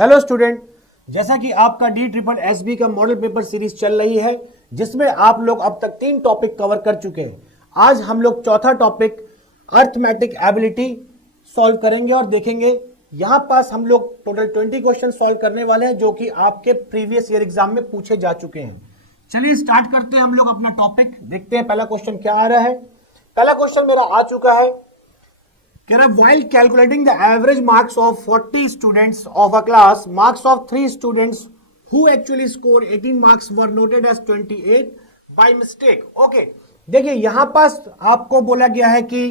Hello student, जैसा कि आपका DSSB का मॉडल पेपर सीरीज चल रही है जिसमें आप लोग अब तक 3 टॉपिक कवर कर चुके हैं। आज हम लोग चौथा टॉपिक अर्थमेटिक एबिलिटी सॉल्व करेंगे और देखेंगे। यहां पास हम लोग टोटल 20 क्वेश्चन सॉल्व करने वाले हैं जो कि आपके प्रीवियस ईयर एग्जाम में पूछे जा चुके हैं। चलिए स्टार्ट करते हैं हम लोग अपना टॉपिक। देखते हैं पहला क्वेश्चन क्या आ रहा है। पहला क्वेश्चन मेरा आ चुका है। While calculating the average marks of 40 students of a class, marks of 3 students who actually scored 18 marks were noted as 28 by mistake. Okay, देखिए यहां पास आपको बोला गया है कि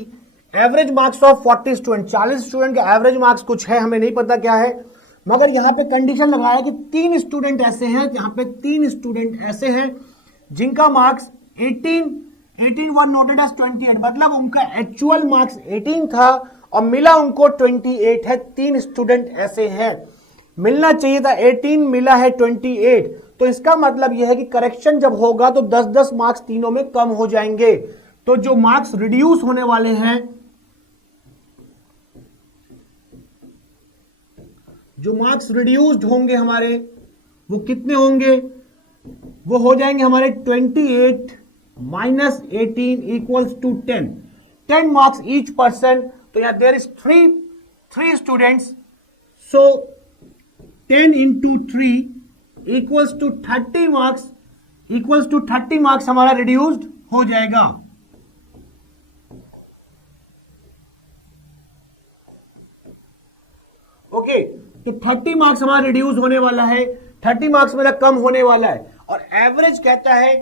average marks of 40 student, 40 student के एवरेज मार्क्स कुछ है, हमें नहीं पता क्या है, मगर यहां पे कंडीशन लगाया कि 3 स्टूडेंट ऐसे हैं, यहां पे 3 स्टूडेंट ऐसे हैं जिनका मार्क्स 18 वन नोटेड एज 28, मतलब उनका एक्चुअल मार्क्स 18 था और मिला उनको 28 है। 3 स्टूडेंट ऐसे हैं, मिलना चाहिए था 18, मिला है 28, तो इसका मतलब यह है कि करेक्शन जब होगा तो 10-10 मार्क्स तीनों में कम हो जाएंगे। तो जो मार्क्स रिड्यूस होने वाले हैं, जो मार्क्स रिड्यूस्ड होंगे हमारे, वो कितने होंगे? वो हो जाएंगे हमारे 28 minus 18 equals to 10 marks each person. तो यहां there is three students, so 10 into 3 equals to 30 marks, equals to 30 marks हमारा रिड्यूस्ड हो जाएगा। ओके, तो 30 मार्क्स हमारा रिड्यूस होने वाला है, 30 मार्क्स मेरा कम होने वाला है। और एवरेज कहता है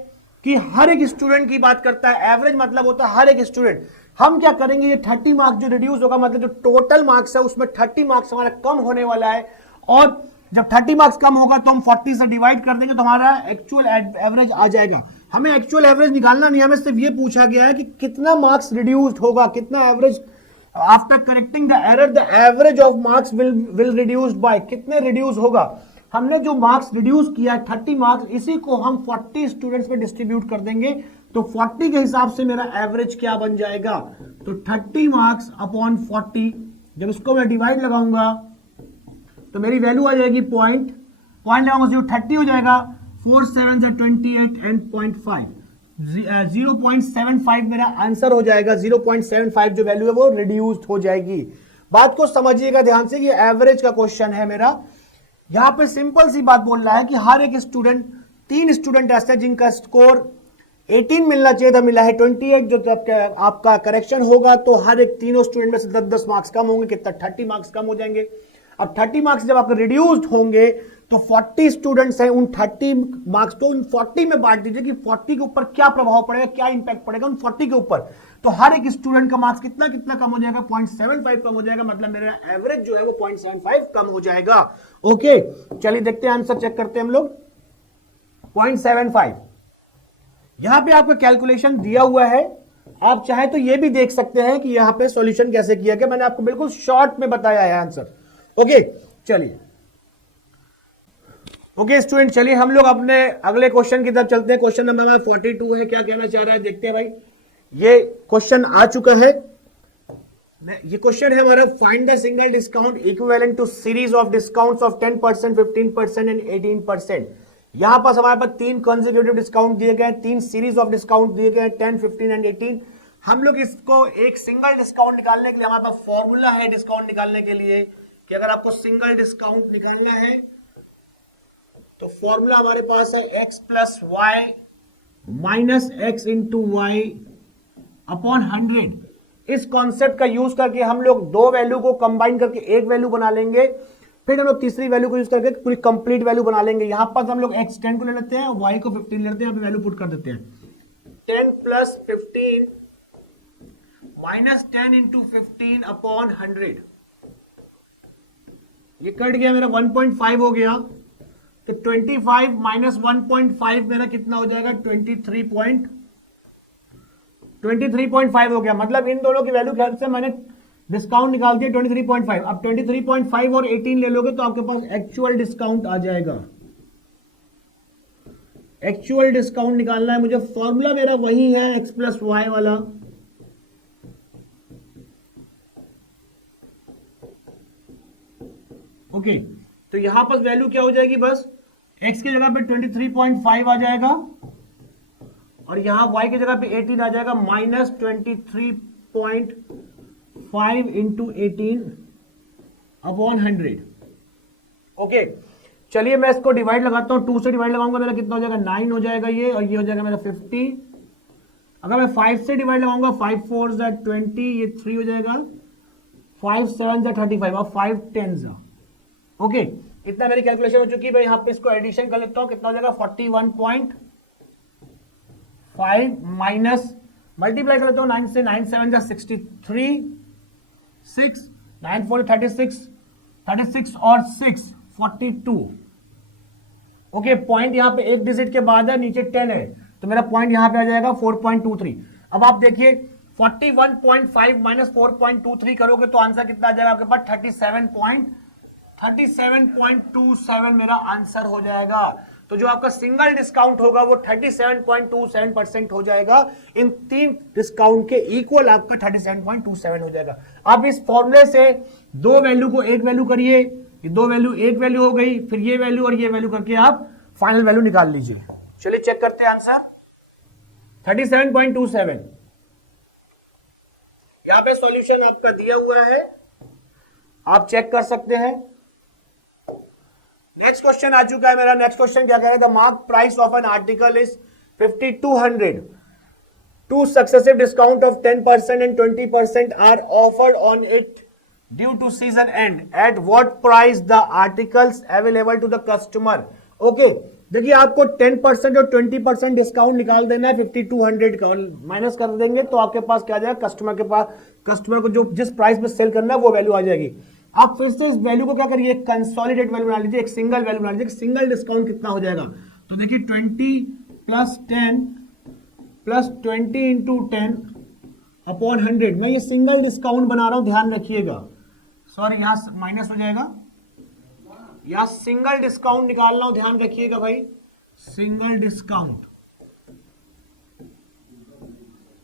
कि हर एक स्टूडेंट की बात करता है, एवरेज मतलब होता है हर एक स्टूडेंट। हम क्या करेंगे, ये 30 मार्क्स जो रिड्यूस होगा, मतलब जो टोटल मार्क्स है उसमें 30 मार्क्स हमारा कम होने वाला है। और जब 30 मार्क्स कम होगा तो हम 40 से डिवाइड कर देंगे तो हमारा एक्चुअल एवरेज आ जाएगा। हमें एक्चुअल एवरेज निकालना नहीं, हमें सिर्फ ये पूछा गया है कि कितना मार्क्स रिड्यूस्ड होगा, कितना average after correcting the error the average of marks will reduced by, कितने रिड्यूस होगा। हमने जो मार्क्स रिड्यूस किया है 30 मार्क्स, इसी को हम 40 स्टूडेंट्स में डिस्ट्रीब्यूट कर देंगे तो 40 के हिसाब से मेरा एवरेज क्या बन जाएगा। तो 30 मार्क्स अपॉन 40, जब इसको मैं डिवाइड लगाऊंगा तो मेरी वैल्यू आ जाएगी पॉइंट लगाऊंगा 30 हो जाएगा, 4 7 से 28 एंड 0.5, 0.75 मेरा आंसर हो जाएगा। 0.75 जो वैल्यू है वो रिड्यूस्ड हो जाएगी। बात को समझिएगा ध्यान से, ये एवरेज का क्वेश्चन है मेरा। यहां पे सिंपल सी बात बोल रहा है कि हर एक स्टूडेंट, 3 स्टूडेंट ऐसे हैं जिनका स्कोर 18 मिलना चाहिए था, मिला है 28। जो आपका करेक्शन होगा तो हर एक तीनों स्टूडेंट में से 10-10 मार्क्स कम होंगे, कितना 30 मार्क्स कम हो जाएंगे। अब 30 मार्क्स जब आपके रिड्यूस्ड होंगे तो 40 स्टूडेंट्स हैं, उन 30 मार्क्स को उन 40 में बांट दीजिए कि 40 के ऊपर क्या प्रभाव पड़ेगा, क्या इंपैक्ट पड़ेगा उन 40 के ऊपर। तो हर एक स्टूडेंट का मार्क्स कितना कितना कम हो जाएगा, 0.75 कम हो जाएगा, मतलब मेरा एवरेज जो है वो 0.75 कम हो जाएगा। ओके, चलिए देखते हैं, आंसर चेक करते हैं हम लोग। 0.75 यहां पे आपका कैलकुलेशन दिया हुआ है, आप चाहे तो ये भी देख सकते हैं कि यहां पे सॉल्यूशन कैसे किया गया, मैंने आपको बिल्कुल शॉर्ट में बताया है आंसर। ओके चलिए, ओके स्टूडेंट, चलिए हम लोग अपने अगले क्वेश्चन की तरफ चलते हैं। क्वेश्चन नंबर 42 है, क्या कहना चाह रहा है देखते हैं भाई। ये क्वेश्चन आ चुका है, ये क्वेश्चन है हमारा, find the single discount equivalent to series of discounts of 10%, 15% and 18%। यहां पास हमारे पास 3 कंसेक्यूटिव डिस्काउंट दिए गए, 3 सीरीज ऑफ डिस्काउंट दिए गए, 10, 15 एंड 18। हम लोग इसको एक सिंगल डिस्काउंट निकालने के लिए हमारे पास फॉर्मूला है डिस्काउंट निकालने के लिए कि अगर आपको सिंगल डिस्काउंट निकालना है तो फॉर्मूला हमारे पास है x plus y minus x into y upon 100। इस कॉन्सेप्ट का यूज करके हम लोग 2 वैल्यू को कंबाइन करके एक वैल्यू बना लेंगे, फिर हम लोग तीसरी वैल्यू को यूज करके पूरी कंप्लीट वैल्यू बना लेंगे। यहां पर हम लोग x 10 को ले लेते हैं, y को 15 ले लेते हैं, वैल्यू पुट कर देते हैं। 10 प्लस 15 माइनस 10 इंटू 15 अपॉन 100, ये कट गया मेरा 1.5 हो गया, तो 25 माइनस 1.5 मेरा कितना हो जाएगा, 23.5 हो गया। मतलब इन दोनों की वैल्यू के से मैंने डिस्काउंट निकाल दिया 23.5। अब 23.5 और 18 ले लोगे तो आपके पास एक्चुअल डिस्काउंट आ जाएगा। एक्चुअल डिस्काउंट निकालना है मुझे, फॉर्मूला मेरा वही है x प्लस वाई वाला। ओके तो यहां पर वैल्यू क्या हो जाएगी, बस x की जगह पे 23.5 आ जाएगा और यहां y की जगह पे 18 आ जाएगा, माइनस 23.5 इंटू 18 अपॉन 100। ओके, चलिए मैं इसको डिवाइड लगाता हूं, 2 से डिवाइड लगाऊंगा मेरा कितना हो जाएगा, 9 हो जाएगा ये, और ये हो जाएगा मेरा 50। अगर मैं 5 से डिवाइड लगाऊंगा, 5 4 जा 20, ये 3 हो जाएगा, 5 7 जा 35 और 5 10 जा। ओके, इतना मेरी कैलकुलेशन हो चुकी है। मैं यहां पे इसको एडिशन कर लेता हूं, कितना हो जाएगा 41.5 माइनस मल्टीप्लाई कर लेता हूं 9 से, 9 7 जा 63, 6 9 4 36 और 6 42। ओके, पॉइंट यहां पे एक डिजिट के बाद है, नीचे 10 है, तो मेरा पॉइंट यहां पे आ जाएगा 4.23। अब आप देखिए 41.5 माइनस 4.23 करोगे तो आंसर कितना आ जाएगा आपके पास, 37.27 मेरा आंसर हो जाएगा। तो जो आपका सिंगल डिस्काउंट होगा वो 37.27% हो जाएगा। इन 3 डिस्काउंट के इक्वल आपका 37.27 हो जाएगा। आप इस फॉर्मूले से 2 वैल्यू को 1 वैल्यू करिए, 2 वैल्यू 1 वैल्यू हो गई, फिर ये वैल्यू और ये वैल्यू करके आप फाइनल वैल्यू निकाल लीजिए। चलिए चेक करते हैं आंसर, 37.27। यहां पे सॉल्यूशन आपका दिया हुआ है, आप चेक कर सकते हैं। नेक्स्ट क्वेश्चन आ चुका है मेरा। नेक्स्ट क्वेश्चन क्या कह रहा है, the mark price of an article is 5200, 2 successive discount of 10% and 20% are offered on it due to season end. At what price the articles available to the customer? Okay, देखिए आपको 10% और 20% discount निकाल देना है 5200 का, माइनस कर देंगे तो आपके पास क्या आ जाएगा, कस्टमर के पास, कस्टमर को जो जिस प्राइस पे सेल करना है वो वैल्यू आ जाएगी। आप फिर से इस वैल्यू को क्या करिए, कंसोलिडेट वैल्यू बना लीजिए, एक सिंगल वैल्यू बना लीजिए, सिंगल डिस्काउंट कितना हो जाएगा। तो देखिए 20 प्लस 10 प्लस 20 इंटू 10 अपॉन 100। मैं ये सिंगल डिस्काउंट बना रहा हूं, ध्यान रखिएगा, सॉरी यहां माइनस हो जाएगा, या सिंगल डिस्काउंट निकाल रहा हूं, ध्यान रखिएगा भाई, सिंगल डिस्काउंट।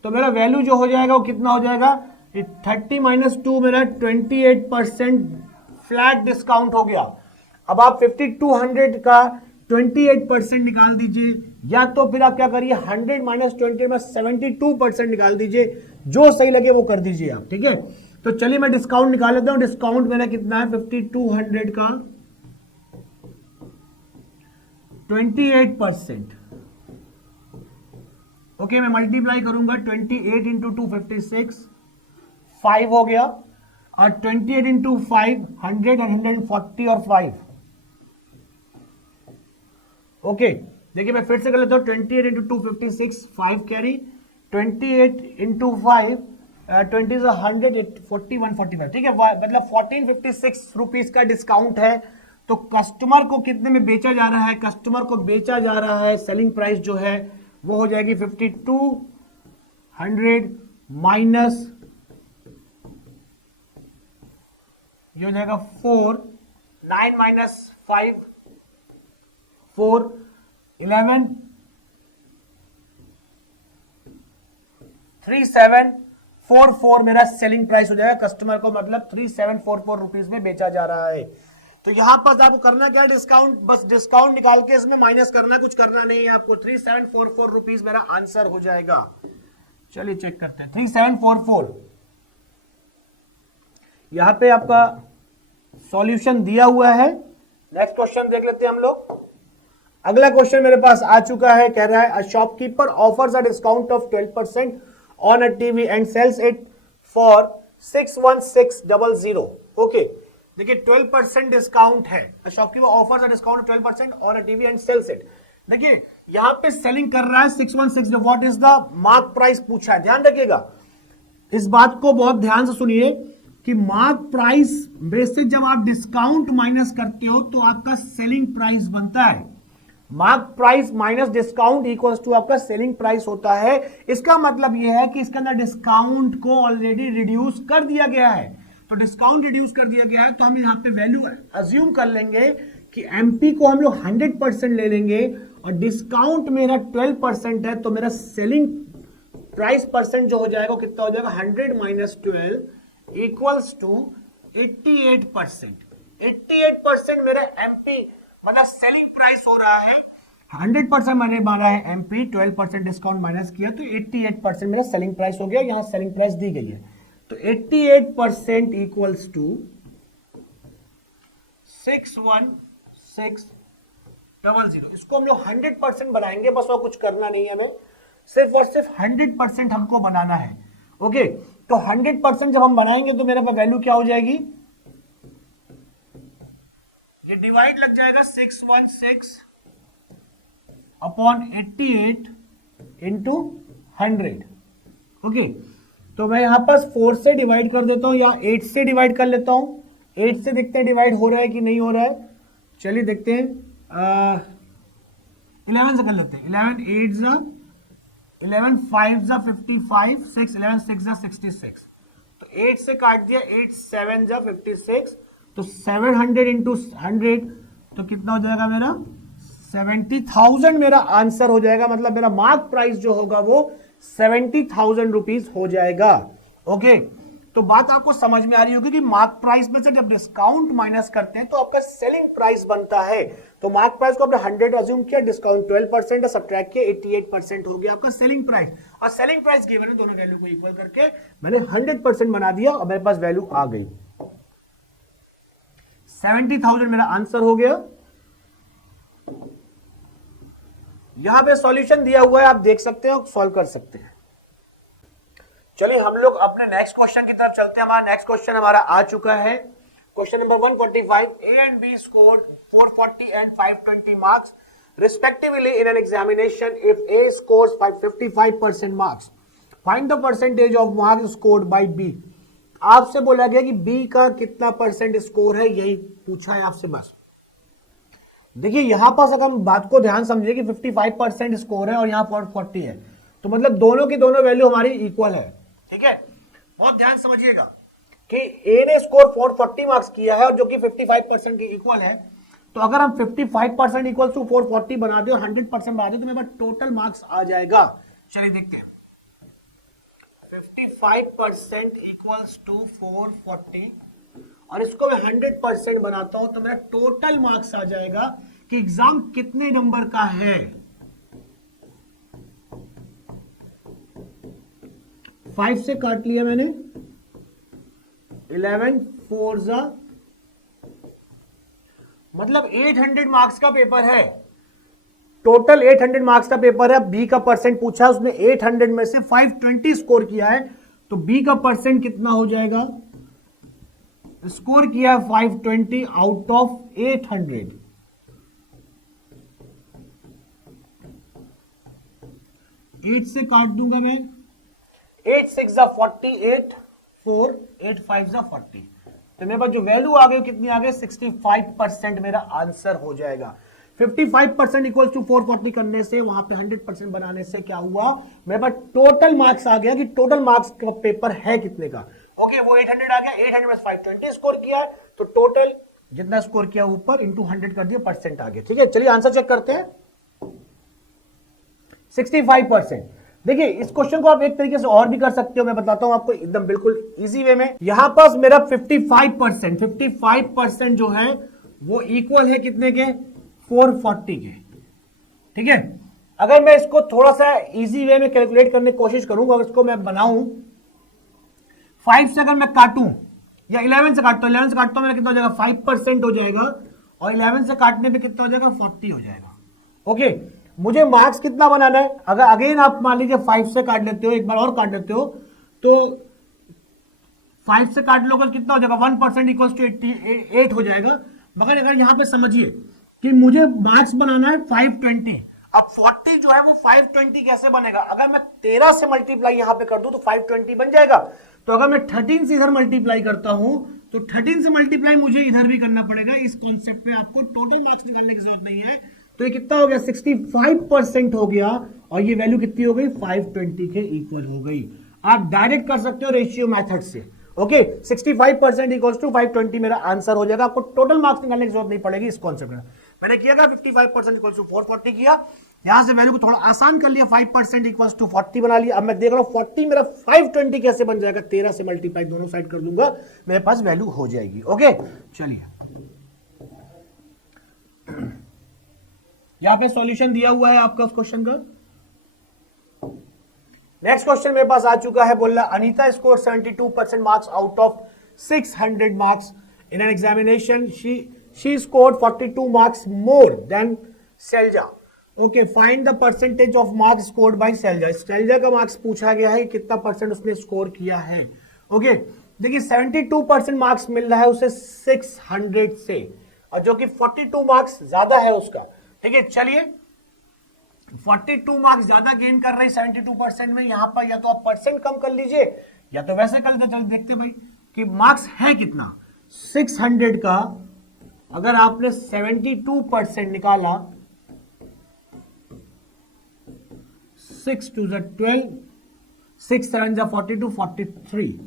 तो मेरा वैल्यू जो हो जाएगा वो कितना हो जाएगा, 30 माइनस 2 मेरा 28% फ्लैट डिस्काउंट हो गया। अब आप 5200 का 28% निकाल दीजिए, या तो फिर आप क्या करिए 100 माइनस 20 में 72% निकाल दीजिए, जो सही लगे वो कर दीजिए आप, ठीक है। तो चलिए मैं डिस्काउंट निकाल लेता हूं। डिस्काउंट मेरा कितना है, 5200 का 28%। ओके, मैं मल्टीप्लाई करूंगा 28 इंटू 2 56, 5 हो गया, और 28 इंटू 5 100 और 140 और 5। ओके, देखिए मैं फिर से कर लेता हूं, 28 इंटू 2 56, 5 कैरी, 28 इंटू 5 20 100 41 45, ठीक है, मतलब 1456 रुपीज का डिस्काउंट है। तो कस्टमर को कितने में बेचा जा रहा है, कस्टमर को बेचा जा रहा है, सेलिंग प्राइस जो है वो हो जाएगी 5200 माइनस ये हो जाएगा 4, 9 माइनस 5 4 11 3744 मेरा सेलिंग प्राइस हो जाएगा, कस्टमर को मतलब 3744 रुपीज में बेचा जा रहा है। तो यहां पर आपको करना क्या, डिस्काउंट, बस डिस्काउंट निकाल के इसमें माइनस करना, कुछ करना नहीं है आपको। 3744 रुपीज मेरा आंसर हो जाएगा। चलिए चेक करते हैं, 3744 यहां पे आपका सॉल्यूशन दिया हुआ है। नेक्स्ट क्वेश्चन देख लेते हैं हम लोग। अगला क्वेश्चन मेरे पास आ चुका है, कह रहा है a shopkeeper offers a discount of 12% on a TV and sells it for 61600। Okay, देखिए 12% डिस्काउंट है, shopkeeper offers a discount of 12% on a TV and sells it. देखिए यहां पे सेलिंग कर रहा है 616, what is the mark price पूछा है। ध्यान रखिएगा, इस बात को बहुत ध्यान से सुनिए कि मार्क प्राइस बेस से जब आप डिस्काउंट माइनस करते हो तो आपका सेलिंग प्राइस बनता है। Mark price minus discount equals to आपका सेलिंग प्राइस होता है। इसका मतलब यह है कि इसके अंदर डिस्काउंट को ऑलरेडी रिड्यूस कर दिया गया है। तो डिस्काउंट रिड्यूस कर दिया गया है तो हम यहां पे वैल्यू अज्यूम कर लेंगे कि एमपी को हम लोग 100% ले लेंगे और डिस्काउंट मेरा 12% है, तो मेरा सेलिंग प्राइस परसेंट जो हो जाएगा कितना हो जाएगा, 100 माइनस 12 इक्वल्स टू 88%। 88% मेरा एमपी मतलब सेलिंग प्राइस हो रहा है। 100% मैंने माना है एमपी, 12% डिस्काउंट माइनस किया तो 88% मेरा सेलिंग प्राइस हो गया। यहां सेलिंग प्राइस दी गई है तो 88% इक्वल्स टू 61600। इसको हम लोग 100% बनाएंगे, बस और कुछ करना नहीं है हमें, सिर्फ और सिर्फ 100% हमको बनाना है। ओके, तो 100% जब हम बनाएंगे तो मेरे पास वैल्यू क्या हो जाएगी, ये डिवाइड लग जाएगा 616 अपॉन 88 इंटू 100। ओके, तो मैं यहां पर 4 से डिवाइड कर देता हूं या 8 से डिवाइड कर लेता हूं। 8 से देखते हैं डिवाइड हो रहा है कि नहीं हो रहा है। चलिए देखते हैं, 11 से कर लेते हैं। 11 8 जा 11 5 जा 55, 6 11 6 जा 66, तो 8 से काट दिया, 8 7 जा 56, तो 700 इंटू 100 तो कितना हो जाएगा मेरा 70,000 मेरा आंसर हो जाएगा। मतलब मेरा मार्क प्राइस जो होगा वो 70,000 रुपीज हो जाएगा। ओके, तो बात आपको समझ में आ रही होगी कि मार्क प्राइस में से जब डिस्काउंट माइनस करते हैं तो आपका सेलिंग प्राइस बनता है। तो मार्क प्राइस को आपने 100 अज्यूम किया, डिस्काउंट 12% सब्ट्रैक्ट किया, 88% हो गया आपका सेलिंग प्राइस। और सेलिंग प्राइस गिवन है, दोनों वैल्यू को इक्वल करके मैंने 100% बना दिया और मेरे पास वैल्यू आ गई। 70,000 मेरा आंसर हो गया। यहां पे सॉल्यूशन दिया हुआ है, आप देख सकते हो, सॉल्व कर सकते हैं। चलिए हम लोग अपने नेक्स्ट क्वेश्चन की तरफ चलते हैं। हमारा नेक्स्ट क्वेश्चन हमारा आ चुका है, question number 145। A and B scored 440 and 520 marks respectively in an examination. If A scores 55% marks, find the percentage of marks scored by B. आपसे बोला गया कि B का कितना परसेंट स्कोर है, यही पूछा है आपसे बस। देखिए यहां पर अगर हम बात को ध्यान समझिए कि 55% स्कोर है और यहां पर 40 है, तो मतलब दोनों की दोनों वैल्यू हमारी इक्वल है। ठीक है, बहुत ध्यान समझिएगा कि ए ने स्कोर 440 मार्क्स किया है और जो कि 55% की इक्वल है। तो अगर हम 55% इक्वल टू 440 बना दे और 100% बना दे तो मेरे पास टोटल मार्क्स आ जाएगा। चलिए देखते हैं, 55% इक्वल्स टू 440 और इसको मैं 100% बनाता हूं तो मेरा टोटल मार्क्स आ जाएगा कि एग्जाम कितने नंबर का है। 5 से काट लिया मैंने, 11 4 जा मतलब 800 मार्क्स का पेपर है। टोटल 800 मार्क्स का पेपर है। बी का परसेंट पूछा, उसने 800 में से 520 स्कोर किया है, तो बी का परसेंट कितना हो जाएगा, स्कोर किया 520 आउट ऑफ 800। 8 से काट दूंगा मैं, 8 6 जा 48, 4 8 5 जा 40, तो मेरे पास जो वैल्यू आ गई कितनी आ गई, 65% मेरा आंसर हो जाएगा। 55% इक्वल टू 440 करने से, वहां पे 100% बनाने से क्या हुआ, मेरे पास टोटल मार्क्स आ गया कि टोटल मार्क्स का पेपर है कितने का। ओके, वो 800 आ गया, 800 में 520 स्कोर किया है, तो टोटल जितना स्कोर किया ऊपर इंटू 100 कर दिया, परसेंट आ गया। ठीक है, चलिए आंसर चेक करते हैं। 65%। देखिए इस क्वेश्चन को आप एक तरीके से और भी कर सकते हो, मैं बताता हूं आपको एकदम बिल्कुल इजी वे में। यहां पास मेरा 55% जो है वो इक्वल है कितने के, 440 के। ठीक है, अगर मैं इसको थोड़ा सा इजी वे में कैलकुलेट करने की कोशिश करूंगा, इसको मैं बनाऊं 5 से अगर मैं काटूं या 11 से काटता हूं, 11 से काटता हूं मेरा कितना हो जाएगा, 5% हो जाएगा, और 11 से काटने पे कितना हो जाएगा, 40 हो जाएगा। ओके, मुझे मार्क्स कितना बनाना है, अगर अगेन आप मान लीजिए 5 से काट लेते हो, एक बार और काट लेते हो, तो 5 से काट लोगे कितना हो जाएगा, 1% इक्वल टू 88 हो जाएगा। मगर अगर यहां पे समझिए कि मुझे मार्क्स बनाना है 520, अब 40 जो है वो 520 कैसे बनेगा, अगर मैं 13 से मल्टीप्लाई यहां पे कर दूं तो 520 बन जाएगा। तो अगर मैं 13 से इधर मल्टीप्लाई करता हूं तो 13 से मल्टीप्लाई मुझे इधर भी करना पड़ेगा। इस कॉन्सेप्ट में आपको टोटल मार्क्स निकालने की जरूरत नहीं है। तो ये कितना हो गया, 65% हो गया, और ये वैल्यू कितनी हो गई, 520 के इक्वल हो गई। आप डायरेक्ट कर सकते हो रेशियो मेथड से। ओके, 65% इक्वल्स टू 520 मेरा आंसर हो जाएगा। आपको टोटल मार्क्स निकालने की जरूरत नहीं पड़ेगी इस कॉन्सेप्ट में। मैंने किया था 55% इक्वल्स टू 440 किया, यहां से वैल्यू को थोड़ा आसान कर लिया, 5% इक्वल्स टू 40 बना लिया। अब मैं देख रहा हूं 40 मेरा 520 कैसे बन जाएगा, 13 से मल्टीप्लाई दोनों साइड कर दूंगा, मेरे पास वैल्यू हो जाएगी। ओके, चलिए यहां पे सॉल्यूशन दिया हुआ है आपका उस क्वेश्चन का। नेक्स्ट क्वेश्चन मेरे पास आ चुका है, बोल रहा Anita score 72% marks out of 600 marks in an examination, she scored 42 marks more than Shailaja. Okay, find the percentage of marks scored by Shailaja. Shailaja का मार्क्स पूछा गया है, कितना परसेंट उसने स्कोर किया है। ओके, देखिए 72% मार्क्स मिल रहा है उसे 600 से, और जो कि 42 मार्क्स ज्यादा है उसका। ठीक है, चलिए 42 मार्क्स ज्यादा गेन कर रहे हैं 72% में, यहां पर या तो आप परसेंट कम कर लीजिए या तो वैसे कर लीजिए। चलिए देखते भाई कि मार्क्स है कितना। 600 का अगर आपने 72% निकाला, 6 2 12, 6 7 42, 43।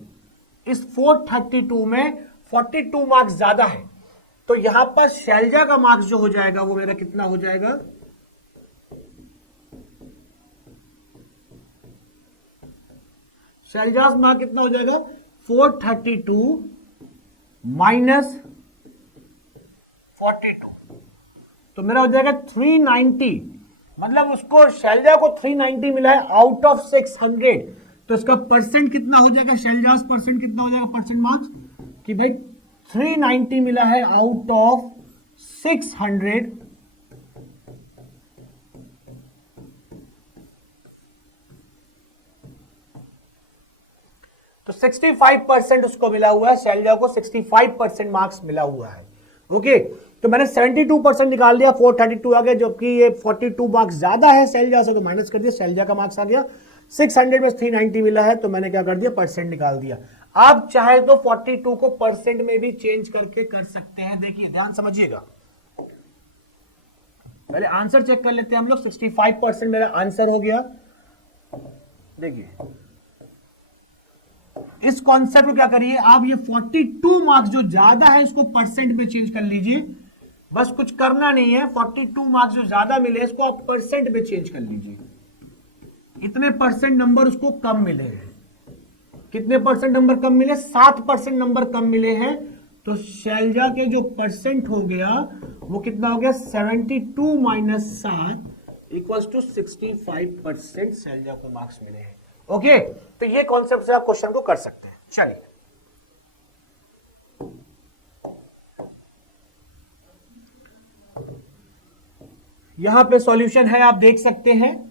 इस 432 में 42 मार्क्स ज्यादा है, तो यहां पर शैलजा का मार्क्स जो हो जाएगा वो मेरा कितना हो जाएगा, शैलजा मार्क्स कितना हो जाएगा 432 माइनस 42, तो मेरा हो जाएगा 390। मतलब उसको शैलजा को 390 मिला है आउट ऑफ 600, तो इसका परसेंट कितना हो जाएगा, शैलजास परसेंट कितना हो जाएगा, परसेंट मार्क्स कि भाई 390 मिला है आउट ऑफ 600, तो 65% उसको मिला हुआ है, शैलजा को 65% मार्क्स मिला हुआ है। ओके, तो मैंने 72% निकाल दिया, 432 आ गया, जबकि ये 42 मार्क्स ज्यादा है शैलजा से, तो माइनस कर दिया, शैलजा का मार्क्स आ गया 600 में 390 मिला है, तो मैंने क्या कर दिया, परसेंट निकाल दिया। आप चाहे तो 42 को परसेंट में भी चेंज करके कर सकते हैं। देखिए ध्यान समझिएगा, पहले आंसर चेक कर लेते हैं हम लोग। 65% मेरा आंसर हो गया। देखिए इस कॉन्सेप्ट को क्या करिए आप, ये 42 मार्क्स जो ज्यादा है इसको परसेंट में चेंज कर लीजिए, बस कुछ करना नहीं है। 42 मार्क्स जो ज्यादा मिले इसको आप परसेंट में चेंज कर लीजिए। इतने परसेंट नंबर उसको कम मिले हैं, कितने परसेंट नंबर कम मिले, 7% नंबर कम मिले हैं, तो शैलजा के जो परसेंट हो गया वो कितना हो गया, 72 माइनस 7 इक्वल्स टू 65% शैलजा को मार्क्स मिले हैं। ओके, तो ये कॉन्सेप्ट से आप क्वेश्चन को कर सकते हैं। चलिए यहां पे सॉल्यूशन है, आप देख सकते हैं।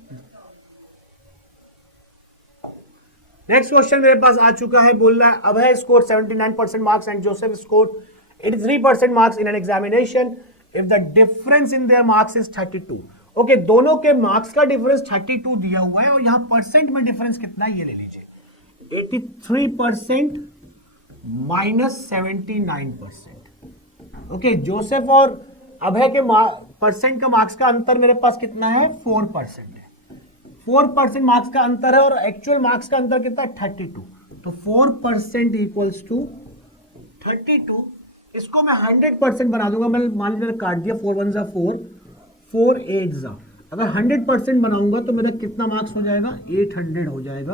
नेक्स्ट क्वेश्चन मेरे पास आ चुका है, बोल रहा है Abhay score 79% marks and Joseph score 83% marks in an examination if the difference in their marks is 32। Okay, दोनों के मार्क्स का डिफरेंस 32 दिया हुआ है, और यहां परसेंट में डिफरेंस कितना है ये ले लीजिए, 83% माइनस 79%। ओके, जोसेफ और अभय के परसेंट का मार्क्स का अंतर मेरे पास कितना है, 4% है। 4% मार्क्स का अंतर है और एक्चुअल मार्क्स का अंतर कितना है, 32, तो 4% इक्वल्स टू 32। इसको मैं 100% बना दूंगा, मैं मान लीजिए मैंने काट दिया, 4 1 जा 4, 4 8 जा, अगर 100% बनाऊंगा तो मेरा कितना मार्क्स हो जाएगा, 800 हो जाएगा,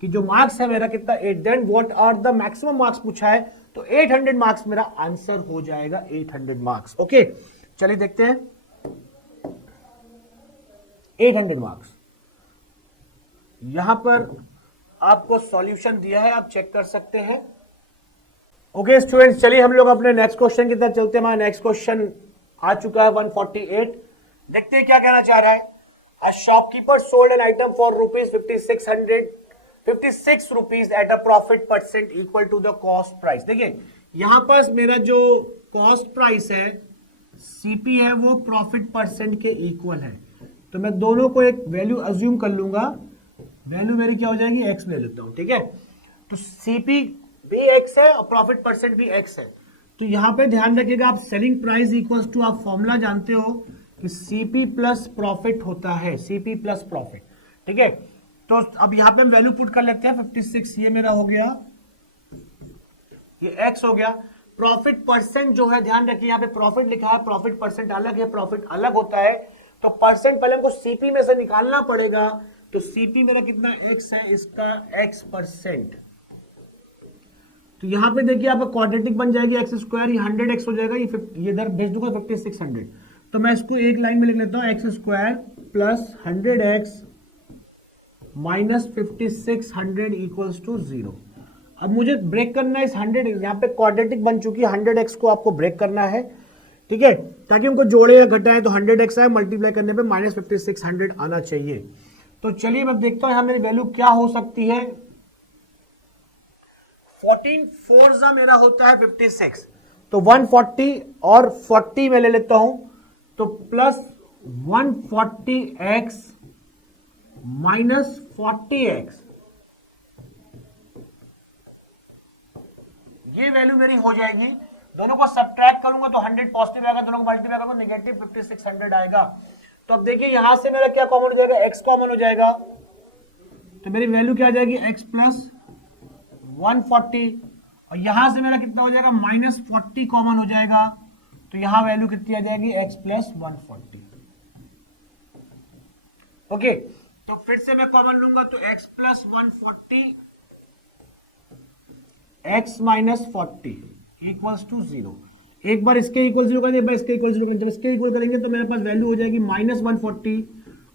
कि जो मार्क्स है मेरा कितना 8। Then what are the maximum marks पूछा है, तो 800 मार्क्स मेरा आंसर हो जाएगा, 800 मार्क्स। ओके, चलिए देखते हैं 800 मार्क्स। यहां पर आपको सॉल्यूशन दिया है, आप चेक कर सकते हैं। ओके स्टूडेंट्स, चलिए हम लोग अपने नेक्स्ट क्वेश्चन की तरफ चलते हैं। हमारा नेक्स्ट क्वेश्चन आ चुका है 148। देखते हैं क्या कहना चाह रहा है। A shopkeeper sold an item for rupees 56 rupees at a profit percent equal to the cost price. देखिए यहां पर मेरा जो कॉस्ट प्राइस है सीपी है वो प्रॉफिट परसेंट के इक्वल है, तो मैं दोनों को एक वैल्यू अज्यूम कर लूंगा। वैल्यू मेरी क्या हो जाएगी, एक्स ले लेता हूं, ठीक है। तो सीपी भी एक्स है और प्रॉफिट परसेंट भी एक्स है, तो यहां पे ध्यान रखिएगा आप सेलिंग प्राइस इक्वल्स टू, आप फॉर्मूला जानते हो कि सीपी प्लस प्रॉफिट होता है, सीपी प्लस प्रॉफिट, ठीक है। तो अब यहां पे हम वैल्यू पुट कर लेते हैं 56, ये मेरा हो गया, ये एक्स हो गया। प्रॉफिट परसेंट जो है ध्यान रखिए, यहां पे प्रॉफिट लिखा है, प्रॉफिट परसेंट अलग है, प्रॉफिट अलग होता है, तो परसेंट पहले हमको सीपी में से निकालना पड़ेगा। तो सीपी मेरा कितना एक्स है, इसका एक्स परसेंट, तो यहां पे देखिए आपका क्वाड्रेटिक बन जाएगी एक्स स्क्वायर, ये 100x हो जाएगा, ये इधर भेज दूंगा 5600, तो मैं इसको एक लाइन में लिख लेता हूं, x square plus 100x minus 5600 equals to 0। अब मुझे ब्रेक करना है इस 100, यहाँ पे क्वाड्रेटिक बन चुकी है, 100x को आपको ब्रेक करना है, ठीक है, ताकि उनको जोड़े या घटाए तो 100x आए, मल्टीप्लाई करने पे माइनस 5600 आना चाहिए। तो चलिए मैं देखता हूं यहां मेरी वैल्यू क्या हो सकती है। 14 4 मेरा होता है 56, तो 140 और 40 में ले लेता हूं, तो प्लस 140x माइनस 40x, ये वैल्यू मेरी हो जाएगी। दोनों को सब्ट्रैक्ट करूंगा तो 100 पॉजिटिव आएगा, दोनों को मल्टीप्लाई करूंगा नेगेटिव 5600 आएगा। तो अब देखिए यहां से मेरा क्या कॉमन हो जाएगा, x कॉमन हो जाएगा, तो मेरी वैल्यू क्या आ जाएगी, x प्लस 140, और यहां से मेरा कितना हो जाएगा, माइनस 40 कॉमन हो जाएगा, तो यहां वैल्यू कितनी आ जाएगी, x प्लस 140। ओके, तो फिर से मैं कॉमन लूंगा तो x plus 140 x minus 40 equals to 0। एक बार इसके इक्वल 0 करेंगे, एक बार इसके इक्वल 0 करेंगे, जब इसके इक्वल करेंगे तो मेरे पास वैल्यू हो जाएगी माइनस 140,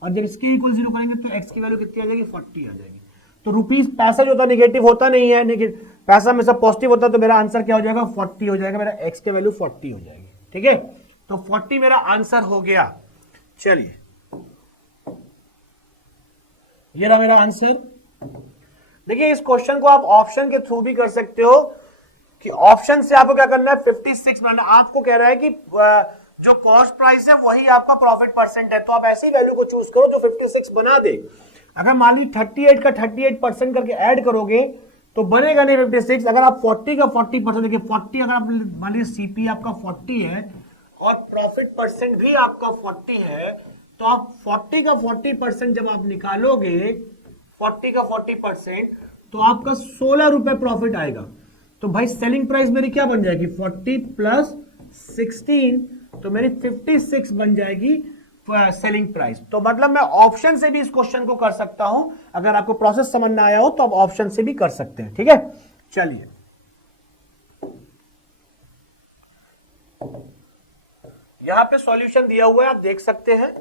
और जब इसके इक्वल 0 करेंगे तो x की वैल्यू कितनी आ जाएगी, 40 आ जाएगी। तो रुपीस पैसा जो होता है निगेटिव होता नहीं है, पैसा हमेशा पॉजिटिव होता है, तो मेरा आंसर क्या हो जाएगा, 40 हो जाएगा, मेरा x की वैल्यू 40 हो जाएगी, ठीक है। तो 40 मेरा आंसर हो गया। चलिए ये रहा मेरा आंसर। देखिए इस क्वेश्चन को आप ऑप्शन के थ्रू भी कर सकते हो, कि ऑप्शन से आपको क्या करना है, 56 बनाना। आपको कह रहा है कि जो कॉस्ट प्राइस है वही आपका प्रॉफिट परसेंट है, तो आप ऐसी वैल्यू को चूज करो जो 56 बना दे। अगर मान ली 38 का 38% करके ऐड करोगे तो बनेगा नहीं 56। अगर आप 40 का 40%, देखिए 40 अगर आप मान लीजिए सीपी आपका 40 है और प्रॉफिट परसेंट भी आपका 40 है, तो आप 40 का 40% जब आप निकालोगे, 40 का 40%, तो आपका 16 रुपए प्रॉफिट आएगा। तो भाई सेलिंग प्राइस मेरी क्या बन जाएगी, 40 प्लस 16, तो मेरी 56 बन जाएगी सेलिंग प्राइस। तो मतलब मैं ऑप्शन से भी इस क्वेश्चन को कर सकता हूं। अगर आपको प्रोसेस समझ ना आया हो तो आप ऑप्शन से भी कर सकते हैं, ठीक है। चलिए यहां पे सॉल्यूशन दिया हुआ है, आप देख सकते हैं।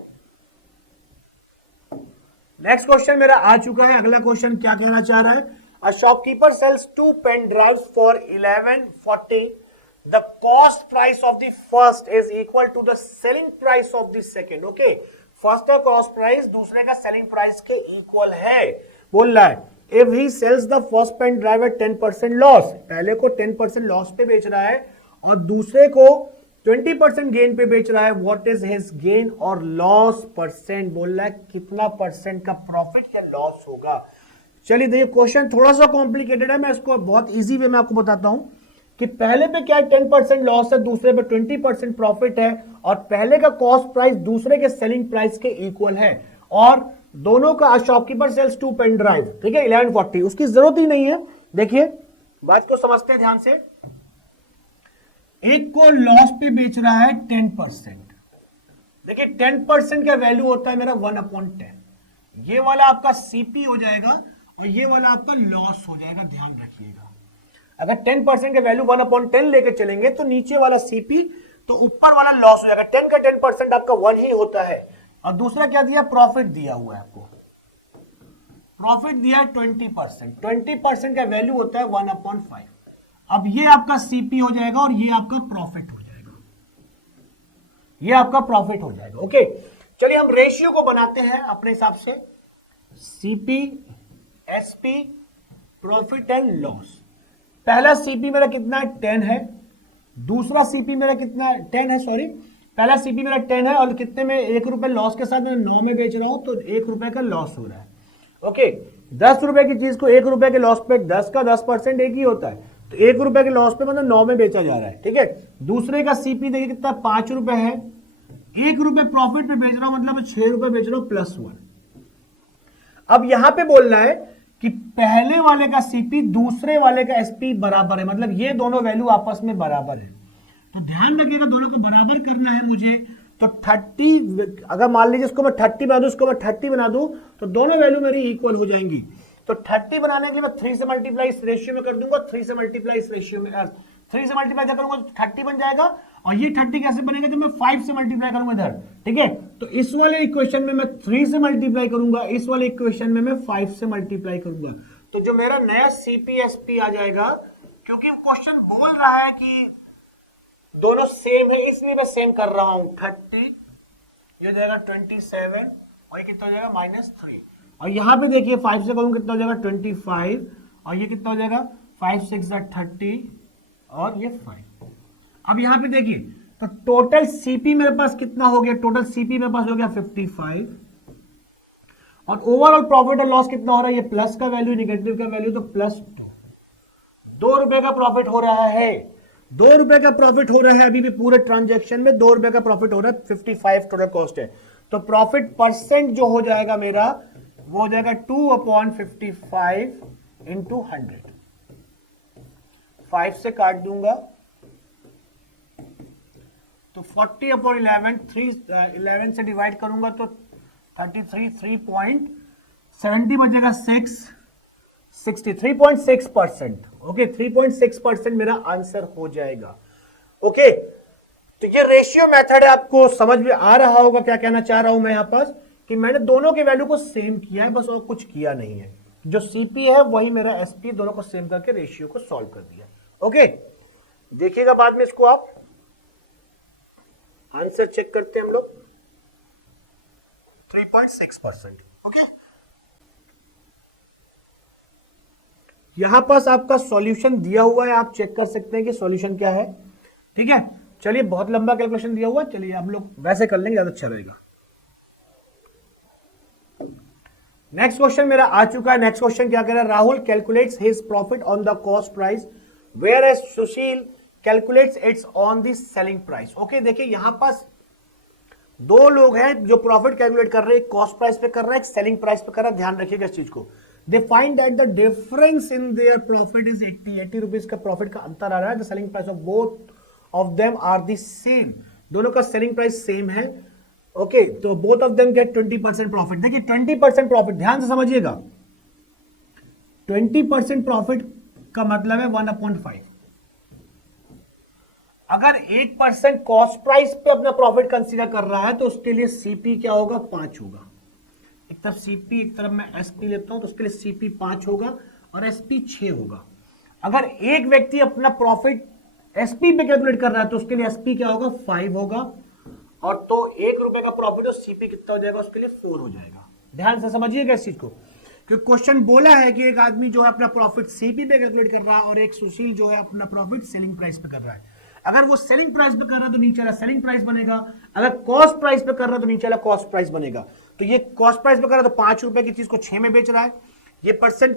नेक्स्ट क्वेश्चन मेरा आ चुका है। अगला क्वेश्चन क्या कहना चाह रहा है, a shopkeeper sells 2 pen drives for 1140. The cost price of the first is equal to the selling price of the second. Okay, first का कॉस्ट प्राइस दूसरे का सेलिंग प्राइस के इक्वल है। बोल रहा है if he sells the first pen drive at 10% loss, पहले को 10% लॉस पे बेच रहा है और दूसरे को 20% गेन पे बेच रहा है, व्हाट इज हिज गेन और लॉस परसेंट। बोल रहा है कितना परसेंट का प्रॉफिट या लॉस होगा। चलिए देखिए क्वेश्चन थोड़ा सा कॉम्प्लिकेटेड है, मैं इसको बहुत इजी वे में आपको बताता हूं कि पहले पे क्या 10% लॉस है, दूसरे पे 20% प्रॉफिट है, और पहले का कॉस्ट प्राइस दूसरे के सेलिंग प्राइस के इक्वल है, और दोनों का शॉपकीपर सेल्स 2 पेन ड्राइव, ठीक है, 1140। उसकी जरूरत ही नहीं है। देखिए बात को समझते हैं ध्यान से। एक को लॉस पे बेच रहा है 10%। देखिए 10% का वैल्यू होता है मेरा 1/10। ये वाला आपका सीपी हो जाएगा और ये वाला आपका लॉस हो जाएगा, ध्यान रखिएगा। अगर 10% का वैल्यू 1/10 लेके चलेंगे तो नीचे वाला सीपी, तो ऊपर वाला लॉस हो जाएगा। 10 का 10% आपका 1 ही होता है। और दूसरा क्या दिया, प्रॉफिट दिया हुआ है आपको, प्रॉफिट दिया है 20%। 20% का वैल्यू होता है 1/5। अब ये आपका सीपी हो जाएगा और ये आपका प्रॉफिट हो जाएगा, ये आपका प्रॉफिट हो जाएगा। ओके चलिए हम रेशियो को बनाते हैं अपने हिसाब से। CP, SP, profit and loss. पहला सीपी मेरा कितना है, 10 है। दूसरा सीपी मेरा कितना है, 10 है, सॉरी। पहला सीपी मेरा 10 है और कितने में, 1 रुपए लॉस के साथ मैं 9 में बेच रहा हूं, तो 1 रुपए का लॉस हो रहा है। ओके 10 रुपए की चीज को 1 रुपए के लॉस पे, 10 का 10% एक ही होता है, तो 1 रुपए के लॉस पे मतलब 9 में बेचा जा रहा है, ठीक है। दूसरे का सीपी देखिए कितना, 5 रुपए है। 1 रुपए प्रॉफिट पे बेच रहा हूं, मतलब 6 रुपए बेच रहा हूं +1। अब यहां पे बोल रहा है कि पहले वाले का सीपी दूसरे वाले का एसपी बराबर है, मतलब ये दोनों वैल्यू आपस में बराबर है। तो ध्यान रखिएगा दोनों को बराबर करना है मुझे। तो 30, अगर मान लीजिए इसको मैं 30 बना दूं, इसको मैं 30 बना दूं, तो दोनों वैल्यू मेरी इक्वल हो जाएंगी। तो 30 बनाने के लिए मैं 3 से मल्टीप्लाई इस रेशियो में कर दूंगा, 3 से मल्टीप्लाई इस रेशियो में, 3 से मल्टीप्लाई करूंगा तो 30 बन जाएगा, और ये 30 कैसे बनेगा जब मैं 5 से मल्टीप्लाई करूंगा इधर, ठीक है। तो इस वाले इक्वेशन में मैं 3 से मल्टीप्लाई करूंगा, इस वाले इक्वेशन में मैं 5 से मल्टीप्लाई करूंगा। तो जो मेरा नया CPSP आ जाएगा, क्योंकि क्वेश्चन बोल रहा है कि दोनों सेम है इसलिए मैं सेम कर रहा हूं। 30 ये जाएगा 27 और ये कितना हो जाएगा -3। और यहां पे देखिए 5 से करूं कितना हो जाएगा 25 और ये कितना हो जाएगा 5 6 30 और ये 5। अब यहां पे देखिए तो टोटल CP मेरे पास कितना हो गया, टोटल CP मेरे पास हो गया 55 और ओवरऑल प्रॉफिट और लॉस कितना हो रहा है, ये प्लस का वैल्यू निगेटिव का वैल्यू तो +2। 2 रुपए का प्रॉफिट हो रहा है, 2 रुपए का प्रॉफिट हो रहा है। अभी भी पूरे ट्रांजैक्शन में 2 रुपए का प्रॉफिट हो रहा है। 55 टोटल कॉस्ट है, तो प्रॉफिट परसेंट जो हो जाएगा मेरा वो हो जाएगा 2/55 इंटू 100। 5 से काट दूंगा तो 40/11, 11 से डिवाइड करूंगा तो 33, 3.70 बचेगा 63.6%। ओके 3.6% मेरा आंसर हो जाएगा। ओके तो ये रेशियो मेथड है, आपको समझ में आ रहा होगा क्या कहना चाह रहा हूं मैं यहां पर, कि मैंने दोनों के वैल्यू को सेम किया है, बस और कुछ किया नहीं है। जो CP है वही मेरा SP, दोनों को सेम करके रेशियो को सॉल्व कर दिया। ओके देखिएगा बाद में इसको आप आंसर चेक करते हैं हम लोग। 3.6%। ओके यहां पास आपका सॉल्यूशन दिया हुआ है, आप चेक कर सकते हैं कि सॉल्यूशन क्या है। ठीक है चलिए, बहुत लंबा कैलकुलेशन दिया हुआ है, चलिए हम लोग वैसे कर लेंगे, ज्यादा अच्छा रहेगा। नेक्स्ट क्वेश्चन मेरा आ चुका है। नेक्स्ट क्वेश्चन क्या कह रहा है, Rahul calculates his profit on the cost price whereas Sushil calculates its on the selling price. Okay देखिए यहां पास दो लोग हैं जो प्रॉफिट कैलकुलेट कर रहे हैं, कॉस्ट प्राइस पे कर रहा है, एक सेलिंग प्राइस पे कर रहा है। ध्यान रखिएगा इस चीज को। They find that the difference in their profit is 80 rupees का प्रॉफिट का अंतर आ रहा है। The selling price of both of them are the same, दोनों का सेलिंग प्राइस सेम है। ओके तो both of them get 20% profit. देखिए 20% प्रॉफिट ध्यान से समझिएगा, 20% प्रॉफिट का मतलब है 1/5। अगर 1% कॉस्ट प्राइस पे अपना प्रॉफिट कंसीडर कर रहा है तो उसके लिए CP क्या होगा, 5 होगा। एक तरफ CP एक तरफ मैं SP लेता हूं तो उसके लिए CP 5 होगा और SP 6 होगा। अगर एक व्यक्ति अपना प्रॉफिट SP पे कैलकुलेट कर रहा है तो उसके लिए SP क्या होगा, 5 होगा। और तो 1 रुपए का प्रॉफिट और CP कितना हो जाएगा, उसके लिए 4 हो जाएगा। ध्यान से समझिएगा इस चीज को, क्योंकि क्वेश्चन बोला है कि एक आदमी जो है अपना प्रॉफिट CP पे कैलकुलेट कर रहा है और एक सुशील जो है अपना प्रॉफिट सेलिंग प्राइस पे कर रहा है। अगर वो सेलिंग प्राइस पे कर रहा है तो नीचे वाला सेलिंग प्राइस बनेगा, अगर कॉस्ट प्राइस पे कर रहा है तो नीचे वाला कॉस्ट प्राइस बनेगा। तो ये कॉस्ट प्राइस पे कर रहा है तो 5 रुपए की चीज को 6 में बेच रहा है। ये पर्सन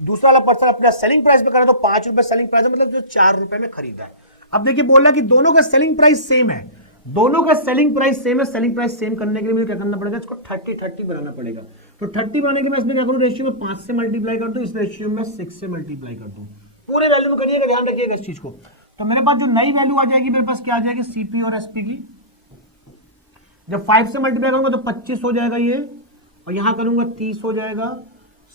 दूसरा वाला पर्सन अपना सेलिंग प्राइस पे कर रहा है तो 5 रुपए सेलिंग प्राइस है, मतलब जो 4 रुपए में खरीदा है। अब देखिए बोला कि दोनों का सेलिंग प्राइस सेम है, दोनों का सेलिंग प्राइस सेम है। सेलिंग प्राइस सेम करने के लिए मुझे क्या करना पड़ेगा, इसको 30-30 बनाना पड़ेगा। तो 30 बनाने के मैं इसमें क्या करूं, रेशियो में 5 से मल्टीप्लाई कर दूं, इस रेशियो में 6 से मल्टीप्लाई कर दूं। पूरे वैल्यू में करिएगा, ध्यान रखिएगा इस चीज को। तो मेरे पास जो नई वैल्यू आ जाएगी, मेरे पास क्या आ जाएगी, CP और SP की। जब 5 से मल्टीप्लाई करूंगा तो 25 हो जाएगा ये, और यहां करूंगा 30 हो जाएगा।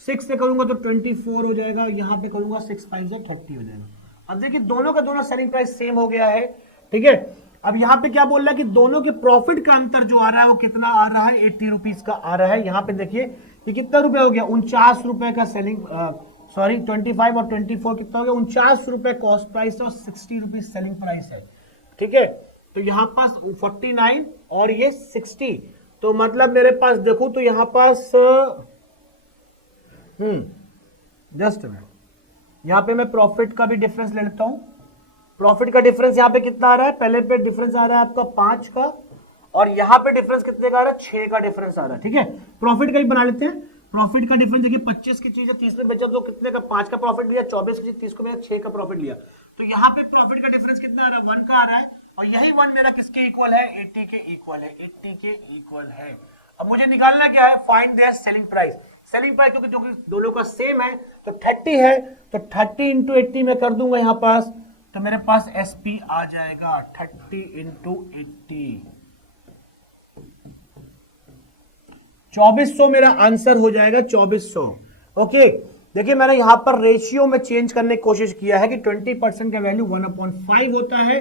6 से करूंगा तो 24 हो जाएगा, यहां पे करूंगा 6 5 से 30 हो जाएगा। अब देखिए दोनों का दोनों सेलिंग प्राइस सेम हो गया है। ठीक है अब यहां पे क्या बोल रहा है कि दोनों के प्रॉफिट का अंतर जो आ रहा है वो कितना आ रहा है, 80 रुपीज का आ रहा है। यहां पे देखिए ये कितना रुपए हो गया, 49 रुपए का सेलिंग, सॉरी 25 और 24 कितना हो गया, 49 रुपए कॉस्ट प्राइस है और 60 रुपीज सेलिंग प्राइस है। ठीक है तो यहां पास 49 और ये 60, तो मतलब मेरे पास देखो तो यहां पास जस्ट यहां पे मैं प्रॉफिट का भी डिफरेंस ले लेता हूं। प्रॉफिट का डिफरेंस यहां पे कितना आ रहा है, पहले पे डिफरेंस आ रहा है आपका 5 का, और यहां पे डिफरेंस कितने का आ रहा है, 6 का डिफरेंस आ रहा है। ठीक है प्रॉफिट का ही बना लेते हैं। प्रॉफिट का डिफरेंस देखिए 25 की चीज है 30 में बेचा तो कितने का, 5 का प्रॉफिट लिया, 24 की चीज 30 को बेचा, 6 का प्रॉफिट लिया। तो यहाँ पे प्रॉफिट का डिफरेंस कितना आ रहा है, 1 का आ रहा है, और यही 1 मेरा किसके इक्वल है, 80 के इक्वल है, 80 के इक्वल है। अब मुझे निकालना क्या है, find their selling price. Selling price क्योंकि दोनों का सेम है तो 30 है, तो 30 इंटू 80 में कर दूंगा यहाँ पास, तो मेरे पास SP आ जाएगा 30 इंटू 80, 2400 मेरा आंसर हो जाएगा, 2400। ओके देखिए मैंने यहां पर रेशियो में चेंज करने की कोशिश किया है कि 20% का वैल्यू 1/5 होता है,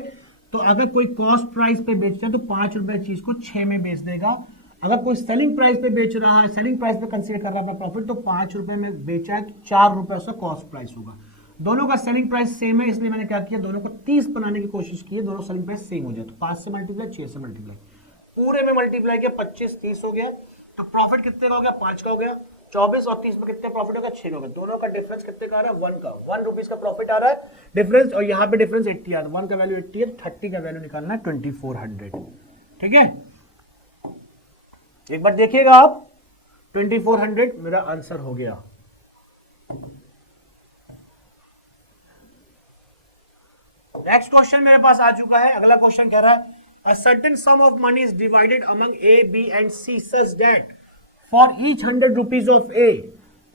तो अगर कोई कॉस्ट प्राइस पे बेचता है तो 5 रुपए चीज को 6 में बेच देगा। अगर कोई सेलिंग प्राइस पे बेच रहा है, सेलिंग प्राइस पे कंसीडर कर रहा है प्रॉफिट, तो 5 रुपए में बेचा है तो 4 रुपए उसका कॉस्ट प्राइस होगा। दोनों का सेलिंग प्राइस सेम है, इसलिए मैंने क्या किया, दोनों को 30 बनाने की कोशिश की है, दोनों सेलिंग प्राइस सेम हो जाए। तो 5 से मल्टीप्लाई, 6 से मल्टीप्लाई, पूरे में मल्टीप्लाई किया, 25 30 हो गया। तो प्रॉफिट कितने का हो गया, 5 का हो गया। 24 और 30 में कितने प्रॉफिट होगा, 6 होगा। दोनों का डिफरेंस कितने का आ रहा है, 1 का, 1 रुपीज का प्रॉफिट आ रहा है डिफरेंस, और यहाँ पे डिफरेंस 80 आ रहा है। 1 का वैल्यू 80 है, 30 का वैल्यू निकालना है 2400। ठीक है, एक बार देखिएगा आप, 2400 मेरा आंसर हो गया। नेक्स्ट क्वेश्चन मेरे पास आ चुका है। अगला क्वेश्चन कह रहा है, a certain sum of money is divided among A, B and C such that for each 100 rupees of A,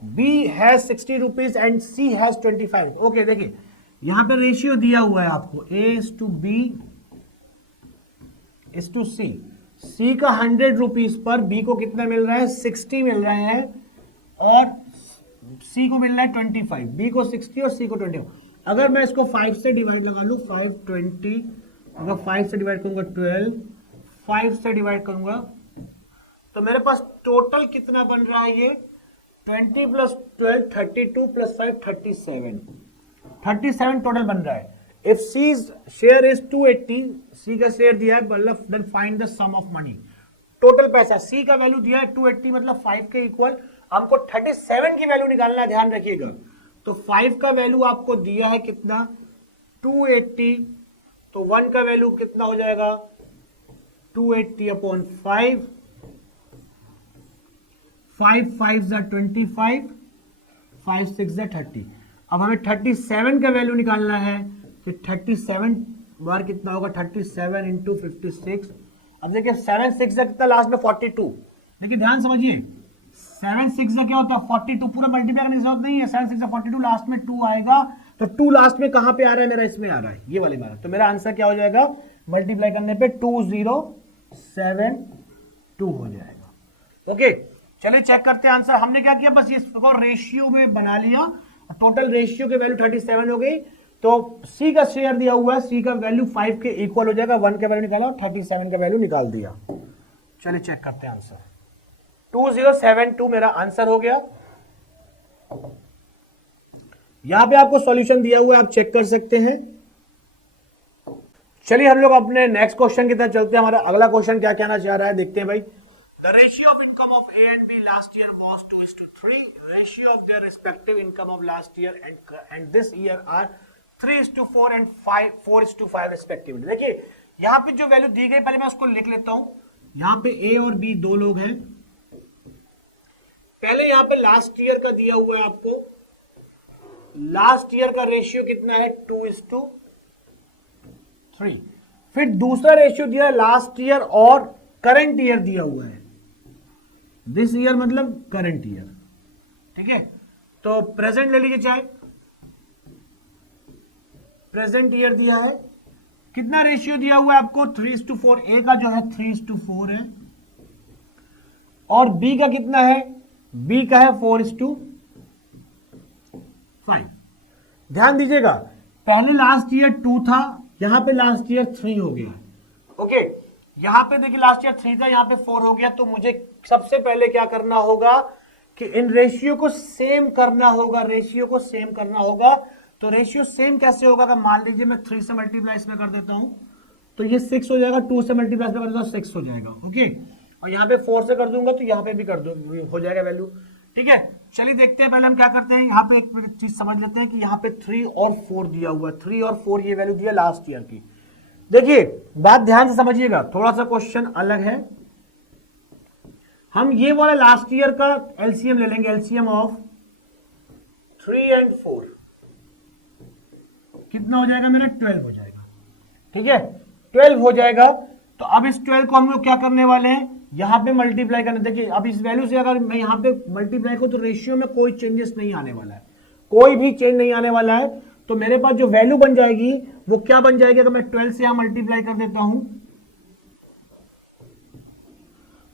B has 60 rupees and C has 25। Okay, देखिए यहां पे रेशियो दिया हुआ है आपको, A is to B is to C। C का 100 rupees per B को कितना मिल रहा है, 60 मिल रहे हैं, और C को मिल रहा है 25। B को 60 और C को 20। अगर मैं इसको 5 से डिवाइड लगा लूं, 5 20, अगर 5 से डिवाइड करूंगा 12, 5 से डिवाइड करूंगा तो मेरे पास टोटल कितना बन रहा है, ये 20 प्लस 12 32 प्लस 5 37 टोटल बन रहा है। If C share is 280, C का शेयर दिया है, मतलब then find the sum of money, total पैसा। सी का वैल्यू दिया है 280, मतलब 5 के इक्वल हमको 37 की वैल्यू निकालना है, ध्यान रखिएगा। तो 5 का वैल्यू आपको दिया है कितना, 280, तो 1 का वैल्यू कितना हो जाएगा, 280 अपॉन 5, 5 5 जा 25, 5 6 जा 30। अब हमें 37 का वैल्यू निकालना है, तो 37 बार कितना होगा, 37 इंटू 56। अब देखिए 7 6 जा कितना लास्ट में 42। देखिए ध्यान समझिए, 7 6 जा क्या होता है 42, पूरा मल्टीप्लाई करने की जरूरत नहीं है। 7 6 जा 42, लास्ट में 2 आएगा, तो 2 लास्ट में कहां पे आ रहा है मेरा, इसमें आ रहा है, ये वाले में। तो मेरा आंसर क्या हो जाएगा, मल्टीप्लाई करने पे 2072 हो जाएगा। ओके, चलिए चेक करते हैं आंसर। हमने क्या किया, बस इसको रेशियो में बना लिया, टोटल रेशियो की वैल्यू 37 हो गई। तो सी का शेयर दिया हुआ है, सी का वैल्यू 5 के इक्वल हो जाएगा, 1 का वैल्यू निकाला, 37 का वैल्यू निकाल दिया। चलिए चेक करते हैं आंसर, 2072 मेरा आंसर हो गया। यहां पे आपको सॉल्यूशन दिया हुआ है, आप चेक कर सकते हैं। चलिए हम लोग अपने नेक्स्ट क्वेश्चन की तरफ चलते हैं। हमारा अगला क्वेश्चन क्या कहना चाह रहा है, देखते हैं भाई। The ratio of income of A and B last year was 2:3। Ratio of their respective income of last year and this year are 3:4 and 4:5 respectively. देखिए यहां पे जो वैल्यू दी गई, पहले मैं उसको लिख लेता हूं। यहां पे ए और बी दो लोग हैं। पहले यहां पे लास्ट ईयर का दिया हुआ है आपको, लास्ट ईयर का रेशियो कितना है, 2:3। फिर दूसरा रेशियो दिया है लास्ट ईयर और करंट ईयर दिया हुआ है, दिस ईयर मतलब करंट ईयर। ठीक है, तो प्रेजेंट ले लीजिए, चाहे प्रेजेंट ईयर दिया है। कितना रेशियो दिया हुआ है आपको, 3:4। ए का जो है 3:4 है, और बी का कितना है, बी का है 4:5। ध्यान दीजिएगा, पहले लास्ट ईयर 2 था, यहां पे लास्ट ईयर 3 हो गया। ओके, यहां पे देखिए लास्ट ईयर 3 था, यहां पे 4 हो गया। तो मुझे सबसे पहले क्या करना होगा कि इन रेशियो को सेम करना होगा, रेशियो को सेम करना होगा। तो रेशियो सेम कैसे होगा, अगर मान लीजिए मैं 3 से मल्टीप्लाई इसमें कर देता हूं तो ये 6 हो जाएगा, 2 से मल्टीप्लाई इसमें कर देता हूं 6 हो जाएगा। ओके, और यहाँ पे 4 से कर दूंगा तो यहाँ पे भी कर दो, हो जाएगा वैल्यू। ठीक है, चलिए देखते हैं, पहले हम क्या करते हैं, यहाँ पे एक चीज समझ लेते हैं कि यहाँ पे 3 और 4 दिया हुआ है, 3 और 4 ये वैल्यू दिया लास्ट ईयर की। देखिए बात ध्यान से समझिएगा, थोड़ा सा क्वेश्चन अलग है। हम ये वाला लास्ट ईयर का एलसीएम ले लेंगे, एलसीएम ऑफ 3 और 4 कितना हो जाएगा मेरा, 12 हो जाएगा। ठीक है, 12 हो जाएगा। तो अब इस 12 को हम लोग क्या करने वाले हैं, यहां पे मल्टीप्लाई करने। देखिए अब इस वैल्यू से अगर मैं यहां पे मल्टीप्लाई करूं तो रेशियो में कोई चेंजेस नहीं आने वाला है, कोई भी चेंज नहीं आने वाला है। तो मेरे पास जो वैल्यू बन जाएगी वो क्या बन जाएगी, अगर मैं 12 से यहां मल्टीप्लाई कर देता हूं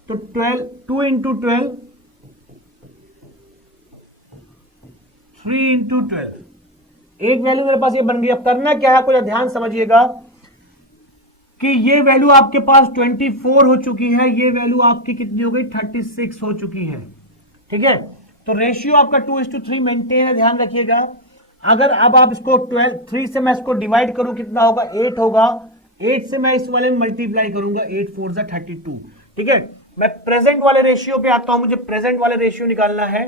तो 12, 2 इंटू 12, 3 इंटू 12, एक वैल्यू मेरे पास ये बन गई। अब करना क्या है, कुछ ध्यान समझिएगा। कि ये वैल्यू आपके पास 24 हो चुकी है, ये वैल्यू आपकी कितनी हो गई 36 हो चुकी है। ठीक है, तो रेशियो आपका 2:3 मेंटेन है, ध्यान रखिएगा। अगर अब आप इसको 3 से मैं इसको डिवाइड करूं कितना होगा 8 होगा, 8 से मैं इस वाले में मल्टीप्लाई करूंगा, 8 4 जा 32। ठीक है, मैं प्रेजेंट वाले रेशियो पे आता हूं, मुझे प्रेजेंट वाले रेशियो निकालना है।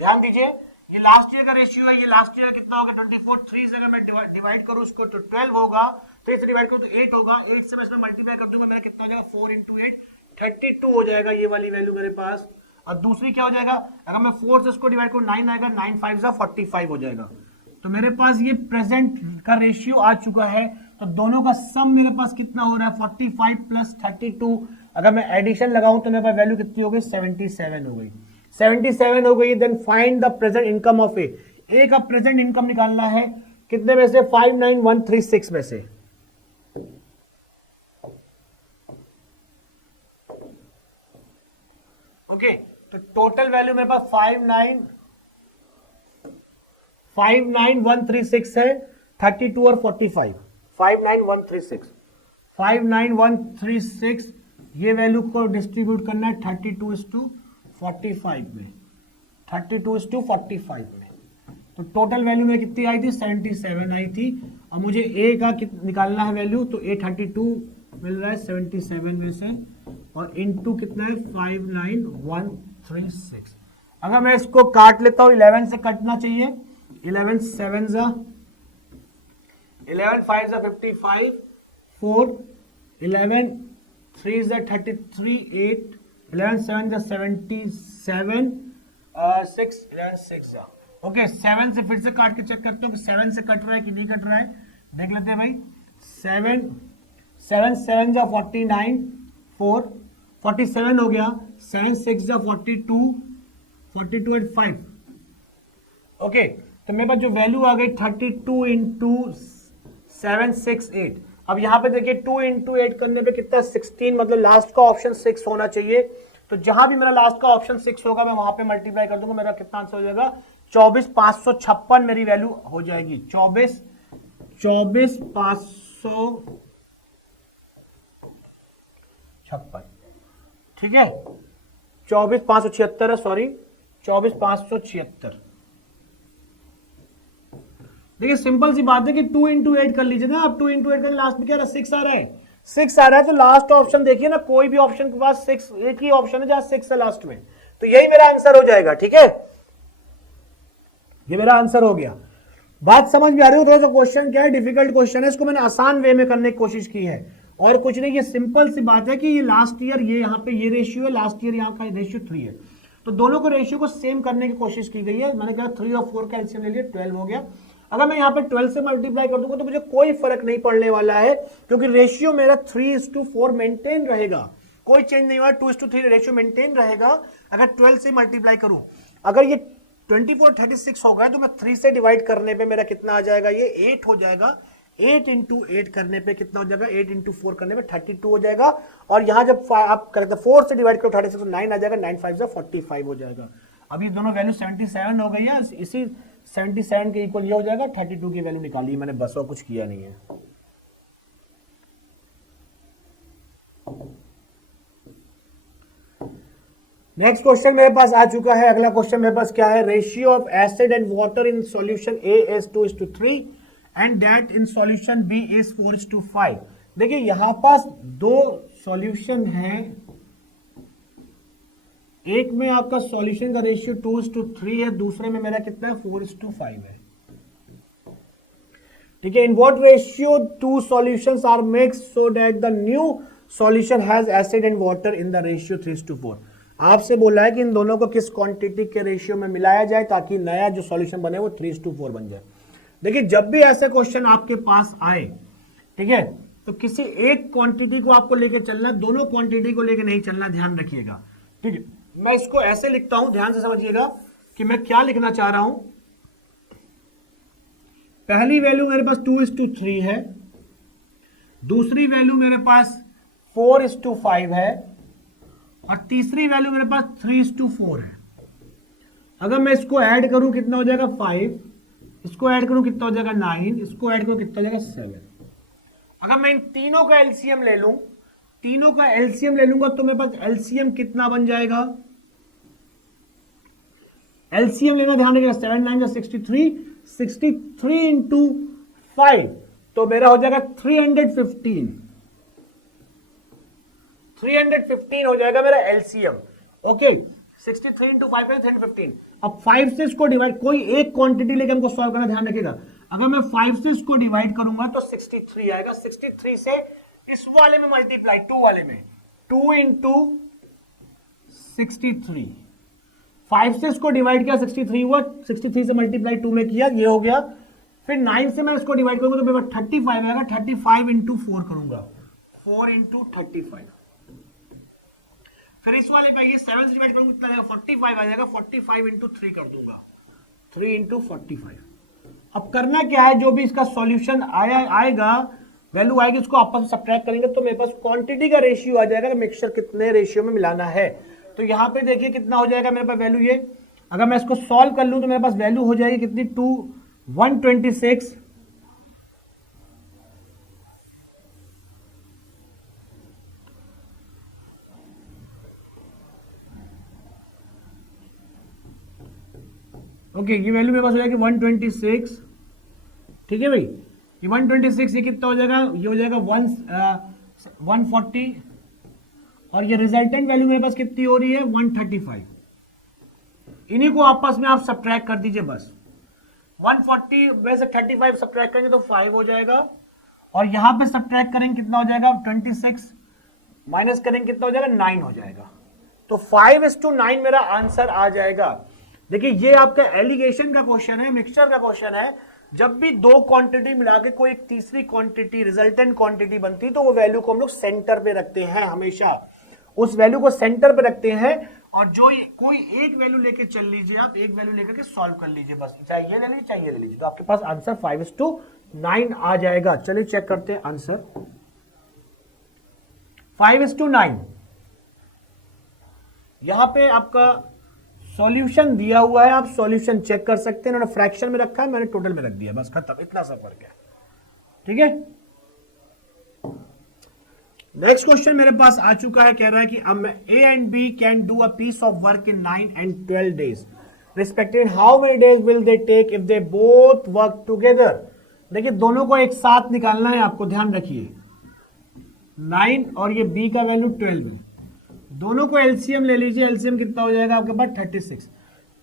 ध्यान दीजिए, ये लास्ट ईयर का रेशियो है, ये लास्ट ईयर कितना होगा 24, 3 से अगर मैं डिवाइड करूं इसको तो 12 होगा, 3 से डिवाइड करूं तो 8 होगा, 8 से मैं इसमें मल्टीप्लाई कर दूंगा, मेरा कितना हो जाएगा 4 into 8 32 हो जाएगा ये वाली वैल्यू मेरे पास। और दूसरी क्या हो जाएगा, अगर मैं 4 से इसको डिवाइड करूं 9 आएगा, 9 5 जा 45 हो जाएगा। तो मेरे पास ये प्रेजेंट का रेशियो आ चुका है, तो दोनों का सम मेरे पास कितना हो रहा है 45 प्लस 32। अगर मैं एडिशन लगाऊं तो मेरे पास वैल्यू कितनी हो गई 77 हो गई, 77 हो गई। Then find the present income of A का प्रेजेंट इनकम निकालना है, कितने में से 59136 में से। ओके, तो टोटल वैल्यू मेरे पास 59136 है, 32 और 45, 59136 ये वैल्यू को डिस्ट्रीब्यूट करना है 32:45 में, 32:45 में। तो टोटल वैल्यू में कितनी आई थी 77 आई थी। और मुझे ए का निकालना है वैल्यू, तो ए 32 मिल रहा है 77 में से, और इनटू कितना है 59136। अगर मैं इसको काट लेता हूं 11 से कटना चाहिए, 11 7 जा 11 5 जा 55 4 11 3 जा 33 8 11 7 जा 77 6 11 6 जा। ओके, 7 से फिर से काट के चेक करते हो कि 7 से कट रहा है कि नहीं कट रहा है, देख लेते हैं भाई। 7 7 जा 49 4 47 हो गया, 7 6 जा 42 42 and 5। ओके, तो मेरे पास जो वैल्यू आ गई 32 इंटू 768। अब यहाँ पे देखिए 2 इंटू 8 करने पे कितना 16, मतलब लास्ट का ऑप्शन 6 होना चाहिए। तो जहां भी मेरा लास्ट का ऑप्शन 6 होगा मैं वहां पे मल्टीप्लाई कर दूंगा, मेरा कितना आंसर हो जाएगा 24556 मेरी वैल्यू हो जाएगी, 24556। ठीक है, 24576 है, सॉरी 24576। देखिए सिंपल सी बात है कि 2 इंटू 8 कर लीजिए ना आप, 2 इंटू 8 कर लास्ट में क्या रहा 6 आ रहा है, 6 आ रहा है। तो लास्ट ऑप्शन देखिए ना, कोई भी ऑप्शन के पास 6, एक ही ऑप्शन है जहां 6 है लास्ट में, तो यही मेरा आंसर हो जाएगा। ठीक है, ये मेरा आंसर हो गया। बात समझ में आ रही हो? थोड़ा सा क्वेश्चन क्या है, डिफिकल्ट क्वेश्चन है, इसको मैंने आसान वे में करने की कोशिश की है, और कुछ नहीं। ये सिंपल सी बात है कि ये लास्ट ईयर ये यहाँ पे ये रेशियो है, लास्ट ईयर यहाँ का रेशियो 3 है, तो दोनों को रेशियो को सेम करने की कोशिश की गई है। मैंने कहा 3 और 4 का एलसीएम ले लिया, 12 हो गया। अगर मैं यहाँ पे 12 से मल्टीप्लाई कर दूंगा तो मुझे कोई फर्क नहीं पड़ने वाला है, क्योंकि रेशियो मेरा 3:4 मेंटेन रहेगा, कोई चेंज नहीं हुआ, 2:3 रेशियो मेंटेन रहेगा। अगर 12 से मल्टीप्लाई करूं, अगर ये 24 36 होगा तो मैं 3 से डिवाइड करने पे मेरा कितना आ जाएगा, ये 8 हो जाएगा। 8 इंटू 8 करने पे कितना हो जाएगा, 8 इंटू 4 करने पे 32 हो जाएगा। और यहां जब आप करते 4 से डिवाइड करो 36 तो 9 आ जाएगा, 9 5 जा 45 हो जाएगा। अभी दोनों वैल्यू 77 हो गई है, इसी 77 के इक्वल ये हो जाएगा, 32 की वैल्यू निकाली मैंने, बस और कुछ किया नहीं है। नेक्स्ट क्वेश्चन मेरे पास आ चुका है। अगला क्वेश्चन मेरे पास क्या है, ratio of acid and water in solution A is 2:3 and that in solution B is 4:5। देखिए यहां पास दो सॉल्यूशन है, एक में आपका सॉल्यूशन का रेशियो 2:3 है, दूसरे में मेरा कितना है 4:5 है। ठीक है, in what ratio two solutions are mixed so that the new solution has acid and water in the ratio 3:4। आपसे बोला है कि इन दोनों को किस क्वांटिटी के रेशियो में मिलाया जाए ताकि नया जो सॉल्यूशन बने वो 3:4 बन जाए। देखिए जब भी ऐसे क्वेश्चन आपके पास आए, ठीक है, तो किसी एक क्वांटिटी को आपको लेके चलना, दोनों क्वांटिटी को लेके नहीं चलना, ध्यान रखिएगा। ठीक है, मैं इसको ऐसे लिखता हूं, ध्यान से समझिएगा कि मैं क्या लिखना चाह रहा हूं। पहली वैल्यू मेरे पास 2:3 है, दूसरी वैल्यू मेरे पास 4:5 है, और तीसरी वैल्यू मेरे पास 3:4 है। अगर मैं इसको ऐड करूं कितना हो जाएगा 5, इसको ऐड करूं कितना हो जाएगा 9, इसको ऐड करूं कितना हो जाएगा 7। अगर मैं इन तीनों का एलसीएम ले लूं, तीनों का एलसीएम ले लूंगा तो मेरे पास एलसीएम कितना बन जाएगा, एलसीएम लेना ध्यान रखिएगा, 7 9 63, 63 इंटू 5 तो मेरा हो जाएगा 315, 315 हो जाएगा मेरा एलसीएम। ओके 63 इंटू 5 है 315। अब 5 से इसको डिवाइड, कोई एक क्वांटिटी लेके हमको सॉल्व करना, ध्यान रखिएगा। अगर मैं 5 से इसको डिवाइड करूंगा तो 63 आएगा, 63 से इस वाले में मल्टीप्लाई, 2 वाले में 2 इंटू 63, 5 से इसको डिवाइड किया 63 हुआ, 63 से मल्टीप्लाई 2 में किया, ये हो गया। फिर 9 से मैं इसको डिवाइड करूंगा तो मेरे पास 35 आएगा, 35 इंटू 4 करूंगा, 4 इंटू 35। फिर इस वाले पे ये 7 से डिवाइड करूंगा कितना आएगा, 45 आ जाएगा, 45 इंटू 3 कर दूंगा, 3 इंटू 45। अब करना क्या है, जो भी इसका सॉल्यूशन आएगा, वैल्यू आएगी, उसको आपस में सब्ट्रैक्ट करेंगे तो मेरे पास क्वांटिटी का रेशियो आ जाएगा कि मिक्सचर कितने रेशियो में मिलाना है। तो यहाँ पे देखिए कितना हो जाएगा मेरे पास वैल्यू, ये अगर मैं इसको सॉल्व कर लूं तो मेरे पास वैल्यू हो जाएगी कितनी, 126, ओके ये वैल्यू मेरे पास हो जाएगी 126, ठीक है भाई, ये 126, ये कितना हो जाएगा, ये हो जाएगा 140, और ये रिजल्टेंट वैल्यू मेरे पास कितनी हो रही है 135। इन्हीं को आपस में आप सब्ट्रैक्ट कर दीजिए बस, 140 वैसे 35 सब्ट्रैक्ट करेंगे तो 5 हो जाएगा, और यहां पे सब्ट्रैक्ट करेंगे कितना हो जाएगा 26, माइनस करेंगे कितना हो जाएगा 9 हो जाएगा। तो 5:9 मेरा आंसर आ जाएगा। देखिए ये आपका एलिगेशन का क्वेश्चन है, मिक्सचर का क्वेश्चन है। जब भी दो क्वांटिटी मिला के कोई एक तीसरी क्वांटिटी रिजल्टेंट क्वांटिटी बनती तो वो वैल्यू को हम लोग सेंटर पे रखते हैं, हमेशा उस वैल्यू को सेंटर पे रखते हैं, और जो कोई एक वैल्यू लेके चल लीजिए, आप एक वैल्यू लेकर के सॉल्व कर लीजिए बस, चाहे ये ले लीजिए चाहे ये ले लीजिए, तो आपके पास आंसर 5:9 आ जाएगा। चलिए चेक करते हैं आंसर, 5:9। यहां पे आपका सॉल्यूशन दिया हुआ है, आप सॉल्यूशन चेक कर सकते हैं। इन्होंने फ्रैक्शन में रखा है, मैंने टोटल में रख दिया, बस खत्म, इतना सा फर्क है, ठीक है। नेक्स्ट क्वेश्चन मेरे पास आ चुका है, कह रहा है कि A and B can do a piece of work in 9 and 12 days respectively. How many days will they take if they both work together? देखिए दोनों को एक साथ निकालना है, आपको ध्यान रखिए, 9 और ये B का वैल्यू 12 है, दोनों को एलसीएम ले लीजिए। एलसीएम कितना हो जाएगा आपके पास 36,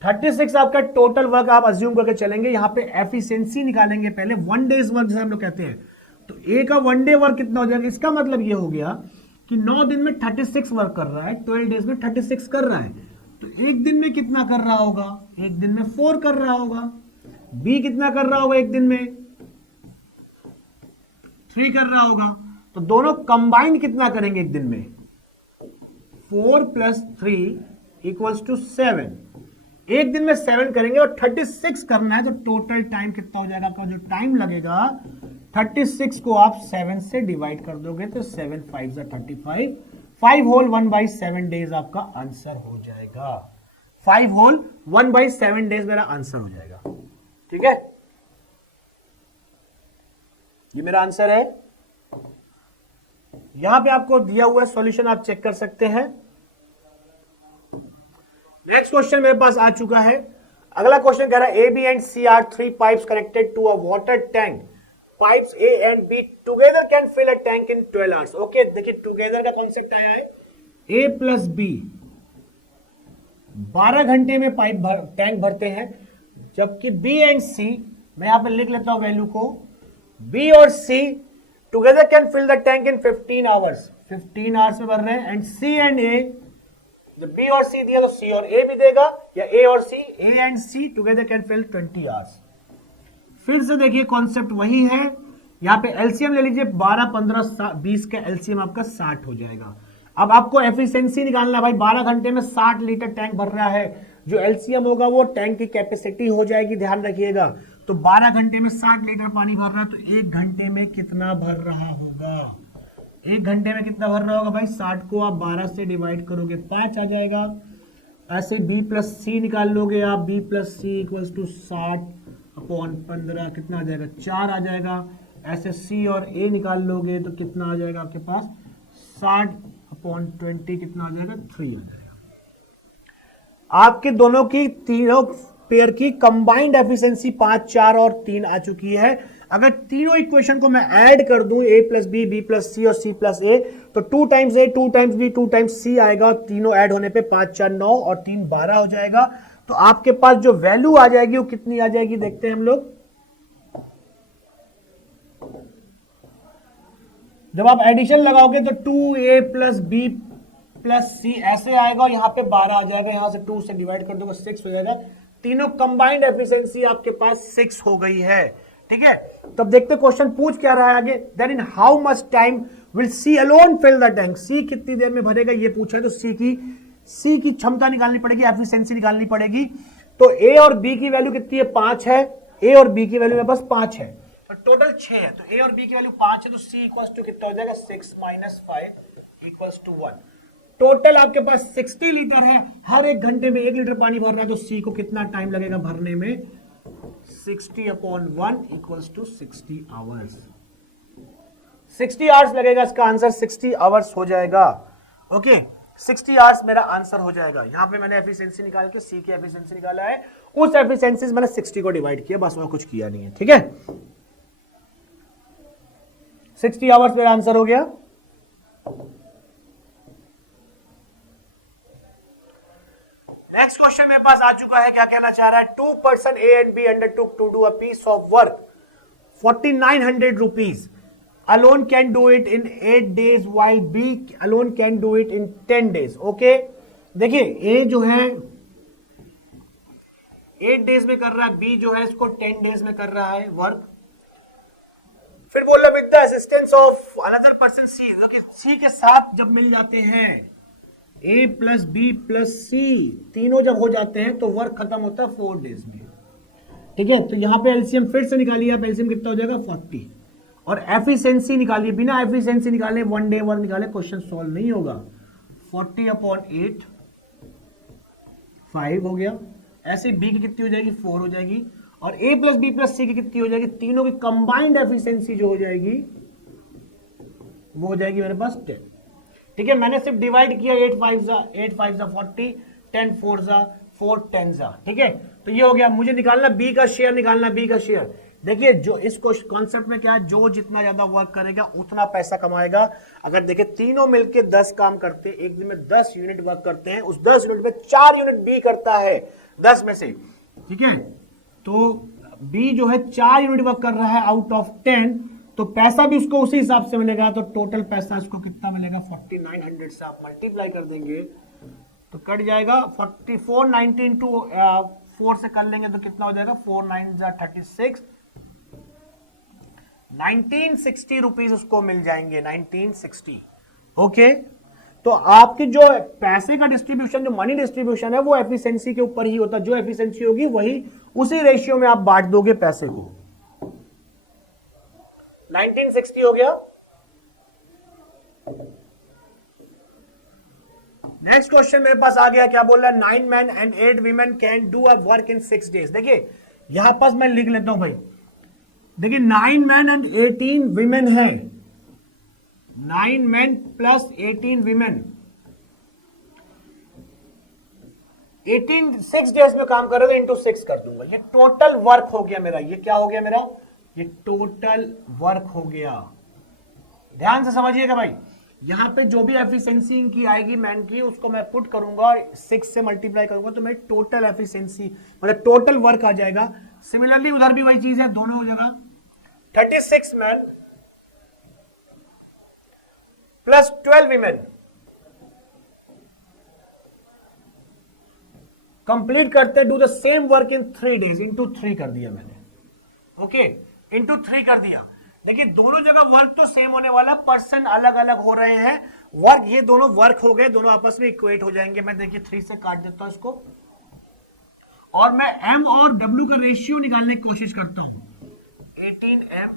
36 आपका टोटल वर्क आप अज्यूम करके चलेंगे। यहाँ पे एफिशिएंसी निकालेंगे पहले, 1 डेज वर्क जैसे हम लोग कहते हैं, तो ए का 1 डे वर्क कितना हो जाएगा, इसका मतलब ये हो गया कि 9 दिन में 36 वर्क कर रहा है, 12 डेज में 36 कर रहा है, तो एक दिन में कितना कर रहा होगा, एक दिन में 4 कर रहा होगा। बी कितना कर रहा होगा, एक दिन में 3 कर रहा होगा। तो दोनों कंबाइंड कितना करेंगे एक दिन में, 4 + 3 = 7, एक दिन में 7 करेंगे और 36 करना है, तो टोटल टाइम कितना हो जाएगा आपका, जो टाइम लगेगा 36 को आप 7 से डिवाइड कर दोगे तो 7 5 35, 5 होल 1/7 डेज आपका आंसर हो जाएगा। 5 होल 1/7 डेज मेरा आंसर हो जाएगा, ठीक है, ये मेरा आंसर है। यहां पे आपको दिया हुआ सॉल्यूशन आप चेक कर सकते हैं। नेक्स्ट क्वेश्चन मेरे पास आ चुका है। अगला क्वेश्चन कह रहा है A, B and C are 3 pipes connected to a water tank. Pipes A and B together can fill a tank in 12 hours. Okay, देखिए टुगेदर का कॉन्सेप्ट आया है, A + B 12 घंटे में टैंक भरते हैं, जबकि B and C, मैं यहां पे लिख लेता हूं वैल्यू को, B और C together can fill the tank in 15 hours. 15 hours में भर रहे हैं। एंड C and A, जब B और C दिया तो C और A भी देगा, या A और C, A and C together can fill 20 hours. फिर से देखिए कॉन्सेप्ट वही है, यहां पे एलसीएम ले लीजिए, 12 15 20 का एलसीएम आपका 60 हो जाएगा। अब आपको एफिशिएंसी निकालना है भाई, 12 घंटे में 60 लीटर टैंक भर रहा है, जो एलसीएम होगा वो टैंक की कैपेसिटी हो जाएगी, ध्यान रखिएगा। तो 12 घंटे में 60 लीटर पानी भर रहा है, तो 1 घंटे में कितना भर रहा होगा, 1 घंटे में कितना भर रहा होगा भाई, 60 को आप 12 से डिवाइड करोगे 5 आ जाएगा। ऐसे B + C निकाल लोगे आप, B + C = 60 अपॉन 15 कितना आ जाएगा 4 आ जाएगा। ऐसे सी और ए निकाल लोगे तो कितना आ जाएगा आपके पास 60 अपॉन 20 कितना आ जाएगा 3 आ जाएगा। आपके दोनों की तीनों पेयर की कंबाइंड एफिशिएंसी 5, 4 और 3 आ चुकी है। अगर तीनों इक्वेशन को मैं ऐड कर दूं a plus B, B plus C और सी प्लस ए, तो 2 times a, 2 times b, 2 times c आएगा। तीनों ऐड होने पे 5, 4, 9 और 3, 12 हो जाएगा। तो आपके पास जो वैल्यू आ जाएगी वो कितनी आ जाएगी देखते हैं हम लोग। जब आप एडिशन लगाओगे तो 2a प्लस बी प्लस सी ऐसे आएगा और यहां पे 12 आ जाएगा। यहां से 2 से डिवाइड कर दोगे 6 हो जाएगा। तीनों कंबाइंड एफिशिएंसी आपके पास 6 हो गई है। ठीक है, तब देखते क्वेश्चन पूछ क्या रहा है आगे। Then in how much time will C alone fill the tank, C कितनी देर में भरेगा ये पूछा है। तो सी की क्षमता निकालनी पड़ेगी, एफिशिएंसी निकालनी पड़ेगी। तो ए और बी की वैल्यू कितनी है 5 है। ए और बी की वैल्यू मेरे पास 5 है और टोटल 6 है। तो ए और बी की वैल्यू 5 है। तो सी इक्वल्स टू कितना हो जाएगा 6 माइनस 5 इक्वल्स टू 1। टोटल आपके पास 60 लीटर है। हर एक घंटे में 1 लीटर पानी भर रहा है। तो सी को कितना टाइम लगेगा भरने में 60 upon 1 equals to 60 hours. 60 hours लगेगा। इसका आंसर 60 आवर्स हो जाएगा। ओके, 60 आवर्स मेरा आंसर हो जाएगा। यहां पे मैंने एफिशिएंसी निकाल के सी की एफिशिएंसी निकाला है। उस एफिशिएंसी से मैंने 60 को डिवाइड किया, बस और कुछ किया नहीं है। ठीक है, 60 आवर्स मेरा आंसर हो गया। नेक्स्ट क्वेश्चन मेरे पास आ चुका है। क्या कहना चाह रहा है, 2 person A and B undertook to do a piece of work 4900 rupees alone can do it in 8 days while B alone can do it in 10 days. Okay, देखिए A जो है 8 डेज में कर रहा है, B जो है इसको 10 डेज में कर रहा है वर्क। फिर बोला with the assistance of another person C, C के साथ जब मिल जाते हैं A प्लस बी प्लस सी, तीनों जब हो जाते हैं तो वर्क खत्म होता है 4 डेज में। ठीक है, तो यहां पे एलसीएम फिर से निकालिए आप। एलसीएम कितना हो जाएगा 40 और एफिशिएंसी निकालिए। बिना एफिशिएंसी निकाले 1 डे वर्क निकाले क्वेश्चन सॉल्व नहीं होगा। 40 अपॉन 8 5 हो गया। ऐसे बी की कितनी हो जाएगी 4 हो जाएगी और ए प्लस बी प्लस सी की कितनी हो जाएगी, तीनों की कंबाइंड एफिशिएंसी जो हो जाएगी वो हो जाएगी मेरे पास 10। ठीक है, मैंने सिर्फ डिवाइड किया 8 5 जा 40, 10 4 जा 4 10 जा। ठीक है, तो ये हो गया। मुझे निकालना बी का शेयर, निकालना बी का शेयर। देखिए जो इस कॉन्सेप्ट में क्या है, जो जितना ज्यादा वर्क करेगा उतना पैसा कमाएगा। अगर देखिए तीनों मिलके 10 काम करते हैं, एक दिन में 10 यूनिट वर्क करते हैं, उस 10 यूनिट में 4 यूनिट बी करता है 10 में से। ठीक है, तो बी जो है 4 यूनिट वर्क कर रहा है आउट ऑफ 10, तो पैसा भी उसको उसी हिसाब से मिलेगा। तो टोटल पैसा इसको कितना मिलेगा 4900 से आप मल्टीप्लाई कर देंगे तो कट जाएगा 44 90 इंटू 4 से कर लेंगे तो कितना हो जाएगा 4 9 जा 36 1960 रुपीज उसको मिल जाएंगे 1960। ओके, तो आपकी जो पैसे का डिस्ट्रीब्यूशन, जो मनी डिस्ट्रीब्यूशन है वो एफिशिएंसी के ऊपर ही होता है। जो एफिशिएंसी होगी वही उसी रेशियो में आप बांट दोगे पैसे को। 1960 हो गया। नेक्स्ट क्वेश्चन मेरे पास आ गया। क्या बोल रहा है, 9 men and 8 women can do a work in 6 days। देखिए यहां पास मैं लिख लेता हूं भाई। देखिए 9 men and 18 women है, 9 men प्लस 18 women, 18 6 डेज में काम कर रहे थे, इंटू 6 कर दूंगा। ये टोटल वर्क हो गया मेरा। ये क्या हो गया मेरा, ये टोटल वर्क हो गया। ध्यान से समझिएगा भाई, यहां पे जो भी एफिशिएंसी इनकी आएगी मैन की, उसको मैं पुट करूंगा 6 से मल्टीप्लाई करूंगा तो मेरी टोटल एफिशिएंसी मतलब टोटल वर्क आ जाएगा। सिमिलरली उधर भी वही चीज है, दोनों जगह 36 मैन प्लस 12 विमेन कंप्लीट करते, do the same work in 3 days, into 3 कर दिया मैंने। ओके, इंटू 3 कर दिया। देखिए दोनों जगह वर्क तो सेम होने वाला, पर्सन अलग अलग हो रहे हैं। वर्क ये दोनों वर्क हो गए, दोनों आपस में इक्वेट हो जाएंगे। मैं देखिए 3 से काट देता हूं इसको और मैं एम और डब्ल्यू का रेशियो निकालने की कोशिश करता हूं। 18m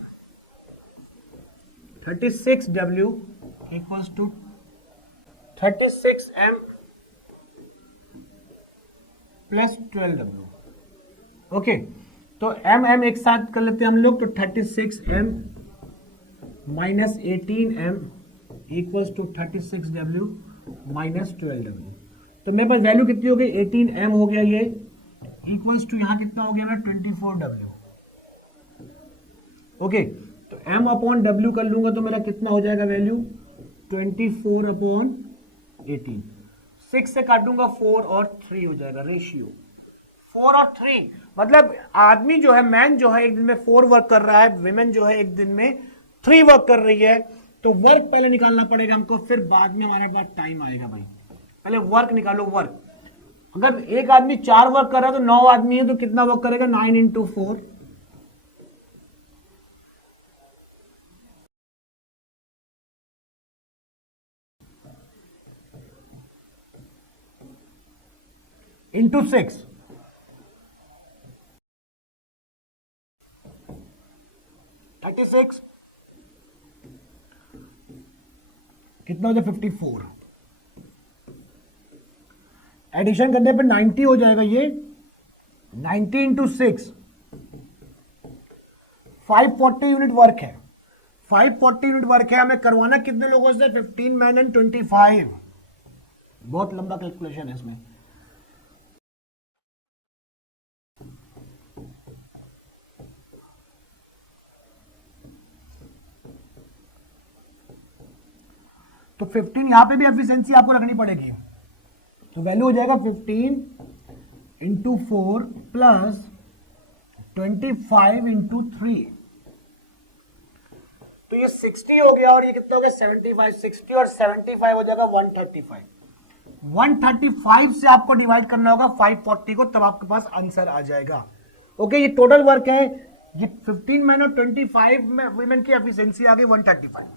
36w equals to 36m plus 12w। Okay, तो एम एम एक साथ कर लेते हैं हम लोग, तो 36m minus 18m equals to 36w minus 12w। तो मेरे पास वैल्यू कितनी हो गई, 18m हो गया ये, इक्वल्स टू यहां कितना हो गया मेरा 24w। ओके, तो m अपॉन w कर लूंगा तो मेरा कितना हो जाएगा वैल्यू 24 अपॉन 18। 6 से काटूंगा 4 और 3 हो जाएगा रेशियो 4 और 3। मतलब आदमी जो है, मैन जो है एक दिन में 4 वर्क कर रहा है, विमेन जो है एक दिन में 3 वर्क कर रही है। तो वर्क पहले निकालना पड़ेगा हमको, फिर बाद में हमारे पास टाइम आएगा भाई। पहले वर्क निकालो, वर्क। अगर एक आदमी 4 वर्क कर रहा है तो 9 आदमी है तो कितना वर्क करेगा, 9 इंटू 4 इंटू 6, 36 कितना हो जाए 54। एडिशन करने पे 90 हो जाएगा ये, 90 इंटू 6 540 यूनिट वर्क है। 540 यूनिट वर्क है, हमें करवाना कितने लोगों से, 15 मैन एंड 25। बहुत लंबा कैलकुलेशन है इसमें। तो 15 यहां पे भी एफिशिएंसी आपको रखनी पड़ेगी, तो वैल्यू हो जाएगा 15 इंटू 4 प्लस 25 इंटू 3। तो ये 60 हो गया और ये कितना हो गया 75। 60 और 75 हो जाएगा 135। 135 से आपको डिवाइड करना होगा 540 को, तब आपके पास आंसर आ जाएगा। ओके, ये टोटल वर्क है, ये 15 मैन और 25 में वुमेन की एफिशिएंसी आ गई 135।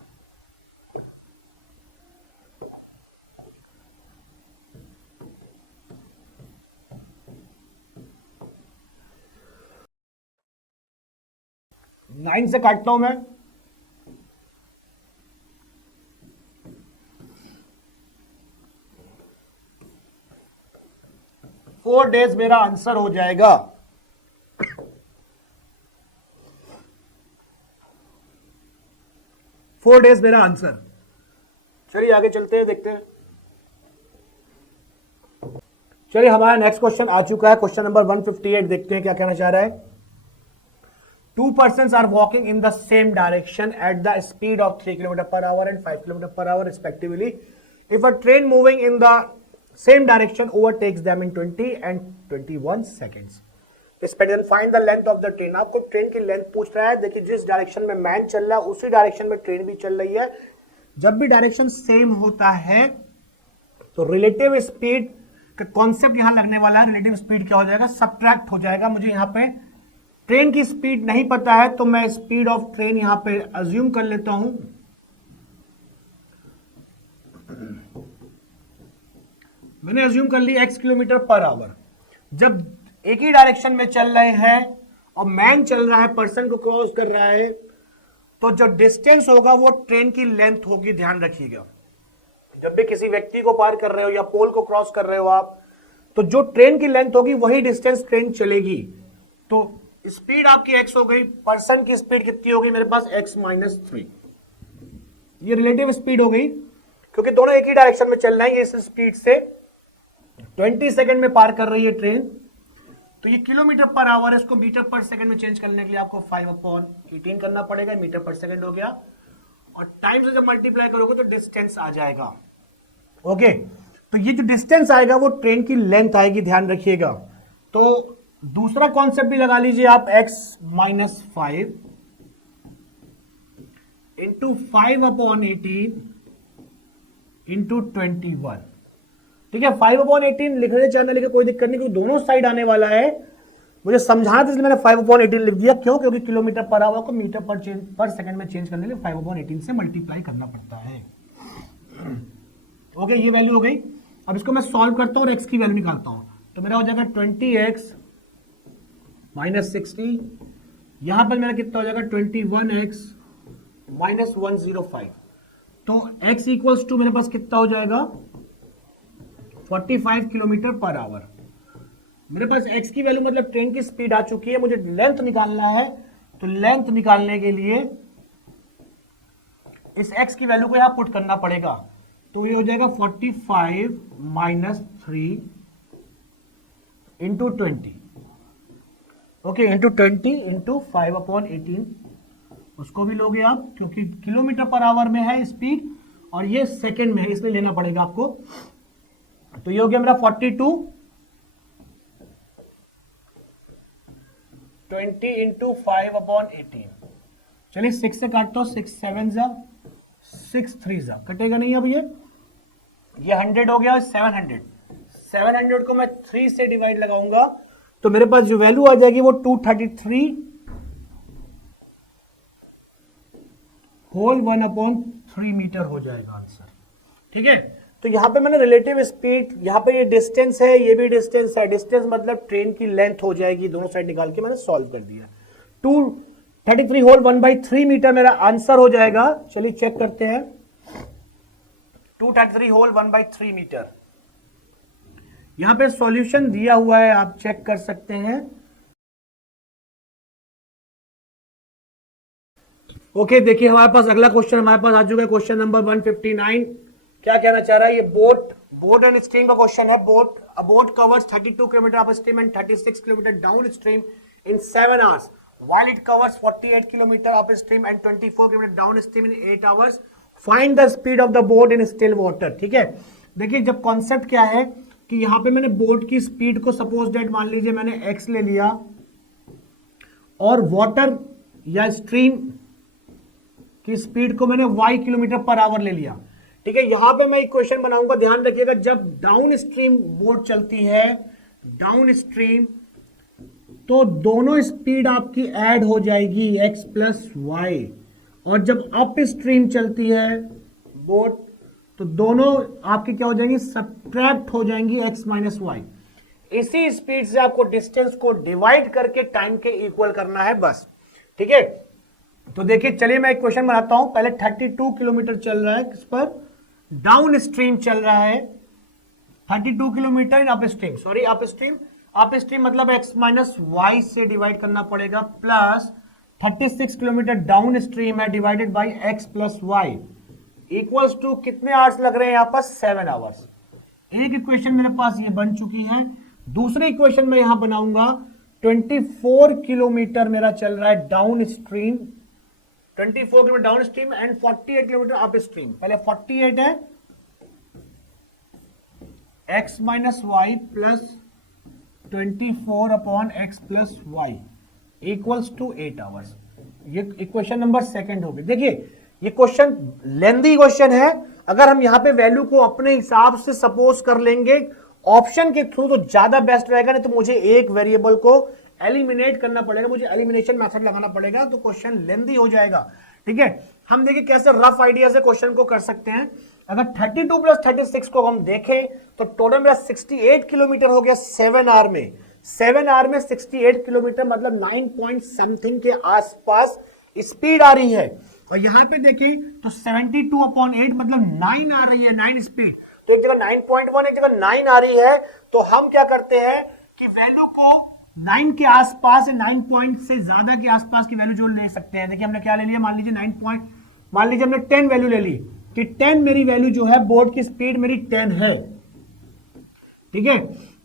नाइन से काटता हूं मैं, फोर डेज मेरा आंसर हो जाएगा। फोर डेज मेरा आंसर। चलिए आगे चलते हैं, देखते हैं। चलिए हमारा नेक्स्ट क्वेश्चन आ चुका है, क्वेश्चन नंबर 158। देखते हैं क्या कहना चाह रहा है। Two persons are walking in the same direction at the speed of 3 km per hour and 5 km per hour respectively. If a train moving in the same direction overtakes them in 20 and 21 seconds. Then find the length of the train. आपको train की length पूछ रहा है। देखिए जिस direction में man चल रहा है उसी डायरेक्शन में ट्रेन भी चल रही है। जब भी डायरेक्शन सेम होता है तो रिलेटिव स्पीड का कॉन्सेप्ट यहां लगने वाला है। रिलेटिव स्पीड क्या हो जाएगा, सब्ट्रैक्ट हो जाएगा। मुझे यहां पे ट्रेन की स्पीड नहीं पता है तो मैं स्पीड ऑफ ट्रेन यहां पे अज्यूम कर लेता हूं। मैंने अज्यूम कर ली x किलोमीटर पर आवर। जब एक ही डायरेक्शन में चल रहे हैं और मैन चल रहा है, पर्सन को क्रॉस कर रहा है, तो जो डिस्टेंस होगा वो ट्रेन की लेंथ होगी। ध्यान रखिएगा, जब भी किसी व्यक्ति को पार कर रहे हो या पोल को क्रॉस कर रहे हो आप, तो जो ट्रेन की लेंथ होगी वही डिस्टेंस ट्रेन चलेगी। तो स्पीड आपकी x हो गई, पर्सन की स्पीड कितनी हो गई मेरे पास x माइनस 3। ये रिलेटिव स्पीड हो गई क्योंकि दोनों एक ही डायरेक्शन में चल रहे हैं। ये इस स्पीड से 20 सेकंड में पार कर रही है ट्रेन। तो ये किलोमीटर पर आवर है, इसको मीटर पर सेकंड में चेंज करने के लिए आपको 5/18 करना पड़ेगा। मीटर पर सेकंड हो गया और टाइम से जब मल्टीप्लाई करोगे तो डिस्टेंस आ जाएगा। ओके, तो ये जो डिस्टेंस आएगा वो ट्रेन की लेंथ आएगी, ध्यान रखिएगा। तो दूसरा कॉन्सेप्ट भी लगा लीजिए आप, x माइनस 5 इंटू 5/18 इंटू 21। ठीक है, 5/18 लिखने चाहने लिखे कोई दिक्कत नहीं, क्योंकि दोनों साइड आने वाला है। मुझे समझाना था इसलिए मैंने 5/18 लिख दिया। क्यों? क्योंकि किलोमीटर पर आवर को मीटर पर सेकंड में चेंज करने के लिए 5/18 से मल्टीप्लाई करना पड़ता है। ओके, ये वैल्यू हो गई। अब इसको मैं सॉल्व करता हूं और x की वैल्यू निकालता हूं, तो मेरा हो जाएगा 20x माइनस 60। यहां पर मेरा कितना हो जाएगा 21x माइनस 105। तो x इक्वल्स टू मेरे पास कितना हो जाएगा 45 किलोमीटर पर आवर। मेरे पास x की वैल्यू मतलब ट्रेन की स्पीड आ चुकी है, मुझे लेंथ निकालना है, तो लेंथ निकालने के लिए इस x की वैल्यू को यहां पुट करना पड़ेगा, तो ये हो जाएगा 45 minus 3 into 20, okay, into 20 into 5/18, उसको भी लोगे आप क्योंकि किलोमीटर पर आवर में है स्पीड और ये सेकंड में है इसलिए लेना पड़ेगा आपको। तो ये हो गया मेरा 42 20 इंटू 5/18। चलिए 6 से काटता हूं, 6 7 जा 6 3 जा, कटेगा नहीं अब ये 100 हो गया, 700 को मैं 3 से डिवाइड लगाऊंगा तो मेरे पास जो वैल्यू आ जाएगी वो 233 होल 1/3 मीटर हो जाएगा आंसर। ठीक है, तो यहां पे मैंने रिलेटिव स्पीड, यहां पे ये डिस्टेंस है, ये भी डिस्टेंस है, डिस्टेंस मतलब ट्रेन की लेंथ हो जाएगी, दोनों साइड निकाल के मैंने सॉल्व कर दिया। 233 होल 1/3 मीटर मेरा आंसर हो जाएगा। चलिए चेक करते हैं, 233 होल 1/3 मीटर। यहां पे सॉल्यूशन दिया हुआ है, आप चेक कर सकते हैं। ओके, देखिए हमारे पास अगला क्वेश्चन हमारे पास आ चुका है, क्वेश्चन नंबर 159। क्या कहना चाह रहा है ये? बोट एंड स्ट्रीम का क्वेश्चन है। अ boat covers 32 kilometre up stream and 36 kilometre down stream in 7 hours while it covers 48 kilometre up stream and 24 kilometre down stream in 8 hours. Find the speed of the boat in still water. ठीक है, देखिए जब concept क्या है कि यहां पे मैंने बोट की स्पीड को सपोज डेट मान लीजिए मैंने x ले लिया और वाटर या स्ट्रीम की स्पीड को मैंने y किलोमीटर पर आवर ले लिया। ठीक है, यहां पे मैं इक्वेशन बनाऊंगा, ध्यान रखिएगा, जब डाउन स्ट्रीम बोट चलती है, डाउन स्ट्रीम, तो दोनों स्पीड आपकी ऐड हो जाएगी x प्लस वाई, और जब अप स्ट्रीम चलती है बोट तो दोनों आपकी क्या हो जाएंगी? सब्ट्रैक्ट हो जाएंगी x माइनस वाई। इसी स्पीड से आपको डिस्टेंस को डिवाइड करके टाइम के इक्वल करना है बस। ठीक है, तो देखिए चलिए मैं एक क्वेश्चन बनाता हूं। पहले 32 किलोमीटर चल रहा है, किस पर? डाउन स्ट्रीम चल रहा है, 32 kilometre in upstream, sorry upstream मतलब x माइनस वाई से डिवाइड करना पड़ेगा, प्लस 36 किलोमीटर डाउन स्ट्रीम है divided by x plus Y equals to कितने आवर्स लग रहे हैं? यहां पर 7 आवर्स। एक इक्वेशन मेरे पास ये बन चुकी है। दूसरी इक्वेशन मैं यहां बनाऊंगा, 24 किलोमीटर मेरा चल रहा है downstream, 24 kilometre downstream and 48 kilometre upstream. पहले 48 है x minus Y plus 24 upon x plus Y equals to 8 hours. ये इक्वेशन नंबर सेकंड होगी। देखिए ये क्वेश्चन लेंदी क्वेश्चन है, अगर हम यहां पे वैल्यू को अपने हिसाब से सपोज कर लेंगे ऑप्शन के थ्रू तो ज्यादा बेस्ट रहेगा, नहीं तो मुझे एक वेरिएबल को एलिमिनेट करना पड़ेगा, मुझे एलिमिनेशन मेथड लगाना पड़ेगा, तो क्वेश्चन लेंदी हो जाएगा। ठीक है, हम देखिए कैसे रफ आइडिया से क्वेश्चन को कर सकते हैं। अगर 32 प्लस 36 को हम देखें तो टोटल मेरा 68 किलोमीटर हो गया 7 आवर में। 7 आवर में 68 किलोमीटर मतलब 9 पॉइंट समथिंग के आसपास स्पीड आ रही है, और यहां पे देखिए तो 72/8 मतलब 9 आ रही है, 9 स्पीड, तो एक जगह 9.1 एक जगह 9 आ रही है। तो हम क्या करते हैं कि वैल्यू को 9 के आसपास, 9 पॉइंट से ज्यादा के आसपास की वैल्यू जो ले सकते हैं। देखिए हमने क्या ले लिया, मान लीजिए 9 पॉइंट, मान लीजिए हमने 10 वैल्यू ले ली कि 10 मेरी वैल्यू जो है, बोर्ड की स्पीड मेरी 10 है। ठीक है,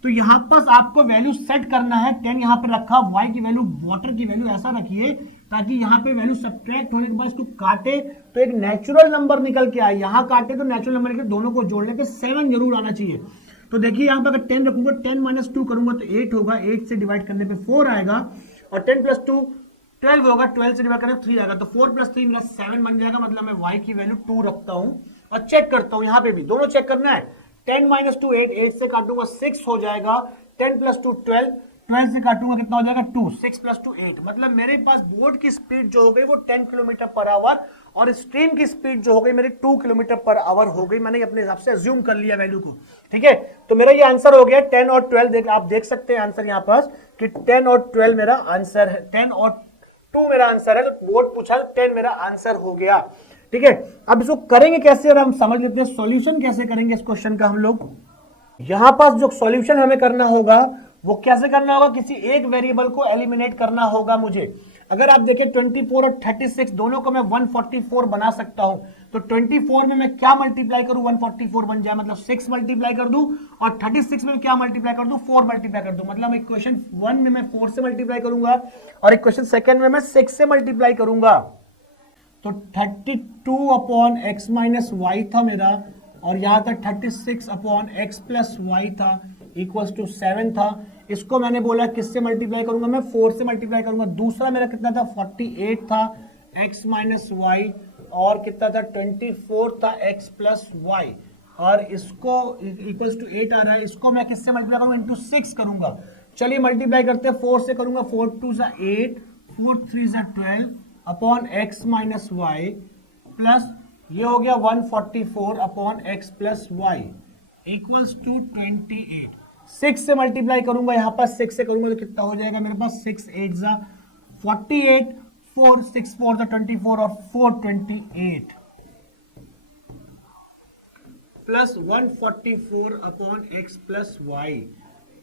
तो यहां पर आपको वैल्यू सेट करना है, 10 यहां पर रखा, y की वैल्यू, वाटर की वैल्यू ऐसा रखिए ताकि यहां पे वैल्यू सब्ट्रैक्ट होने के बाद इसको काटे तो एक नेचुरल नंबर निकल के आए, यहां काटे तो नेचुरल नंबर निकल, दोनों को जोड़ने पे 7 जरूर आना चाहिए। तो देखिए यहां पर अगर 10 रखूंगा, 10 माइनस 2 करूंगा तो 8 होगा, 8 से डिवाइड करने पे 4 आएगा, और 10 प्लस 2 12 होगा, 12 से डिवाइड करने पे 3 आएगा, तो 4 प्लस 3 मेरा 7 बन जाएगा। मतलब मैं y की वैल्यू 2 रखता हूं और चेक करता हूं, यहां पे भी दोनों चेक करना है। 10 माइनस 2 8, 8 से काटूंगा 6 हो जाएगा, 10 प्लस 2 12, 12 से काटूंगा कितना हो जाएगा 2, 6 प्लस 2 8, मतलब मेरे पास बोट की स्पीड जो हो गई वो 10 किलोमीटर पर आवर और स्ट्रीम की स्पीड जो हो गई मेरी 2 किलोमीटर पर आवर हो गई। मैंने अपने हिसाब से अज्यूम कर लिया वैल्यू को। ठीक है, तो मेरा ये आंसर हो गया 10 और 12। आप देख सकते हैं आंसर यहां पास कि 10 और 12 मेरा आंसर है, 10 और 2 मेरा आंसर है, तो बोट पूछा 10 मेरा आंसर हो गया। ठीक है, अब इसको करेंगे कैसे और हम समझ लेते हैं सॉल्यूशन कैसे करेंगे इस क्वेश्चन का। हम लोग यहां पास जो सॉल्यूशन हमें करना होगा वो कैसे करना होगा, किसी एक वेरिएबल को एलिमिनेट करना होगा मुझे। अगर आप देखें 24 और 36 दोनों को मैं 144 बना सकता हूं, तो 24 में मैं क्या मल्टीप्लाई करूं 144 बन जाए, मतलब 6 मल्टीप्लाई कर दूं, और 36 में क्या मल्टीप्लाई कर दूं 4 मल्टीप्लाई कर दूं, मतलब इक्वेशन 1 में मैं 4 से मल्टीप्लाई करूंगा और इक्वेशन सेकंड में मैं 6 से मल्टीप्लाई करूंगा। तो 32 अपॉन एक्स माइनस वाई था मेरा, और यहां तक 36 अपॉन एक्स प्लस वाई था, इक्वल्स टू 7 था। इसको मैंने बोला किससे मल्टीप्लाई करूंगा, मैं 4 से मल्टीप्लाई करूंगा। दूसरा मेरा कितना था 48 था x माइनस वाई, और कितना था 24 था x प्लस वाई, और इसको इक्वल्स टू 8 आ रहा है। इसको मैं किससे मल्टीप्लाई करूंगा, इंटू 6 करूंगा। चलिए मल्टीप्लाई करते हैं, 4 से करूंगा, 4 2 सा 8, 4 3 सा 12 upon x minus Y, plus ये हो गया 144 upon x plus Y equals to 28। 6 से मल्टीप्लाई करूंगा, यहां पर 6 से करूंगा तो कितना हो जाएगा मेरे पास, 6 8 जा 48, 4 6 4 जा 24 और 4 28 plus 144 upon x plus Y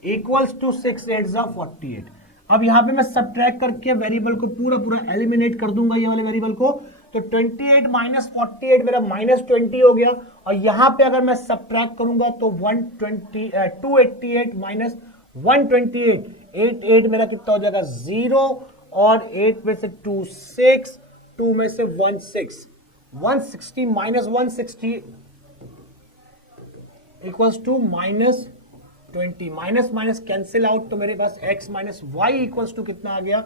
equals to 6 8 जा 48। अब यहां पे मैं सब्ट्रैक्ट करके वेरिएबल को पूरा एलिमिनेट कर दूंगा, ये वाले वेरिएबल को। तो 28 माइनस 48 मेरा माइनस 20 हो गया, और यहां पे अगर मैं सब्ट्रैक्ट करूंगा तो 288 माइनस 128, 8 मेरा कितना हो जाएगा 0, और 8 में से 2 6, 2 में से 1 6, 160 minus 160 equals to minus 20। Minus minus cancel out, तो मेरे पास x minus Y equals to कितना आ गया,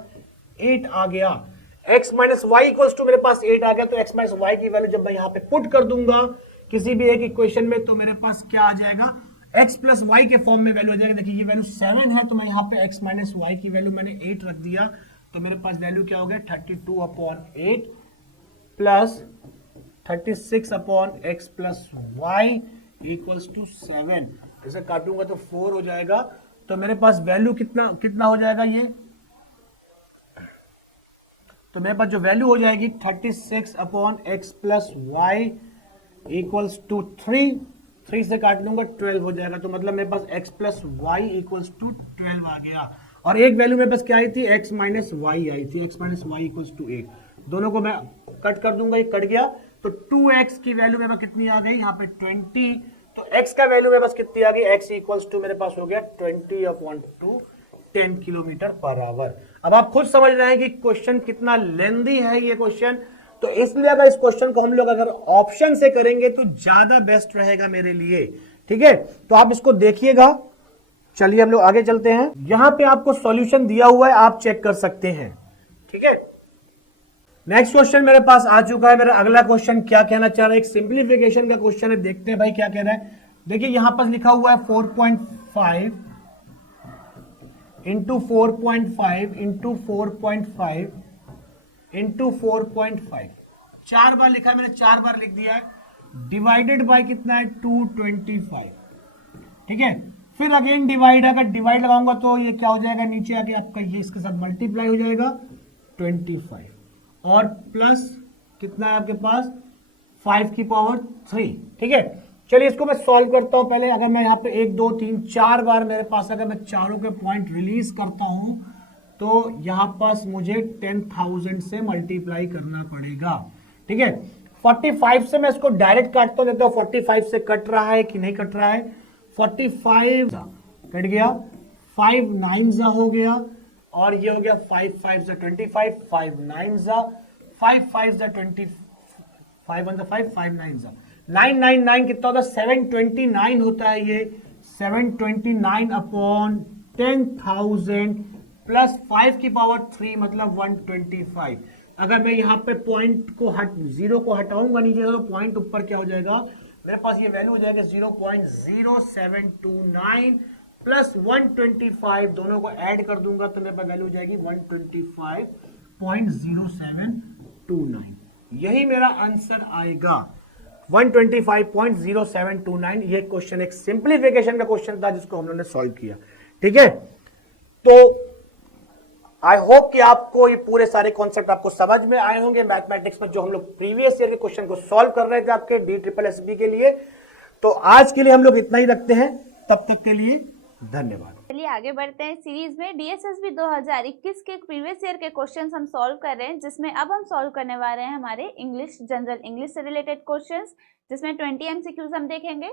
8 आ गया। x minus Y equals to मेरे पास 8 आ गया, तो x माइनस वाई की वैल्यू जब मैं यहां पे पुट कर दूंगा किसी भी एक इक्वेशन में, तो मेरे पास क्या आ जाएगा, x प्लस वाई के फॉर्म में वैल्यू आ जाएगा। देखिए ये वैल्यू 7 है, तो मैं यहाँ पे x माइनस वाई की वैल्यू मैंने 8 रख दिया, तो मेरे पास वैल्यू क्या हो गया 32 upon 8 plus 36 upon x plus Y equals to 7। इसे काटूंगा तो 4 हो जाएगा, तो मेरे पास वैल्यू कितना हो जाएगा ये, तो मेरे पास जो वैल्यू हो जाएगी 36 upon X plus Y equals to 3 से काट लूंगा 12 हो जाएगा, तो मतलब मेरे पास x plus Y equals to 12 आ गया। और एक वैल्यू मेरे पास क्या आई थी, x माइनस वाई आई थी, x minus Y equals to 8। दोनों को मैं कट कर दूंगा, ये कट गया, तो 2x की वैल्यू मेरे पास कितनी आ गई, यहाँ पे 20, तो x का वैल्यू मेरे पास कितनी आ गई, x इक्वल्स टू मेरे पास हो गया 20 अपॉन 2, 10 किलोमीटर पर आवर। अब आप खुद समझ रहे हैं कि क्वेश्चन कितना लेंदी है ये क्वेश्चन, तो इसलिए अगर इस क्वेश्चन को हम लोग अगर ऑप्शन से करेंगे तो ज्यादा बेस्ट रहेगा मेरे लिए, ठीक है। तो आप इसको देखिएगा। चलिए हम लोग आगे चलते हैं, यहां पे आपको सॉल्यूशन दिया हुआ है, आप चेक कर सकते हैं, ठीक है। नेक्स्ट क्वेश्चन मेरे पास आ चुका है। मेरा अगला क्वेश्चन क्या कहना चाह रहा है, एक सिंप्लीफिकेशन का क्वेश्चन है, देखते हैं भाई क्या कह रहा है। देखिए यहां पर लिखा हुआ है 4.5 इंटू 4.5 इंटू 4.5 इंटू 4.5, 4 बार लिखा है मैंने, 4 बार लिख दिया है, डिवाइडेड बाय कितना है 225, ठीक है। फिर अगेन डिवाइड, अगर डिवाइड लगाऊंगा तो ये क्या हो जाएगा, नीचे आके आपका ये इसके साथ मल्टीप्लाई हो जाएगा 25, और प्लस कितना है आपके पास 5 की पावर 3, ठीक है। चलिए इसको मैं सॉल्व करता हूं पहले। अगर मैं यहाँ पे 1 2 3 4 बार मेरे पास अगर मैं चारों के पॉइंट रिलीज करता हूं, तो यहां पास मुझे 10,000 से मल्टीप्लाई करना पड़ेगा, ठीक है। 45 से मैं इसको डायरेक्ट काटता हूं, देखता हूं 45 से कट रहा है कि नहीं कट रहा है। 45 कट गया, 5 9 हो गया, और ये हो गया 5 5 25, 5 9 5 5 20, 5 1 5 5 9 999 कितना होता है 729 होता है, ये 729 अपॉन 10,000 प्लस 5 की पावर 3 मतलब 125। अगर मैं यहाँ पे पॉइंट को जीरो को हटाऊंगा नीचे तो पॉइंट ऊपर क्या हो जाएगा, मेरे पास ये वैल्यू हो जाएगा 0.0729 प्लस 125, दोनों को ऐड कर दूंगा तो मेरे पास वैल्यू हो जाएगी 125.0729। यही मेरा आंसर आएगा 125.0729। ये क्वेश्चन एक सिंप्लीफिकेशन का क्वेश्चन था जिसको हम लोगों ने सॉल्व किया, ठीक है। तो आई होप कि आपको ये पूरे सारे कॉन्सेप्ट आपको समझ में आए होंगे मैथमेटिक्स में, जो हम लोग प्रीवियस ईयर के क्वेश्चन को सॉल्व कर रहे थे आपके DSSB के लिए। तो आज के लिए हम लोग इतना ही रखते हैं, तब तक के लिए धन्यवाद। चलिए आगे बढ़ते हैं सीरीज में। डीएसएसबी 2021 के प्रीवियस ईयर के क्वेश्चंस हम सॉल्व कर रहे हैं, जिसमें अब हम सॉल्व करने वाले हैं हमारे इंग्लिश, जनरल इंग्लिश से रिलेटेड क्वेश्चंस, जिसमें 20 एमसीक्यूज हम देखेंगे।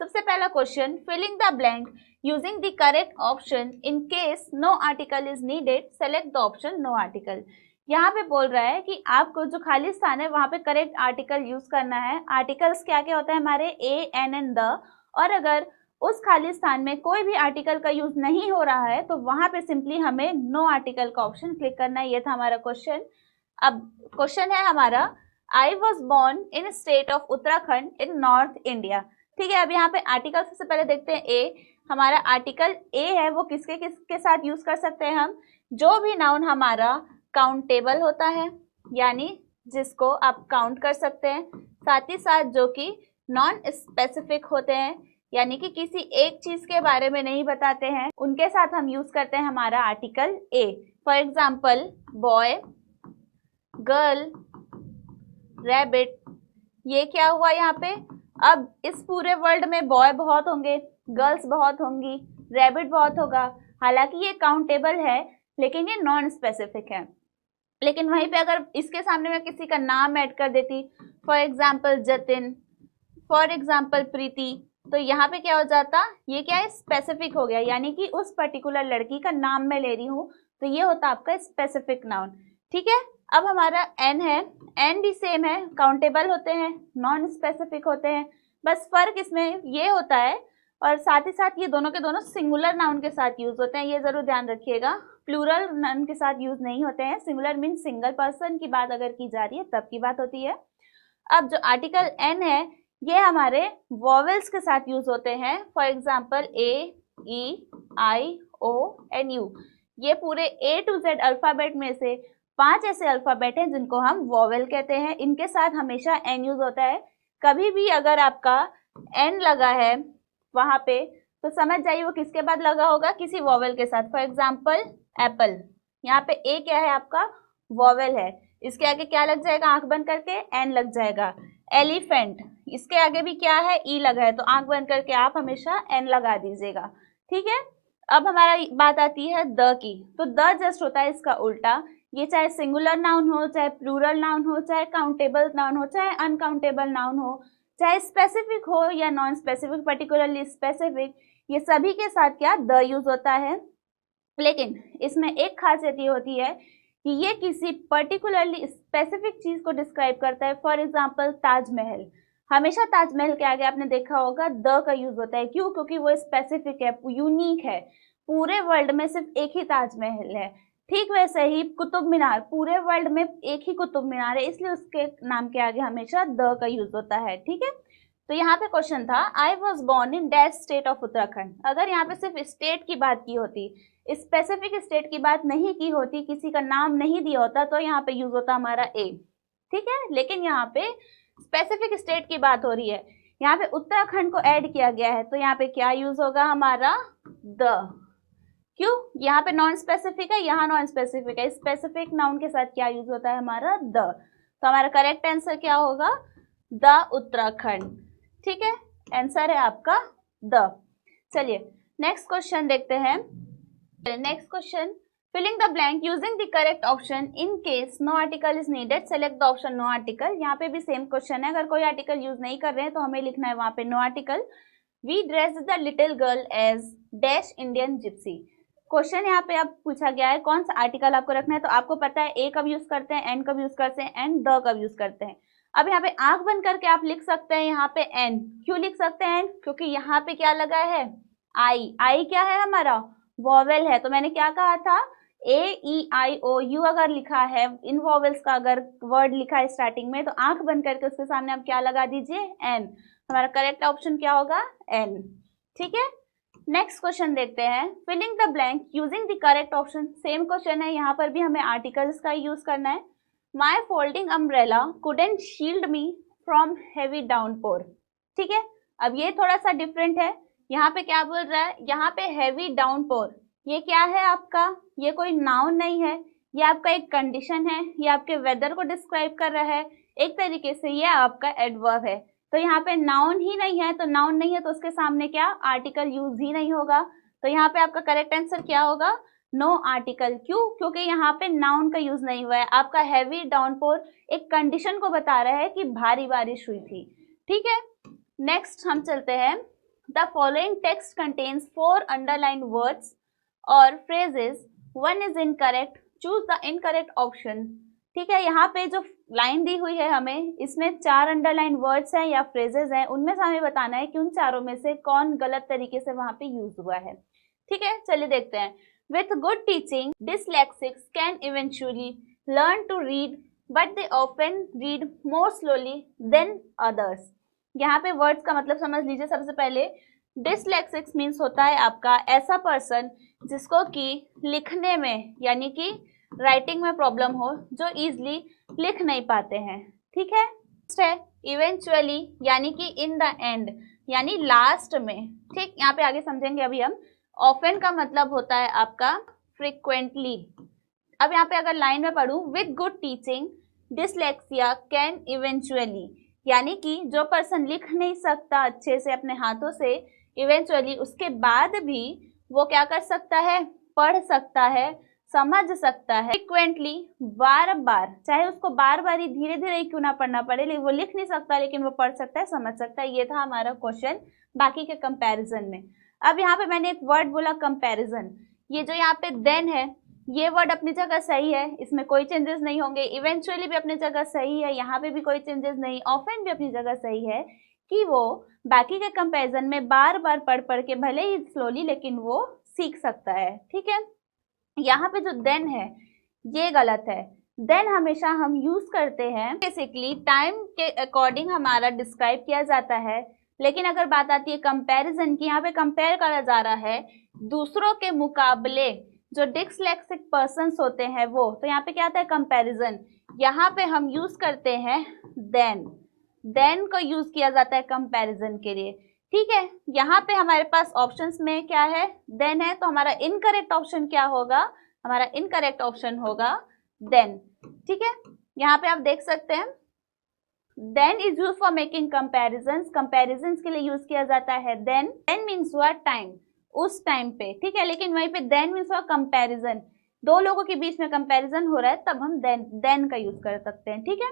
सबसे पहला question, filling the blank using the correct option in case no article is needed, select the option no article. यहाँ पे बोल रहा है कि आपको जो खाली स्थान है वहां पे करेक्ट आर्टिकल यूज करना है। आर्टिकल्स क्या क्या होता है हमारे, ए, एन एंड द, और अगर उस खाली स्थान में कोई भी आर्टिकल का यूज नहीं हो रहा है तो वहां पे सिंपली हमें नो आर्टिकल का ऑप्शन क्लिक करना है। ये था हमारा क्वेश्चन। अब क्वेश्चन है हमारा, I was born in state of Uttarakhand in North India. ठीक है, अब यहाँ पे आर्टिकल सबसे पहले देखते हैं ए। हमारा आर्टिकल ए है वो किसके किसके साथ यूज कर सकते हैं हम, जो भी नाउन हमारा काउंटेबल होता है, यानी जिसको आप काउंट कर सकते हैं, साथ ही साथ जो कि नॉन स्पेसिफिक होते हैं, यानी कि किसी एक चीज के बारे में नहीं बताते हैं, उनके साथ हम यूज करते हैं हमारा article a. For example boy, girl, rabbit. ये क्या हुआ यहाँ पे, अब इस पूरे वर्ल्ड में बॉय बहुत होंगे, गर्ल्स बहुत होंगी, रैबिट बहुत होगा। हालांकि ये काउंटेबल है लेकिन ये नॉन स्पेसिफिक है। लेकिन वहीं पे अगर इसके सामने मैं किसी का नाम ऐड कर देती, for example Jatin, for example Preeti, तो यहाँ पे क्या हो जाता, ये क्या है, स्पेसिफिक हो गया, यानी कि उस पर्टिकुलर लड़की का नाम मैं ले रही हूँ, तो ये होता आपका स्पेसिफिक नाउन। ठीक है, अब हमारा एन है, एन भी सेम है, काउंटेबल होते हैं, नॉन स्पेसिफिक होते हैं, बस फर्क इसमें ये होता है। और साथ ही साथ ये दोनों के दोनों सिंगुलर नाउन के साथ यूज होते हैं, ये जरूर ध्यान रखिएगा। प्लूरल नाउन के साथ यूज नहीं होते हैं। सिंगुलर मीन सिंगल पर्सन की बात अगर की जा रही है तब की बात होती है। अब जो आर्टिकल एन है ये हमारे वॉवेल्स के साथ यूज होते हैं। For example A, E, I, O and U. ये पूरे ए टू जेड अल्फाबेट में से 5 ऐसे अल्फाबेट हैं जिनको हम वॉवेल कहते हैं। इनके साथ हमेशा एन यूज होता है। कभी भी अगर आपका एन लगा है वहां पे तो समझ जाइए वो किसके बाद लगा होगा, किसी वॉवेल के साथ। फॉर एग्जाम्पल एप्पल, यहाँ पे ए क्या है आपका, वॉवेल है, इसके आगे क्या लग जाएगा, आंख बंद करके एन लग जाएगा। एलिफेंट, इसके आगे भी क्या है, ई लगा है, तो आंख बंद करके आप हमेशा एन लगा दीजिएगा। ठीक है, अब हमारा बात आती है द की, तो द जस्ट होता है इसका उल्टा। ये चाहे सिंगुलर नाउन हो, चाहे प्लूरल नाउन हो, चाहे काउंटेबल नाउन हो, चाहे अनकाउंटेबल नाउन हो, चाहे स्पेसिफिक हो या नॉन स्पेसिफिक, पर्टिकुलरली स्पेसिफिक, ये सभी के साथ क्या द यूज होता है। लेकिन इसमें एक खासियत ये होती है कि ये किसी पर्टिकुलरली स्पेसिफिक चीज को डिस्क्राइब करता है। फॉर एग्जाम्पल ताजमहल, हमेशा ताजमहल के आगे आपने देखा होगा द का यूज होता है। क्यों, क्योंकि वो स्पेसिफिक है, यूनिक है, पूरे वर्ल्ड में सिर्फ एक ही ताजमहल है। ठीक वैसे ही कुतुब मीनार, पूरे वर्ल्ड में एक ही कुतुब मीनार है, इसलिए उसके नाम के आगे हमेशा द का यूज होता है। ठीक है, तो यहाँ पे क्वेश्चन था, I was born in dash state of Uttarakhand. अगर यहाँ पे सिर्फ स्टेट की बात की होती, स्पेसिफिक स्टेट की बात नहीं की होती, किसी का नाम नहीं दिया होता, तो यहाँ पे यूज होता हमारा ए। ठीक है, लेकिन यहाँ पे स्पेसिफिक स्टेट की बात हो रही है, यहाँ पे उत्तराखंड को ऐड किया गया है, तो यहाँ पे क्या यूज होगा हमारा, द। क्यों, यहाँ पे नॉन स्पेसिफिक है, यहाँ नॉन स्पेसिफिक है, स्पेसिफिक नाउन के साथ क्या यूज होता है हमारा, द। तो हमारा करेक्ट आंसर क्या होगा, द उत्तराखंड। ठीक है, आंसर है आपका द। चलिए नेक्स्ट क्वेश्चन देखते हैं। Next question, filling the blank using the correct option in case no article is needed, select the option no article. यहाँ पे भी सेम क्वेश्चन है, अगर कोई आर्टिकल यूज नहीं कर रहे हैं तो हमें लिखना है वहां पे no article. We dressed the little girl as dash Indian gypsy. Question यहाँ पे अब पूछा गया है कौन सा आर्टिकल आपको रखना है, तो आपको पता है ए कब यूज करते हैं, एन कब यूज करते हैं, एंड द कब यूज करते हैं। अब यहाँ पे आंख बंद करके आप लिख सकते हैं यहाँ पे एन। क्यों लिख सकते हैं एन, क्योंकि यहाँ पे क्या लगा है, आई। आई क्या है हमारा, वॉवेल है। तो मैंने क्या कहा था, ए, ई, आई, ओ, यू अगर लिखा है, इन वॉवेल्स का अगर वर्ड लिखा है स्टार्टिंग में, तो आंख बंद करके उसके सामने आप क्या लगा दीजिए, एन। हमारा करेक्ट ऑप्शन क्या होगा, एन। ठीक है, नेक्स्ट क्वेश्चन देखते हैं, filling the blank using the correct option. Same question है, यहाँ पर भी हमें आर्टिकल्स का यूज करना है। My folding umbrella couldn't shield me from heavy downpour. ठीक है, अब ये थोड़ा सा डिफरेंट है। यहाँ पे क्या बोल रहा है, यहाँ पे हेवी डाउनपोर, ये क्या है आपका, ये कोई नाउन नहीं है, ये आपका एक कंडीशन है, ये आपके वेदर को डिस्क्राइब कर रहा है। एक तरीके से ये आपका एडवर्ब है। तो यहाँ पे नाउन ही नहीं है, तो नाउन नहीं है तो उसके सामने क्या, आर्टिकल यूज ही नहीं होगा। तो यहाँ पे आपका करेक्ट आंसर क्या होगा? No article. क्यों? क्योंकि यहाँ पे नाउन का यूज नहीं हुआ है। आपका हैवी डाउनपोर एक कंडीशन को बता रहा है कि भारी बारिश हुई थी। ठीक है, नेक्स्ट हम चलते हैं। The following text contains 4 underline words और phrases, one is incorrect, choose the incorrect option. ठीक है, यहाँ पे जो लाइन दी हुई है हमें, इसमें 4 अंडरलाइन वर्ड्स हैं या फ्रेजेस हैं, उनमें से हमें बताना है कि उन चारों में से कौन गलत तरीके से वहां पे यूज हुआ है। ठीक है, चलिए देखते हैं। With good teaching dyslexics can eventually learn to read but they often read more slowly than others. यहाँ पे वर्ड्स का मतलब समझ लीजिए। सबसे पहले डिसलेक्सिक्स मीन्स होता है आपका ऐसा पर्सन जिसको कि लिखने में यानी कि राइटिंग में प्रॉब्लम हो, जो इजीली लिख नहीं पाते हैं। ठीक है, नेक्स्ट है इवेंचुअली यानी कि इन द एंड यानी लास्ट में। ठीक, यहाँ पे आगे समझेंगे अभी हम। ऑफन का मतलब होता है आपका फ्रिक्वेंटली। अब यहाँ पे अगर लाइन में पढ़ूं, with good teaching dyslexia can eventually, यानी कि जो पर्सन लिख नहीं सकता अच्छे से अपने हाथों से, इवेंचुअली उसके बाद भी वो क्या कर सकता है? पढ़ सकता है, समझ सकता है। फ्रिक्वेंटली बार बार, चाहे उसको बार बार ही धीरे धीरे ही क्यों ना पढ़ना पड़े, लेकिन वो लिख नहीं सकता लेकिन वो पढ़ सकता है, समझ सकता है। ये था हमारा क्वेश्चन बाकी के कंपैरिजन में। अब यहाँ पे मैंने एक वर्ड बोला कंपैरिजन। ये जो यहाँ पे देन है, ये वर्ड अपनी जगह सही है, इसमें कोई चेंजेस नहीं होंगे। इवेंचुअली भी अपनी जगह सही है, यहाँ पे भी कोई चेंजेस नहीं। ऑफन भी अपनी जगह सही है कि वो बाकी के कंपैरिजन में बार बार पढ़ पढ़ के भले ही स्लोली लेकिन वो सीख सकता है। ठीक है, यहाँ पे जो देन है ये गलत है। देन हमेशा हम यूज करते हैं बेसिकली टाइम के अकॉर्डिंग हमारा डिस्क्राइब किया जाता है, लेकिन अगर बात आती है कंपैरिजन की, यहाँ पे कंपेयर करा जा रहा है दूसरों के मुकाबले जो डिसलेक्सिक पर्सन्स होते हैं वो, तो यहाँ पे क्या आता है? कंपैरिजन। यहाँ पे हम यूज करते हैं देन। देन को यूज किया जाता है कंपैरिजन के लिए। ठीक है, यहाँ पे हमारे पास ऑप्शंस में क्या है? देन है, तो हमारा इनकरेक्ट ऑप्शन क्या होगा? हमारा इनकरेक्ट ऑप्शन होगा देन। ठीक है, यहाँ पे आप देख सकते हैं then is use for making comparisons. Comparisons के लिए यूज किया जाता है देन। देन मीन्स हुआ टाइम, उस टाइम पे। ठीक है, लेकिन वहीं पे देन मीन्स हुआ कंपैरिजन, दो लोगों के बीच में कंपैरिजन हो रहा है, तब हम देन का यूज कर सकते हैं। ठीक है,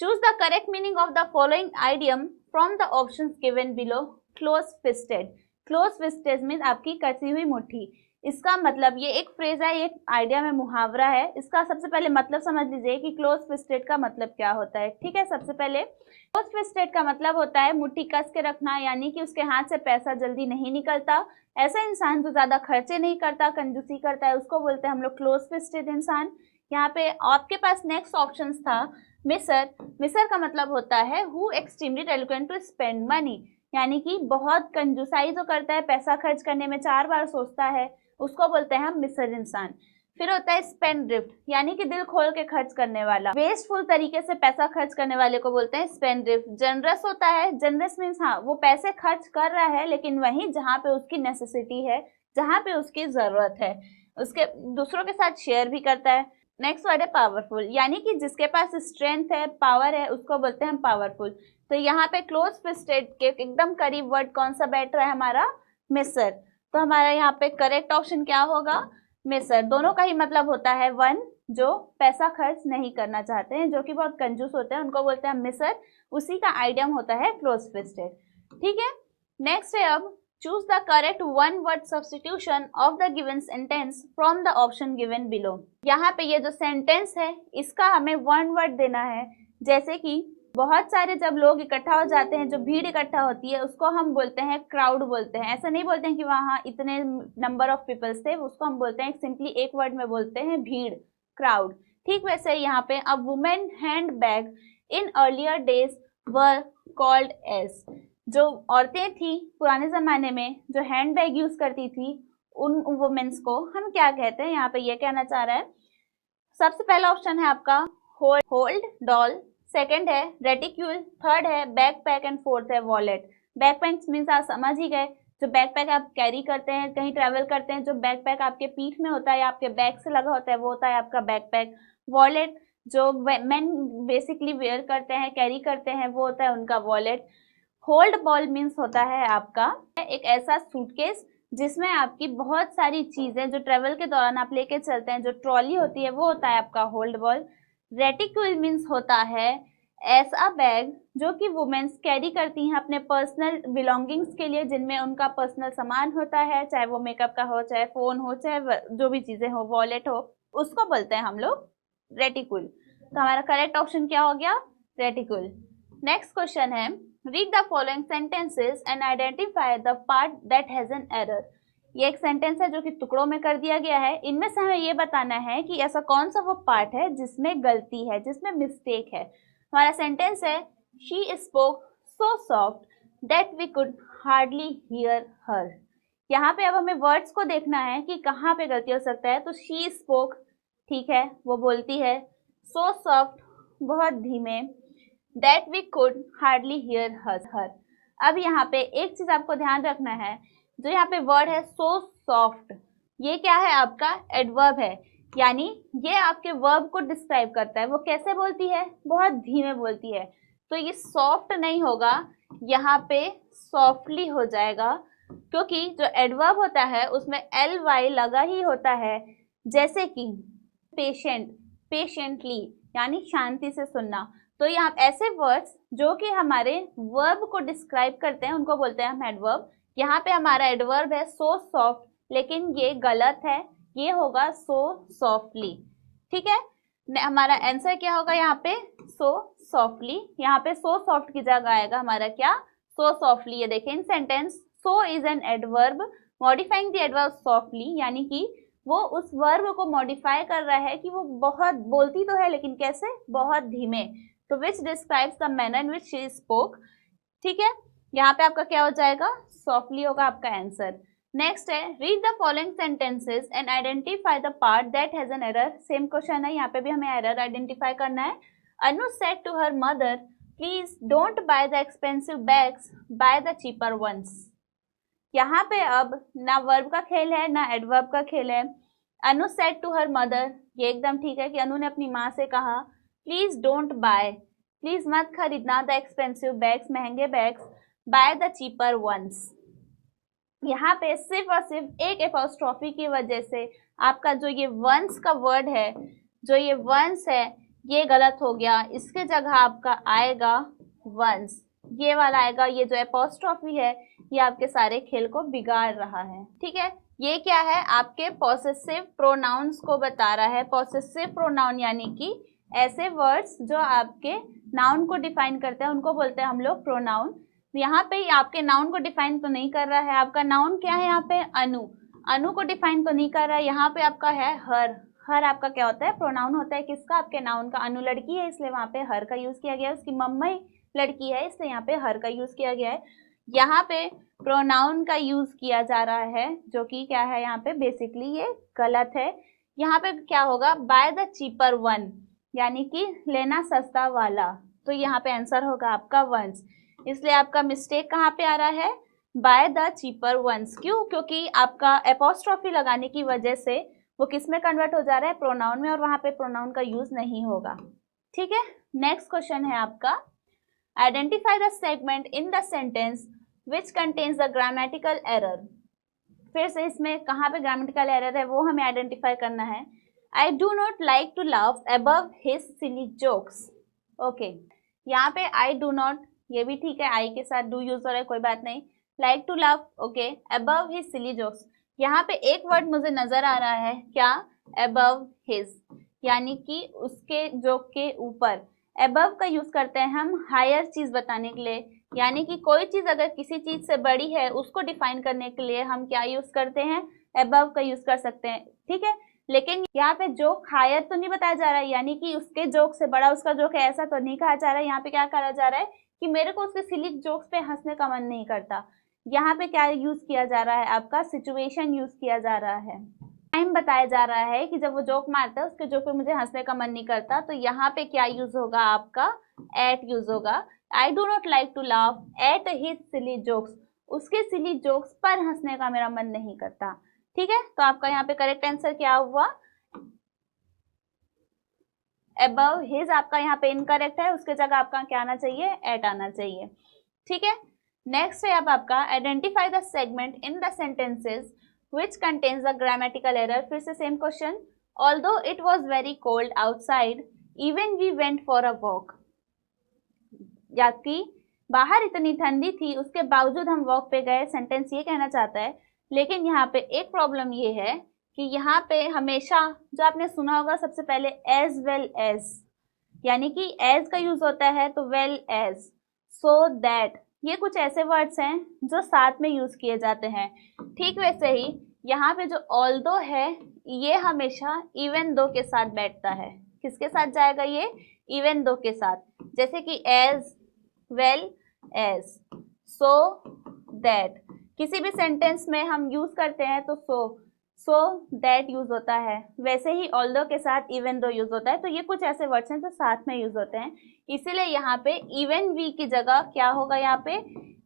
choose the correct meaning of the following idiom from the options given below. Close fisted. Close fisted means आपकी कसी हुई मुट्ठी। इसका मतलब, ये एक फ्रेज है, ये आइडिया में मुहावरा है। इसका सबसे पहले मतलब समझ लीजिए कि क्लोज फिस्टेड का मतलब क्या होता है। ठीक है, सबसे पहले क्लोज फिस्टेड का मतलब होता है मुट्ठी कस के रखना, यानी कि उसके हाथ से पैसा जल्दी नहीं निकलता। ऐसा इंसान जो ज्यादा खर्चे नहीं करता, कंजूसी करता है, उसको बोलते हैं हम लोग क्लोज फिस्टेड इंसान। यहाँ पे आपके पास नेक्स्ट ऑप्शन था मिसर। मिसर का मतलब होता है who extremely reluctant to spend money, यानी कि बहुत कंजूसाई जो करता है, पैसा खर्च करने में 4 बार सोचता है, उसको बोलते हैं हम मिसर इंसान। फिर होता है स्पेंड्रिफ्ट, यानी कि दिल खोल के खर्च करने वाला, वेस्टफुल तरीके से पैसा खर्च करने वाले को बोलते हैं स्पेंड्रिफ्ट। जनरस होता है, जनरस मीन्स हाँ वो पैसे खर्च कर रहा है लेकिन वहीं जहाँ पे उसकी नेसेसिटी है, जहाँ पे उसकी जरूरत है, उसके दूसरों के साथ शेयर भी करता है। नेक्स्ट वर्ड है पावरफुल, यानी कि जिसके पास स्ट्रेंथ है, पावर है, उसको बोलते हैं हम पावरफुल। तो यहाँ पे क्लोज फिस्टेड के एकदम करीब वर्ड कौन सा बैठ रहा है? हमारा मिसर। तो हमारा यहाँ पे करेक्ट ऑप्शन क्या होगा? मिसर। दोनों का ही मतलब होता है वन, जो पैसा खर्च नहीं करना चाहते हैं, जो कि बहुत कंजूस होते हैं, उनको बोलते हैं मिसर। उसी का आइडियम होता है क्लोज फिस्टेड। ठीक है, नेक्स्ट है अब choose the correct one word substitution of the given sentence from the option given below. यहाँ पे ये जो सेंटेंस है इसका हमें वन वर्ड देना है। जैसे कि बहुत सारे जब लोग इकट्ठा हो जाते हैं, जो भीड़ इकट्ठा होती है, उसको हम बोलते हैं क्राउड बोलते हैं। ऐसा नहीं बोलते हैं कि वहाँ इतने नंबर ऑफ पीपल्स थे, उसको हम बोलते हैं सिंपली एक वर्ड में बोलते हैं भीड़, क्राउड। ठीक वैसे यहाँ पे a women hand bag in earlier days were called as. जो औरतें थी पुराने जमाने में जो हैंड बैग यूज करती थी, उन वुमेन्स को हम क्या कहते हैं? यहाँ पे ये कहना चाह रहा है। सबसे पहला ऑप्शन है आपका होल्ड डॉल, सेकंड है रेटिक्यूल, थर्ड है बैकपैक एंड फोर्थ है वॉलेट। बैकपैक मीन्स आप समझ ही गए, जो बैकपैक आप कैरी करते हैं, कहीं ट्रैवल करते हैं, जो बैकपैक आपके पीठ में होता है या आपके बैग से लगा होता है, वो होता है आपका बैकपैक। वॉलेट जो मेन बेसिकली वेयर करते हैं, कैरी करते हैं, वो होता है उनका वॉलेट। होल्ड बॉल मीन्स होता है आपका एक ऐसा सूटकेस जिसमें आपकी बहुत सारी चीजें जो ट्रेवल के दौरान आप लेके चलते हैं, जो ट्रॉली होती है वो होता है आपका होल्ड बॉल। रेटिक्यूल मीन्स होता है ऐसा बैग जो कि वुमेन्स कैरी करती हैं अपने पर्सनल बिलोंगिंग्स के लिए, जिनमें उनका पर्सनल सामान होता है, चाहे वो मेकअप का हो, चाहे फोन हो, चाहे जो भी चीजें हो, वॉलेट हो, उसको बोलते हैं हम लोग रेटिक्यूल। तो हमारा करेक्ट ऑप्शन क्या हो गया? रेटिक्यूल। नेक्स्ट क्वेश्चन है, read the following sentences and identify the part that has an error. ये एक सेंटेंस है जो कि टुकड़ों में कर दिया गया है। इनमें से हमें ये बताना है कि ऐसा कौन सा वो पार्ट है जिसमें गलती है, जिसमें मिस्टेक है। हमारा सेंटेंस है, she spoke so soft that we could hardly hear her. यहाँ पे अब हमें वर्ड्स को देखना है कि कहाँ पे गलती हो सकता है। तो शी स्पोक, ठीक है, वो बोलती है, सो सॉफ्ट, बहुत धीमे, that we could hardly hear her. अब यहाँ पे एक चीज आपको ध्यान रखना है, जो यहाँ पे वर्ड है सो सॉफ्ट, ये क्या है? आपका एडवर्ब है, यानी ये आपके वर्ब को डिस्क्राइब करता है। वो कैसे बोलती है? बहुत धीमे बोलती है। तो ये सॉफ्ट नहीं होगा, यहाँ पे सॉफ्टली हो जाएगा, क्योंकि जो एडवर्ब होता है उसमें एल वाई लगा ही होता है। जैसे कि पेशेंट, पेशेंटली, यानी शांति से सुनना। तो यहाँ ऐसे वर्ड्स जो कि हमारे वर्ब को डिस्क्राइब करते हैं उनको बोलते हैं हम एडवर्ब। यहाँ पे हमारा एडवर्ब है सो सॉफ्ट, लेकिन ये गलत है, ये होगा सो सॉफ्टली। ठीक है, हमारा आंसर क्या होगा यहाँ पे? So softly. यहाँ पे सो सॉफ्ट की जगह आएगा हमारा क्या? So softly. ये देखें in sentence, so is an adverb modifying the adverb softly, यानी कि वो उस वर्ब को मॉडिफाई कर रहा है कि वो बहुत बोलती तो है लेकिन कैसे? बहुत धीमे। तो which describes the manner in which she spoke. ठीक है, यहाँ पे आपका क्या हो जाएगा? सॉफ्टली होगा आपका आंसर। नेक्स्ट है, read the following sentences and identify the part that has an error. Same question है, यहाँ पे भी हमें एरर आइडेंटिफाई करना है। Anu said to her mother, please don't buy the expensive bags, buy the cheaper ones. यहाँ पे अब ना वर्ब का खेल है ना एडवर्ब का खेल है। Anu said to her mother, ये एकदम ठीक है कि अनु ने अपनी माँ से कहा, प्लीज डोंट बाय, प्लीज मत खरीदना, द एक्सपेंसिव बैग्स, महंगे bags, buy the cheaper ones. यहाँ पे सिर्फ और सिर्फ एक एपोस्ट्रोफी की वजह से आपका जो ये वंस का वर्ड है, जो ये वंस है, ये गलत हो गया। इसके जगह आपका आएगा वंस, ये वाला आएगा। ये जो एपोस्ट्रोफी है ये आपके सारे खेल को बिगाड़ रहा है। ठीक है, ये क्या है? आपके पॉसेसिव प्रोनाउंस को बता रहा है। पॉसेसिव प्रोनाउन यानी कि ऐसे वर्ड्स जो आपके नाउन को डिफाइन करते हैं उनको बोलते हैं हम लोग प्रोनाउन। यहाँ पे आपके नाउन को डिफाइन तो नहीं कर रहा है। आपका नाउन क्या है? यहाँ पे अनु, अनु को डिफाइन तो नहीं कर रहा है। यहाँ पे आपका है हर, हर आपका क्या होता है? प्रोनाउन होता है किसका? आपके नाउन का। अनु लड़की है इसलिए वहाँ पे हर का यूज किया गया है। उसकी मम्मा लड़की है इसलिए यहाँ पे हर का यूज किया गया है। यहाँ पे प्रोनाउन का यूज किया जा रहा है जो कि क्या है? यहाँ पे बेसिकली ये गलत है। यहाँ पे क्या होगा? बाय द चीपर वन, यानी कि लेना सस्ता वाला। तो यहाँ पे आंसर होगा आपका वंस। इसलिए आपका मिस्टेक कहाँ पे आ रहा है? Buy the cheaper ones. क्यों? क्योंकि आपका एपोस्ट्रोफी लगाने की वजह से वो किस में कन्वर्ट हो जा रहा है? प्रोनाउन में, और वहां पे प्रोनाउन का यूज नहीं होगा। ठीक है, नेक्स्ट क्वेश्चन है आपका, identify the segment in the sentence which contains the grammatical error. फिर से इसमें कहाँ पे ग्रामेटिकल एरर है वो हमें आइडेंटिफाई करना है। I do not like to laugh above his silly jokes. Okay, यहाँ पे आई डू नॉट, ये भी ठीक है, आई के साथ डू यूज हो रहा है, कोई बात नहीं। Like to laugh, okay, above his silly jokes. यहाँ पे एक वर्ड मुझे नजर आ रहा है, क्या? अबव हिज, यानी कि उसके जोक के ऊपर। अबव का यूज करते हैं हम हायर चीज बताने के लिए, यानी कि कोई चीज अगर किसी चीज से बड़ी है उसको डिफाइन करने के लिए हम क्या यूज करते हैं? अबव का यूज कर सकते हैं। ठीक है, लेकिन यहाँ पे जोक हायर तो नहीं बताया जा रहा है, यानी कि उसके जोक से बड़ा उसका जोक है ऐसा तो नहीं कहा जा रहा है। यहाँ पे क्या कहा जा रहा है कि मेरे को उसके सिली जोक्स पे हंसने का मन नहीं करता। यहाँ पे क्या यूज किया जा रहा है? आपका सिचुएशन यूज किया जा रहा है। टाइम बताया जा रहा है कि जब वो जोक मारता है उसके जोक पे मुझे हंसने का मन नहीं करता। तो यहाँ पे क्या यूज होगा? आपका एट यूज होगा। I do not like to laugh at his silly jokes, उसके सिली जोक्स पर हंसने का मेरा मन नहीं करता। ठीक है, तो आपका यहाँ पे करेक्ट आंसर क्या हुआ? अबव हिज आपका यहाँ पे इनकरेक्ट है, उसके जगह आपका क्या आना चाहिए? एट आना चाहिए। ठीक है, नेक्स्ट है अब आपका identify the segment in the sentences which contains the grammatical error। फिर से same question. although it was very cold outside even we went for a walk। या कि बाहर इतनी ठंडी थी उसके बावजूद हम वॉक पे गए, सेंटेंस ये कहना चाहता है। लेकिन यहाँ पे एक प्रॉब्लम ये है कि यहाँ पे हमेशा जो आपने सुना होगा सबसे पहले एज वेल एज, यानी कि एज का यूज होता है तो वेल एज, सो दैट, ये कुछ ऐसे वर्ड्स हैं जो साथ में यूज किए जाते हैं। ठीक वैसे ही यहाँ पे जो ऑल्दो है ये हमेशा इवन दो के साथ बैठता है। किसके साथ जाएगा ये? इवन दो के साथ। जैसे कि as well as, so that, किसी भी सेंटेंस में हम यूज करते हैं तो सो दैट यूज होता है, वैसे ही ऑल्दो के साथ इवन दो यूज होता है। तो ये कुछ ऐसे वर्ड्स हैं जो साथ में यूज होते हैं, इसीलिए यहाँ पे इवन वी की जगह क्या होगा? यहाँ पे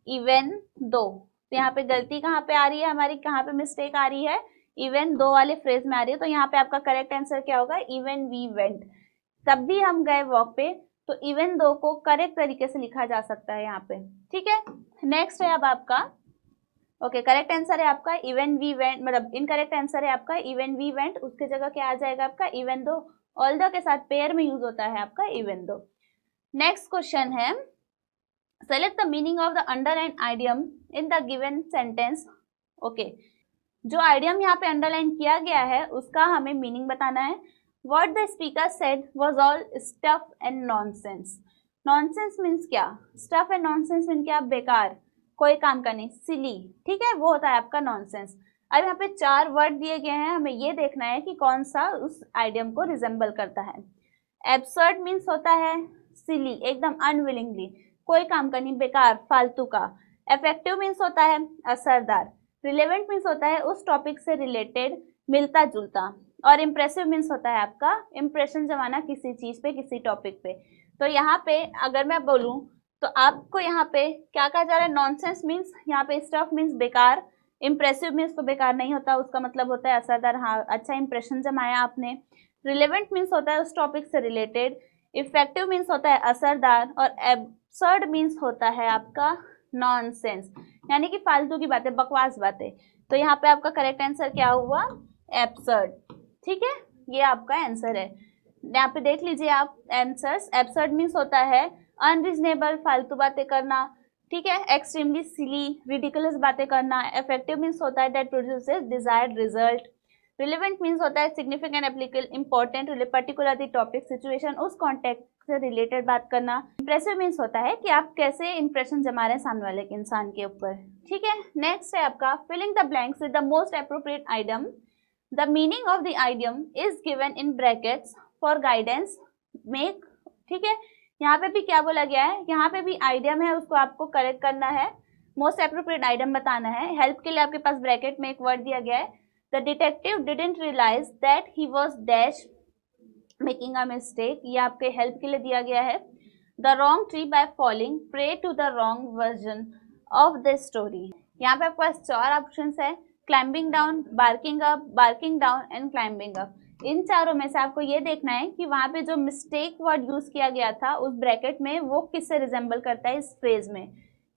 इवन दो। तो यहाँ पे गलती कहाँ पे आ रही है हमारी, कहाँ पे मिस्टेक आ रही है? इवन दो वाले फ्रेज में आ रही है। तो यहाँ पे आपका करेक्ट आंसर क्या होगा? Even we went. तब भी हम गए वॉक पे, तो इवन दो को करेक्ट तरीके से लिखा जा सकता है यहाँ पे। ठीक है, नेक्स्ट है अब आपका ओके करेक्ट आंसर है आपका इवन वी वेंट, मतलब इनकरेक्ट आंसर है आपका इवन वी वेंट। उसके जगह क्या आ जाएगा आपका? Even though. ऑल्दो के साथ पेयर में यूज होता है आपका इवन दो। नेक्स्ट क्वेश्चन है select the meaning of the underline idiom in the given sentence. Okay, जो आइडियम यहाँ पे अंडरलाइन किया गया है उसका हमें मीनिंग बताना है। What the speaker said was all stuff and nonsense। nonsense means क्या? stuff and nonsense means क्या? बेकार, कोई काम का नहीं, सिली। ठीक है, वो होता है आपका nonsense। अब यहाँ पे चार वर्ड दिए गए हैं, हमें ये देखना है कि कौन सा उस आइडियम को रिजेंबल करता है। absurd means होता है सिली, एकदम अनविलिंगली, कोई काम का नहीं, बेकार, फालतू का। effective means होता है असरदार। relevant means होता है उस टॉपिक से रिलेटेड, मिलता जुलता। और इम्प्रेसिव मीन्स होता है आपका इम्प्रेशन जमाना किसी चीज पे, किसी टॉपिक पे। तो यहाँ पे अगर मैं बोलूँ तो आपको यहाँ पे क्या कहा जा रहा है? नॉनसेंस मीन्स यहाँ पे स्टफ मीन्स बेकार, इम्प्रेसिव मीन्स तो बेकार नहीं होता, उसका मतलब होता है असरदार, हाँ अच्छा इंप्रेशन जमाया आपने। रिलेवेंट मीन्स होता है उस टॉपिक से रिलेटेड। इफेक्टिव मीन्स होता है असरदार। और एब्सर्ड मीन्स होता है आपका नॉनसेंस, यानी कि फालतू की बातें, बकवास बातें। तो यहाँ पे आपका करेक्ट आंसर क्या हुआ? एब्सर्ड। ठीक है, ये आपका आंसर है। यहाँ पे देख लीजिए आप आंसर्स। एब्सर्ड मीन्स होता है अनरीजनेबल, फालतू बातें करना। ठीक है, एक्सट्रीमली सिली, रिडिकुलस बातें करना। इफेक्टिव मीन्स होता है that produces desired result. Relevant means होता है significant, applicable, important, particular topic, situation, उस कॉन्टेक्स्ट से रिलेटेड बात करना। इंप्रेसिव मीन्स होता है कि आप कैसे इंप्रेशन जमा रहे हैं सामने वाले के इंसान के ऊपर। ठीक है, नेक्स्ट है आपका filling the blanks with the most appropriate idiom. The meaning of the idiom is given in brackets for guidance make। ठीक है, यहाँ पे भी क्या बोला गया है? यहाँ पे भी आइडियम है, उसको आपको करेक्ट करना है, मोस्ट अप्रोप्रिएट आइडियम बताना है। हेल्प के लिए आपके पास ब्रैकेट में एक वर्ड दिया गया है, the detective didn't realise that he was dash making a mistake, ये आपके हेल्प के लिए दिया गया है। The wrong tree by following prey to the wrong version of the story. यहाँ पे आपके पास चार ऑप्शन है, climbing down, barking up, barking down and climbing up. इन चारों में से आपको ये देखना है कि वहां पे जो मिस्टेक वर्ड यूज किया गया था उस ब्रैकेट में वो किससे रिजेंबल करता है इस फ्रेज में।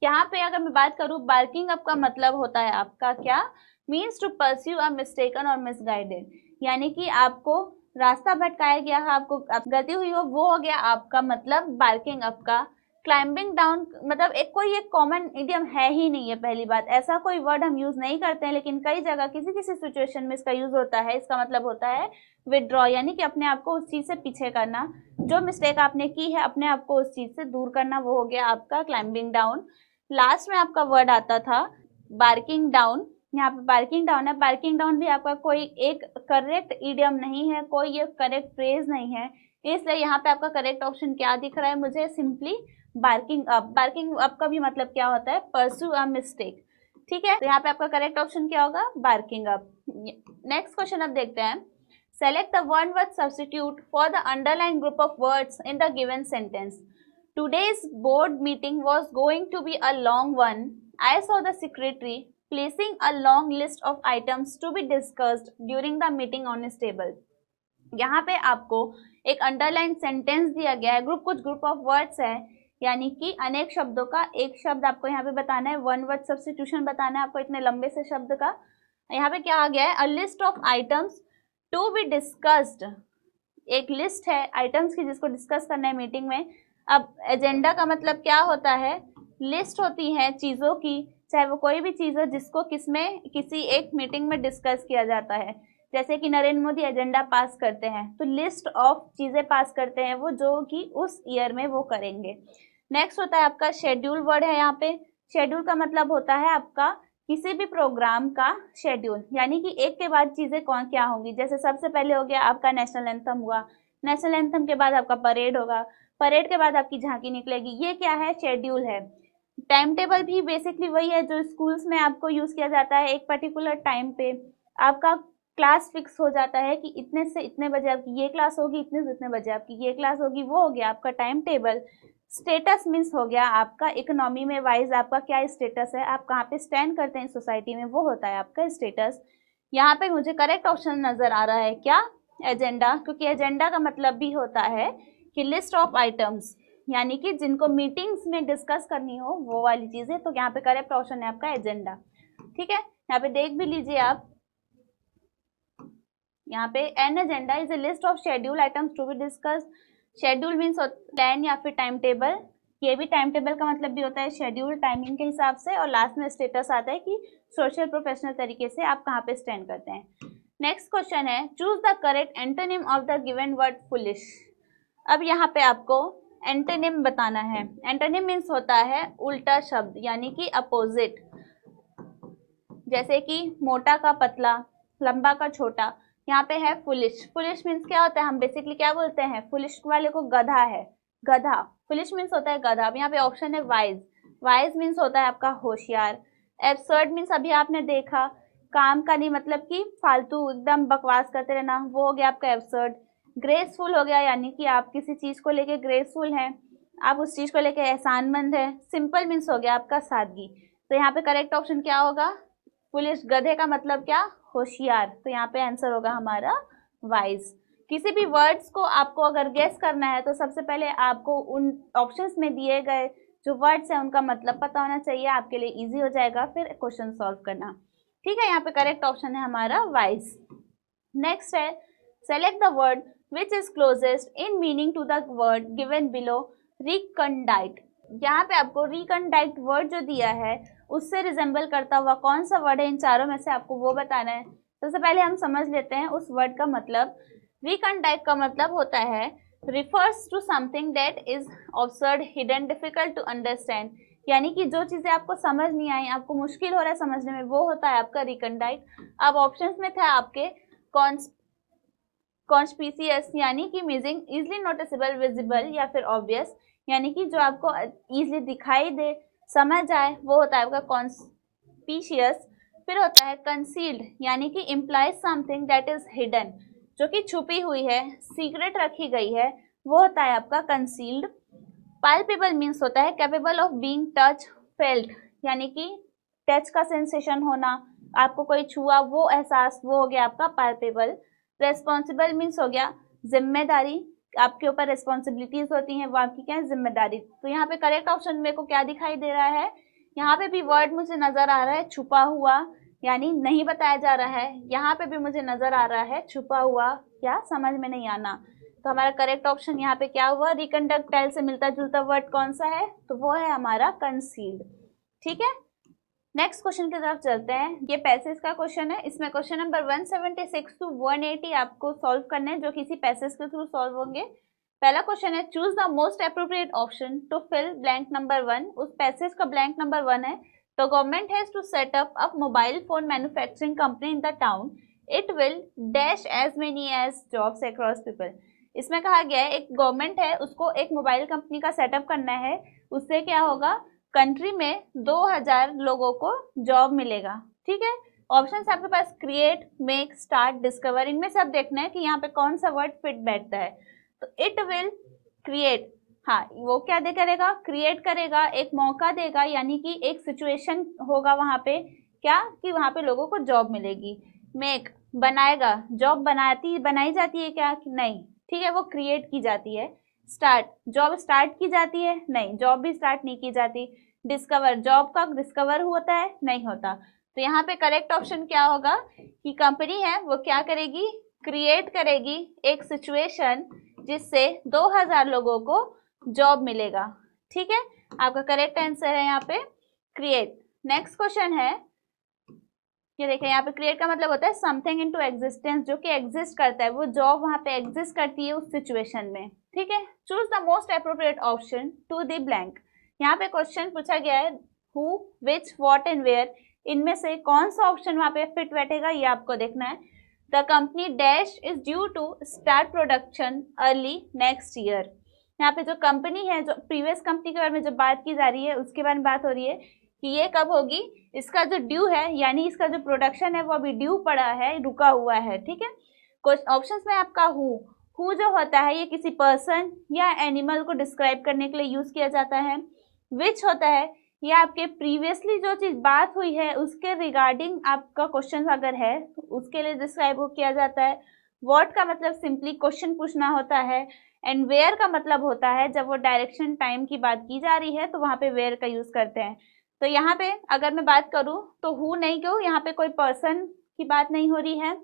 यहाँ पे अगर मैं बात करूँ, बार्किंग अप का मतलब होता है आपका क्या? Means to pursue a mistaken or misguided, यानी कि आपको रास्ता भटकाया गया है, आपको गलती हुई हो, वो हो गया आपका मतलब बार्किंग अप का। क्लाइंबिंग डाउन मतलब एक कॉमन इडियम है ही नहीं है। पहली बात, ऐसा कोई वर्ड हम यूज नहीं करते हैं, लेकिन कई जगह किसी किसी सिचुएशन में इसका यूज होता है। इसका मतलब होता है विदड्रॉ, यानी कि अपने आप को उस चीज से पीछे करना, जो मिस्टेक आपने की है अपने आप को उस चीज से दूर करना, वो हो गया आपका क्लाइंबिंग डाउन। लास्ट में आपका वर्ड आता था बार्किंग डाउन, यहाँ पे बार्किंग डाउन है। बार्किंग डाउन भी आपका कोई एक करेक्ट इडियम नहीं है, कोई ये करेक्ट फ्रेज नहीं है, इसलिए यहाँ पे आपका करेक्ट ऑप्शन क्या दिख रहा है मुझे? Simply barking up. Barking up का भी मतलब क्या होता है? Pursue a mistake. ठीक है, तो यहाँ पे आपका करेक्ट ऑप्शन क्या होगा? Barking up. नेक्स्ट क्वेश्चन अब देखते हैं, select the one word substitute for the underline group of words in the given sentence. Today's board meeting was going to be a long one. I saw the secretary placing a long list of items to be discussed during the meeting on his table। यहाँ पे आपको एक underline sentence दिया गया है, कुछ group of words है, यानी कि अनेक शब्दों का एक शब्द आपको यहाँ पे बताना है, वन वर्ड सब्स्टिट्यूशन बताना है आपको इतने लंबे से शब्द का। यहाँ पे क्या आ गया है, a list of items to be discussed, एक लिस्ट है आइटम्स की जिसको डिस्कस करना है मीटिंग में। अब एजेंडा का मतलब क्या होता है, लिस्ट होती है चीज़ों की, चाहे वो कोई भी चीज़ हो जिसको किसी एक मीटिंग में डिस्कस किया जाता है। जैसे कि नरेंद्र मोदी एजेंडा पास करते हैं, तो लिस्ट ऑफ चीज़ें पास करते हैं वो जो कि उस ईयर में वो करेंगे। नेक्स्ट होता है आपका शेड्यूल वर्ड है यहाँ पे। शेड्यूल का मतलब होता है आपका किसी भी प्रोग्राम का शेड्यूल, यानी कि एक के बाद चीज़ें कौन क्या होंगी। जैसे सबसे पहले हो गया आपका नेशनल एंथम हुआ, नेशनल एंथम के बाद आपका परेड होगा, परेड के बाद आपकी झांकी निकलेगी, ये क्या है, शेड्यूल है। टाइम टेबल भी बेसिकली वही है जो स्कूल्स में आपको यूज़ किया जाता है, एक पर्टिकुलर टाइम पे आपका क्लास फिक्स हो जाता है कि इतने से इतने बजे आपकी ये क्लास होगी, इतने से इतने बजे आपकी ये क्लास होगी, वो हो गया आपका टाइम टेबल। स्टेटस मीन्स हो गया आपका इकोनॉमी में वाइज आपका क्या स्टेटस है, आप कहाँ पे स्टैंड करते हैं सोसाइटी में, वो होता है आपका स्टेटस। यहाँ पे मुझे करेक्ट ऑप्शन नज़र आ रहा है क्या, एजेंडा, क्योंकि एजेंडा का मतलब भी होता है कि लिस्ट ऑफ आइटम्स, यानी कि जिनको मीटिंग्स में डिस्कस करनी हो वो वाली चीज़ें। तो यहाँ पे करेक्ट ऑप्शन है आपका एजेंडा। ठीक है, यहाँ पे देख भी लीजिए आप, यहाँ पे an agenda is a list of schedule items to be discussed. Schedule means plan या फिर टाइम टेबल, ये भी टाइम टेबल का मतलब भी होता है शेड्यूल टाइमिंग के हिसाब से, और लास्ट में स्टेटस आता है कि सोशल प्रोफेशनल तरीके से आप कहाँ पे स्टैंड करते हैं। नेक्स्ट क्वेश्चन है, choose the correct antonym of the given word foolish. अब यहाँ पे आपको एंटोनिम बताना है। एंटोनिम मीन्स होता है उल्टा शब्द, यानी कि अपोजिट। जैसे कि मोटा का पतला, लंबा का छोटा। यहाँ पे है फुलिश। फुलिश मीन्स क्या होता है, हम बेसिकली क्या बोलते हैं, फुलिश वाले को गधा है, गधा। फुलिश मीन्स होता है गधा। अब यहाँ पे ऑप्शन है वाइज। वाइज मीन्स होता है आपका होशियार। एब्सर्ड मीन्स अभी आपने देखा, काम का नहीं, मतलब कि फालतू एकदम बकवास करते रहना, वो हो गया आपका एब्सर्ड। ग्रेसफुल हो गया, यानी कि आप किसी चीज़ को लेके ग्रेसफुल हैं, आप उस चीज़ को लेके एहसानमंद है। सिंपल मीन्स हो गया आपका सादगी। तो यहाँ पे करेक्ट ऑप्शन क्या होगा, फुलिश। गधे का मतलब क्या, होशियार। तो यहाँ पे आंसर होगा हमारा वाइज। किसी भी वर्ड्स को आपको अगर गेस करना है तो सबसे पहले आपको उन ऑप्शंस में दिए गए जो वर्ड्स हैं उनका मतलब पता होना चाहिए, आपके लिए इजी हो जाएगा फिर क्वेश्चन सॉल्व करना। ठीक है, यहाँ पे करेक्ट ऑप्शन है हमारा वाइज। नेक्स्ट है, select the word which is closest in meaning to the word given below recondite. यहाँ पे आपको रिकंडाइट वर्ड जो दिया है उससे रिजेंबल करता हुआ कौन सा वर्ड है, इन चारों में से आपको वो बताना है। सबसे पहले हम समझ लेते हैं उस वर्ड का मतलब। रिकंडाइट का मतलब होता है refers to something that is absurd, hidden, difficult to understand, यानी कि जो चीज़ें आपको समझ नहीं आई, आपको मुश्किल हो रहा है समझने में, वो होता है आपका रिकंडाइट। अब ऑप्शंस में था आपके कॉन्स्पिशियस, यानी कि मीनिंग इजली नोटिसेबल, विजिबल या फिर ऑब्वियस, यानी कि जो आपको इजली दिखाई दे, समझ आए, वो होता है आपका कॉन्स्पिशियस। फिर होता है कंसील्ड, यानी कि implies something that is hidden, जो कि छुपी हुई है, सीक्रेट रखी गई है, वो होता है आपका कंसील्ड। पाल्पेबल मीन्स होता है capable of being touch felt, यानी कि टच का सेंसेशन होना, आपको कोई छुआ वो एहसास, वो हो गया आपका पाल्पेबल। रेस्पॉन्सिबल मीन्स हो गया जिम्मेदारी, आपके ऊपर रिस्पॉन्सिबिलिटीज होती हैं, वो आपकी क्या है, जिम्मेदारी। तो यहाँ पे करेक्ट ऑप्शन मेरे को क्या दिखाई दे रहा है, यहाँ पे भी वर्ड मुझे नजर आ रहा है छुपा हुआ, यानी नहीं बताया जा रहा है। यहाँ पे भी मुझे नजर आ रहा है छुपा हुआ, क्या समझ में नहीं आना। तो हमारा करेक्ट ऑप्शन यहाँ पे क्या हुआ, रिकंडक्टाइल से मिलता जुलता वर्ड कौन सा है, तो वो है हमारा कंसील्ड। ठीक है, नेक्स्ट क्वेश्चन की तरफ चलते हैं। ये पैसेज का क्वेश्चन है, इसमें क्वेश्चन नंबर 176 टू 180 आपको सॉल्व करने हैं जो किसी पैसेज के थ्रू सॉल्व होंगे। पहला क्वेश्चन है, choose the most appropriate option to fill blank number 1। उस पैसेज का ब्लैंक नंबर 1 है, तो government has to set up a mobile phone manufacturing company in the town, it will dash as many as jobs across people. इसमें कहा गया है एक government है, उसको एक मोबाइल कंपनी का सेटअप करना है, उससे क्या होगा, कंट्री में 2000 लोगों को जॉब मिलेगा। ठीक है, ऑप्शन आपके पास क्रिएट, मेक, स्टार्ट, डिस्कवर, इनमें से आप देखना है कि यहाँ पे कौन सा वर्ड फिट बैठता है। तो इट विल क्रिएट, हाँ वो क्या दे करेगा, क्रिएट करेगा, एक मौका देगा, यानी कि एक सिचुएशन होगा वहाँ पे, क्या कि वहाँ पे लोगों को जॉब मिलेगी। मेक, बनाएगा, जॉब बनाई जाती है क्या, नहीं, ठीक है, वो क्रिएट की जाती है। स्टार्ट, जॉब स्टार्ट की जाती है? नहीं, जॉब भी स्टार्ट नहीं की जाती। डिस्कवर, जॉब का डिस्कवर होता है? नहीं होता। तो यहाँ पे करेक्ट ऑप्शन क्या होगा कि कंपनी है वो क्या करेगी, क्रिएट करेगी एक सिचुएशन जिससे 2000 लोगों को जॉब मिलेगा। ठीक है, आपका करेक्ट आंसर है यहाँ पे क्रिएट। नेक्स्ट क्वेश्चन है, ये देखें यहाँ पे क्रिएट का मतलब होता है समथिंग इनटू एग्जिस्टेंस, जो कि एग्जिस्ट करता है, वो जॉब वहाँ पे एग्जिस्ट करती है उस सिचुएशन में। ठीक है, choose the most appropriate option to the blank. यहाँ पे क्वेश्चन पूछा गया है who, which, what and where, इनमें से कौन सा ऑप्शन वहाँ पे फिट बैठेगा ये आपको देखना है। The company dash is due to start production early next year. यहाँ पे जो कंपनी है, जो प्रीवियस कंपनी के बारे में जो बात की जा रही है उसके बारे में बात हो रही है कि ये कब होगी, इसका जो ड्यू है यानी इसका जो प्रोडक्शन है वो अभी ड्यू पड़ा है, रुका हुआ है। ठीक है, कुछ ऑप्शंस में आपका हु जो होता है ये किसी पर्सन या एनिमल को डिस्क्राइब करने के लिए यूज किया जाता है। विच होता है ये आपके प्रीवियसली जो चीज बात हुई है उसके रिगार्डिंग आपका क्वेश्चन अगर है तो उसके लिए डिस्क्राइब किया जाता है। व्हाट का मतलब सिंपली क्वेश्चन पूछना होता है। एंड वेयर का मतलब होता है जब वो डायरेक्शन टाइम की बात की जा रही है तो वहाँ पे वेयर का यूज करते हैं। तो यहाँ पे अगर मैं बात करूँ तो हु नहीं क्यों, यहाँ पे कोई पर्सन की बात नहीं हो रही है।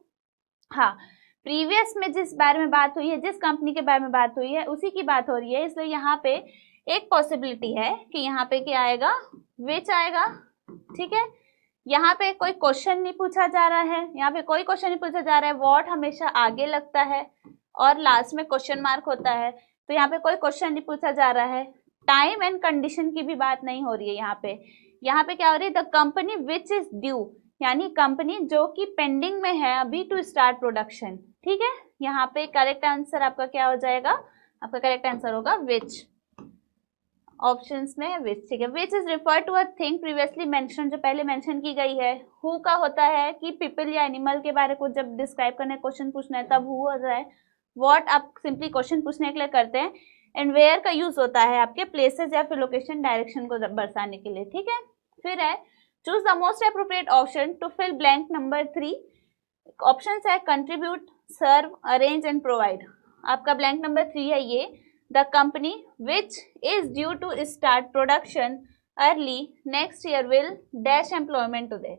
हाँ, प्रीवियस में जिस बारे में बात हुई है, जिस कंपनी के बारे में बात हुई है उसी की बात हो रही है, इसलिए यहाँ पे एक पॉसिबिलिटी है कि यहाँ पे क्या आएगा, विच आएगा। ठीक है, यहाँ पे कोई क्वेश्चन नहीं पूछा जा रहा है, यहाँ पे कोई क्वेश्चन नहीं पूछा जा रहा है। व्हाट हमेशा आगे लगता है और लास्ट में क्वेश्चन मार्क होता है, तो यहाँ पे कोई क्वेश्चन नहीं पूछा जा रहा है। टाइम एंड कंडीशन की भी बात नहीं हो रही है यहाँ पे। यहाँ पे क्या हो रही है, the company which is due, यानी कंपनी जो कि पेंडिंग में है अभी टू स्टार्ट प्रोडक्शन। ठीक है, यहाँ पे करेक्ट आंसर आपका क्या हो जाएगा, आपका करेक्ट आंसर होगा विच। ऑप्शंस में है विच। ठीक है, which is refer to a thing previously mention, जो पहले मेंशन की गई है। हु का होता है कि पीपल या एनिमल के बारे को जब डिस्क्राइब करने क्वेश्चन पूछना है तब हु हो जाए। व्हाट आप सिंपली क्वेश्चन पूछने के लिए करते हैं। एंड वेयर का यूज होता है आपके प्लेसेस या फिर लोकेशन डायरेक्शन को दर्शाने के लिए। ठीक है, फिर है choose the most appropriate option to fill blank number 3। Option है contribute, serve, arrange and provide. आपका ब्लैंक नंबर 3 है ये, the company which is due to start production early next year will dash employment today.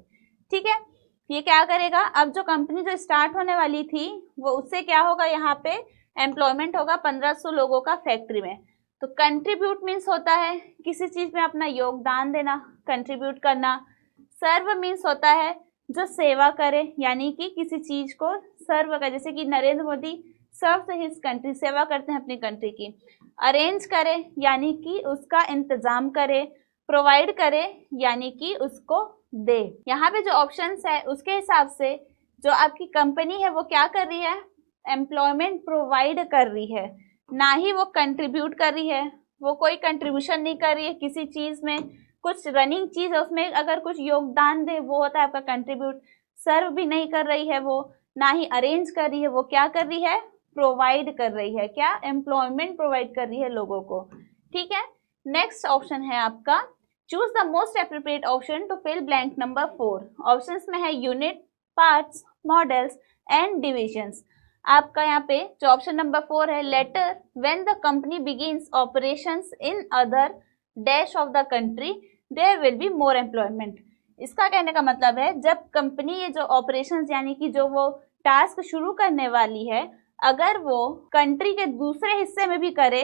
ठीक है, ये क्या करेगा, अब जो कंपनी जो स्टार्ट होने वाली थी वो उससे क्या होगा, यहाँ पे एम्प्लॉयमेंट होगा 1500 लोगों का फैक्ट्री में। तो कंट्रीब्यूट मीन्स होता है किसी चीज में अपना योगदान देना, कंट्रीब्यूट करना। सर्व मीन्स होता है जो सेवा करे, यानी कि किसी चीज को सर्व करे, जैसे कि Narendra Modi serve his country, सेवा करते हैं अपनी कंट्री की। अरेंज करे यानी कि उसका इंतजाम करे। प्रोवाइड करे यानी कि उसको दे। यहाँ पे जो ऑप्शंस है उसके हिसाब से जो आपकी कंपनी है वो क्या कर रही है, एम्प्लॉयमेंट प्रोवाइड कर रही है, ना ही वो कंट्रीब्यूट कर रही है। वो कोई कंट्रीब्यूशन नहीं कर रही है किसी चीज में, कुछ रनिंग चीज है उसमें अगर कुछ योगदान दे वो होता है आपका कंट्रीब्यूट। सर्व भी नहीं कर रही है वो, ना ही अरेंज कर रही है, वो क्या कर रही है, प्रोवाइड कर रही है। क्या, एम्प्लॉयमेंट प्रोवाइड कर रही है लोगों को। ठीक है, नेक्स्ट ऑप्शन है आपका choose the most appropriate option to fill blank number 4। Options में है unit, parts, models and divisions. आपका यहाँ पे जो ऑप्शन नंबर 4 है, later when the company begins operations in other dash of the country there will be more employment. इसका कहने का मतलब है जब कंपनी ये जो ऑपरेशंस यानी कि जो वो टास्क शुरू करने वाली है अगर वो कंट्री के दूसरे हिस्से में भी करे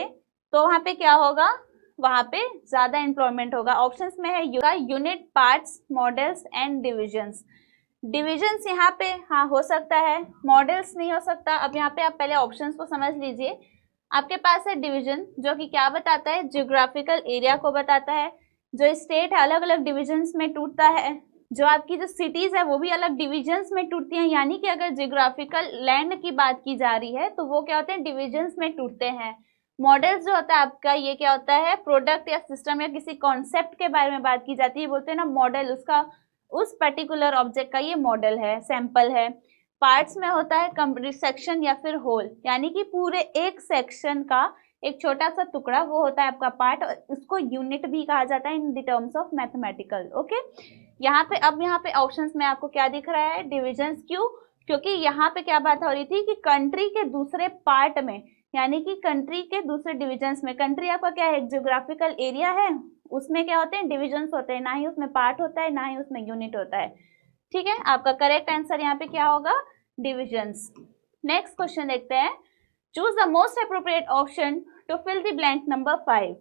तो वहाँ पे क्या होगा, वहाँ पे ज्यादा एम्प्लॉयमेंट होगा। ऑप्शंस में है unit, parts, models and divisions. Divisions यहाँ पे हाँ हो सकता है, मॉडल्स नहीं हो सकता। अब यहाँ पे आप पहले ऑप्शंस को समझ लीजिए। आपके पास है डिवीजन जो कि क्या बताता है, जियोग्राफिकल एरिया को बताता है। जो स्टेट है अलग अलग डिविजन्स में टूटता है। जो आपकी जो सिटीज है वो भी अलग डिविजन्स में टूटती हैं, यानी कि अगर जियोग्राफिकल लैंड की बात की जा रही है तो वो क्या होते हैं, डिविजन्स में टूटते हैं। मॉडल्स जो होता है आपका ये क्या होता है, प्रोडक्ट या सिस्टम या किसी कॉन्सेप्ट के बारे में बात की जाती है, बोलते हैं ना मॉडल, उसका उस पर्टिकुलर ऑब्जेक्ट का ये मॉडल है, सैंपल है। पार्ट्स में होता है कंप्लीट सेक्शन या फिर होल, यानी कि पूरे एक सेक्शन का एक छोटा सा टुकड़ा, वो होता है आपका पार्ट। और इसको यूनिट भी कहा जाता है in the terms of mathematical. Okay, यहाँ पे अब यहाँ पे ऑप्शंस में आपको क्या दिख रहा है, डिविजन्स। क्यों, क्योंकि यहाँ पे क्या बात हो रही थी कि कंट्री के दूसरे पार्ट में यानी कि कंट्री के दूसरे डिविजन्स में। कंट्री आपका क्या है, एक ज्योग्राफिकल एरिया है, उसमें क्या होते हैं, डिविजन्स होते हैं, ना ही उसमें पार्ट होता है, ना ही उसमें यूनिट होता है। ठीक है, आपका करेक्ट आंसर यहाँ पे क्या होगा, डिविजन्स। नेक्स्ट क्वेश्चन देखते हैं, choose the most appropriate option to fill the blank number 5।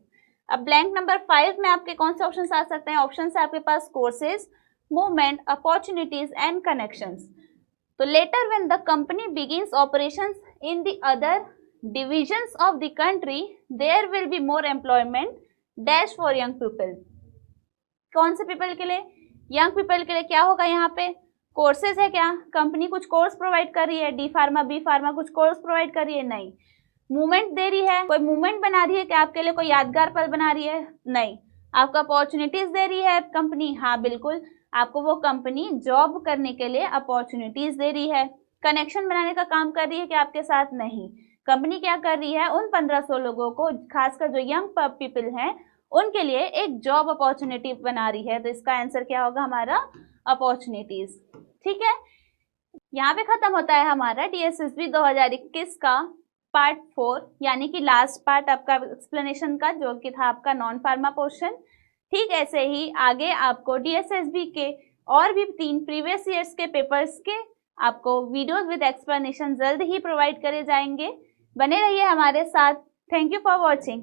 अब ब्लैंक नंबर 5 में आपके कौन से ऑप्शन आ सकते हैं, ऑप्शन है आपके पास courses, movement, opportunities and connections. तो later when the company begins operations in the other divisions of the country there will be more employment dash for young people। कौन से पीपल के लिए, यंग पीपल के लिए क्या होगा यहाँ पे, कोर्सेज है क्या, कंपनी कुछ कोर्स प्रोवाइड कर रही है, डी फार्मा बी फार्मा कुछ कोर्स प्रोवाइड कर रही है, नहीं। मूवमेंट दे रही है, कोई मूवमेंट बना रही है क्या आपके लिए, कोई यादगार पल बना रही है, नहीं। आपको अपॉर्चुनिटीज दे रही है कंपनी, हाँ बिल्कुल, आपको वो कंपनी जॉब करने के लिए अपॉर्चुनिटीज दे रही है। कनेक्शन बनाने का काम कर रही है क्या आपके साथ, नहीं। कंपनी क्या कर रही है, उन 1500 लोगों को, खासकर जो यंग पीपल हैं, उनके लिए एक जॉब अपॉर्चुनिटी बना रही है। तो इसका आंसर क्या होगा हमारा, अपॉर्चुनिटीज। ठीक है, यहाँ पे खत्म होता है हमारा DSSB 2021 का पार्ट 4, यानी कि लास्ट पार्ट आपका एक्सप्लेनेशन का, जो कि था आपका नॉन फार्मा पोर्शन। ठीक ऐसे ही आगे आपको DSSB के और भी 3 प्रीवियस ईयर्स के पेपर्स के आपको वीडियोस विद एक्सप्लेनेशन जल्द ही प्रोवाइड करे जाएंगे। बने रहिए हमारे साथ। Thank you for watching.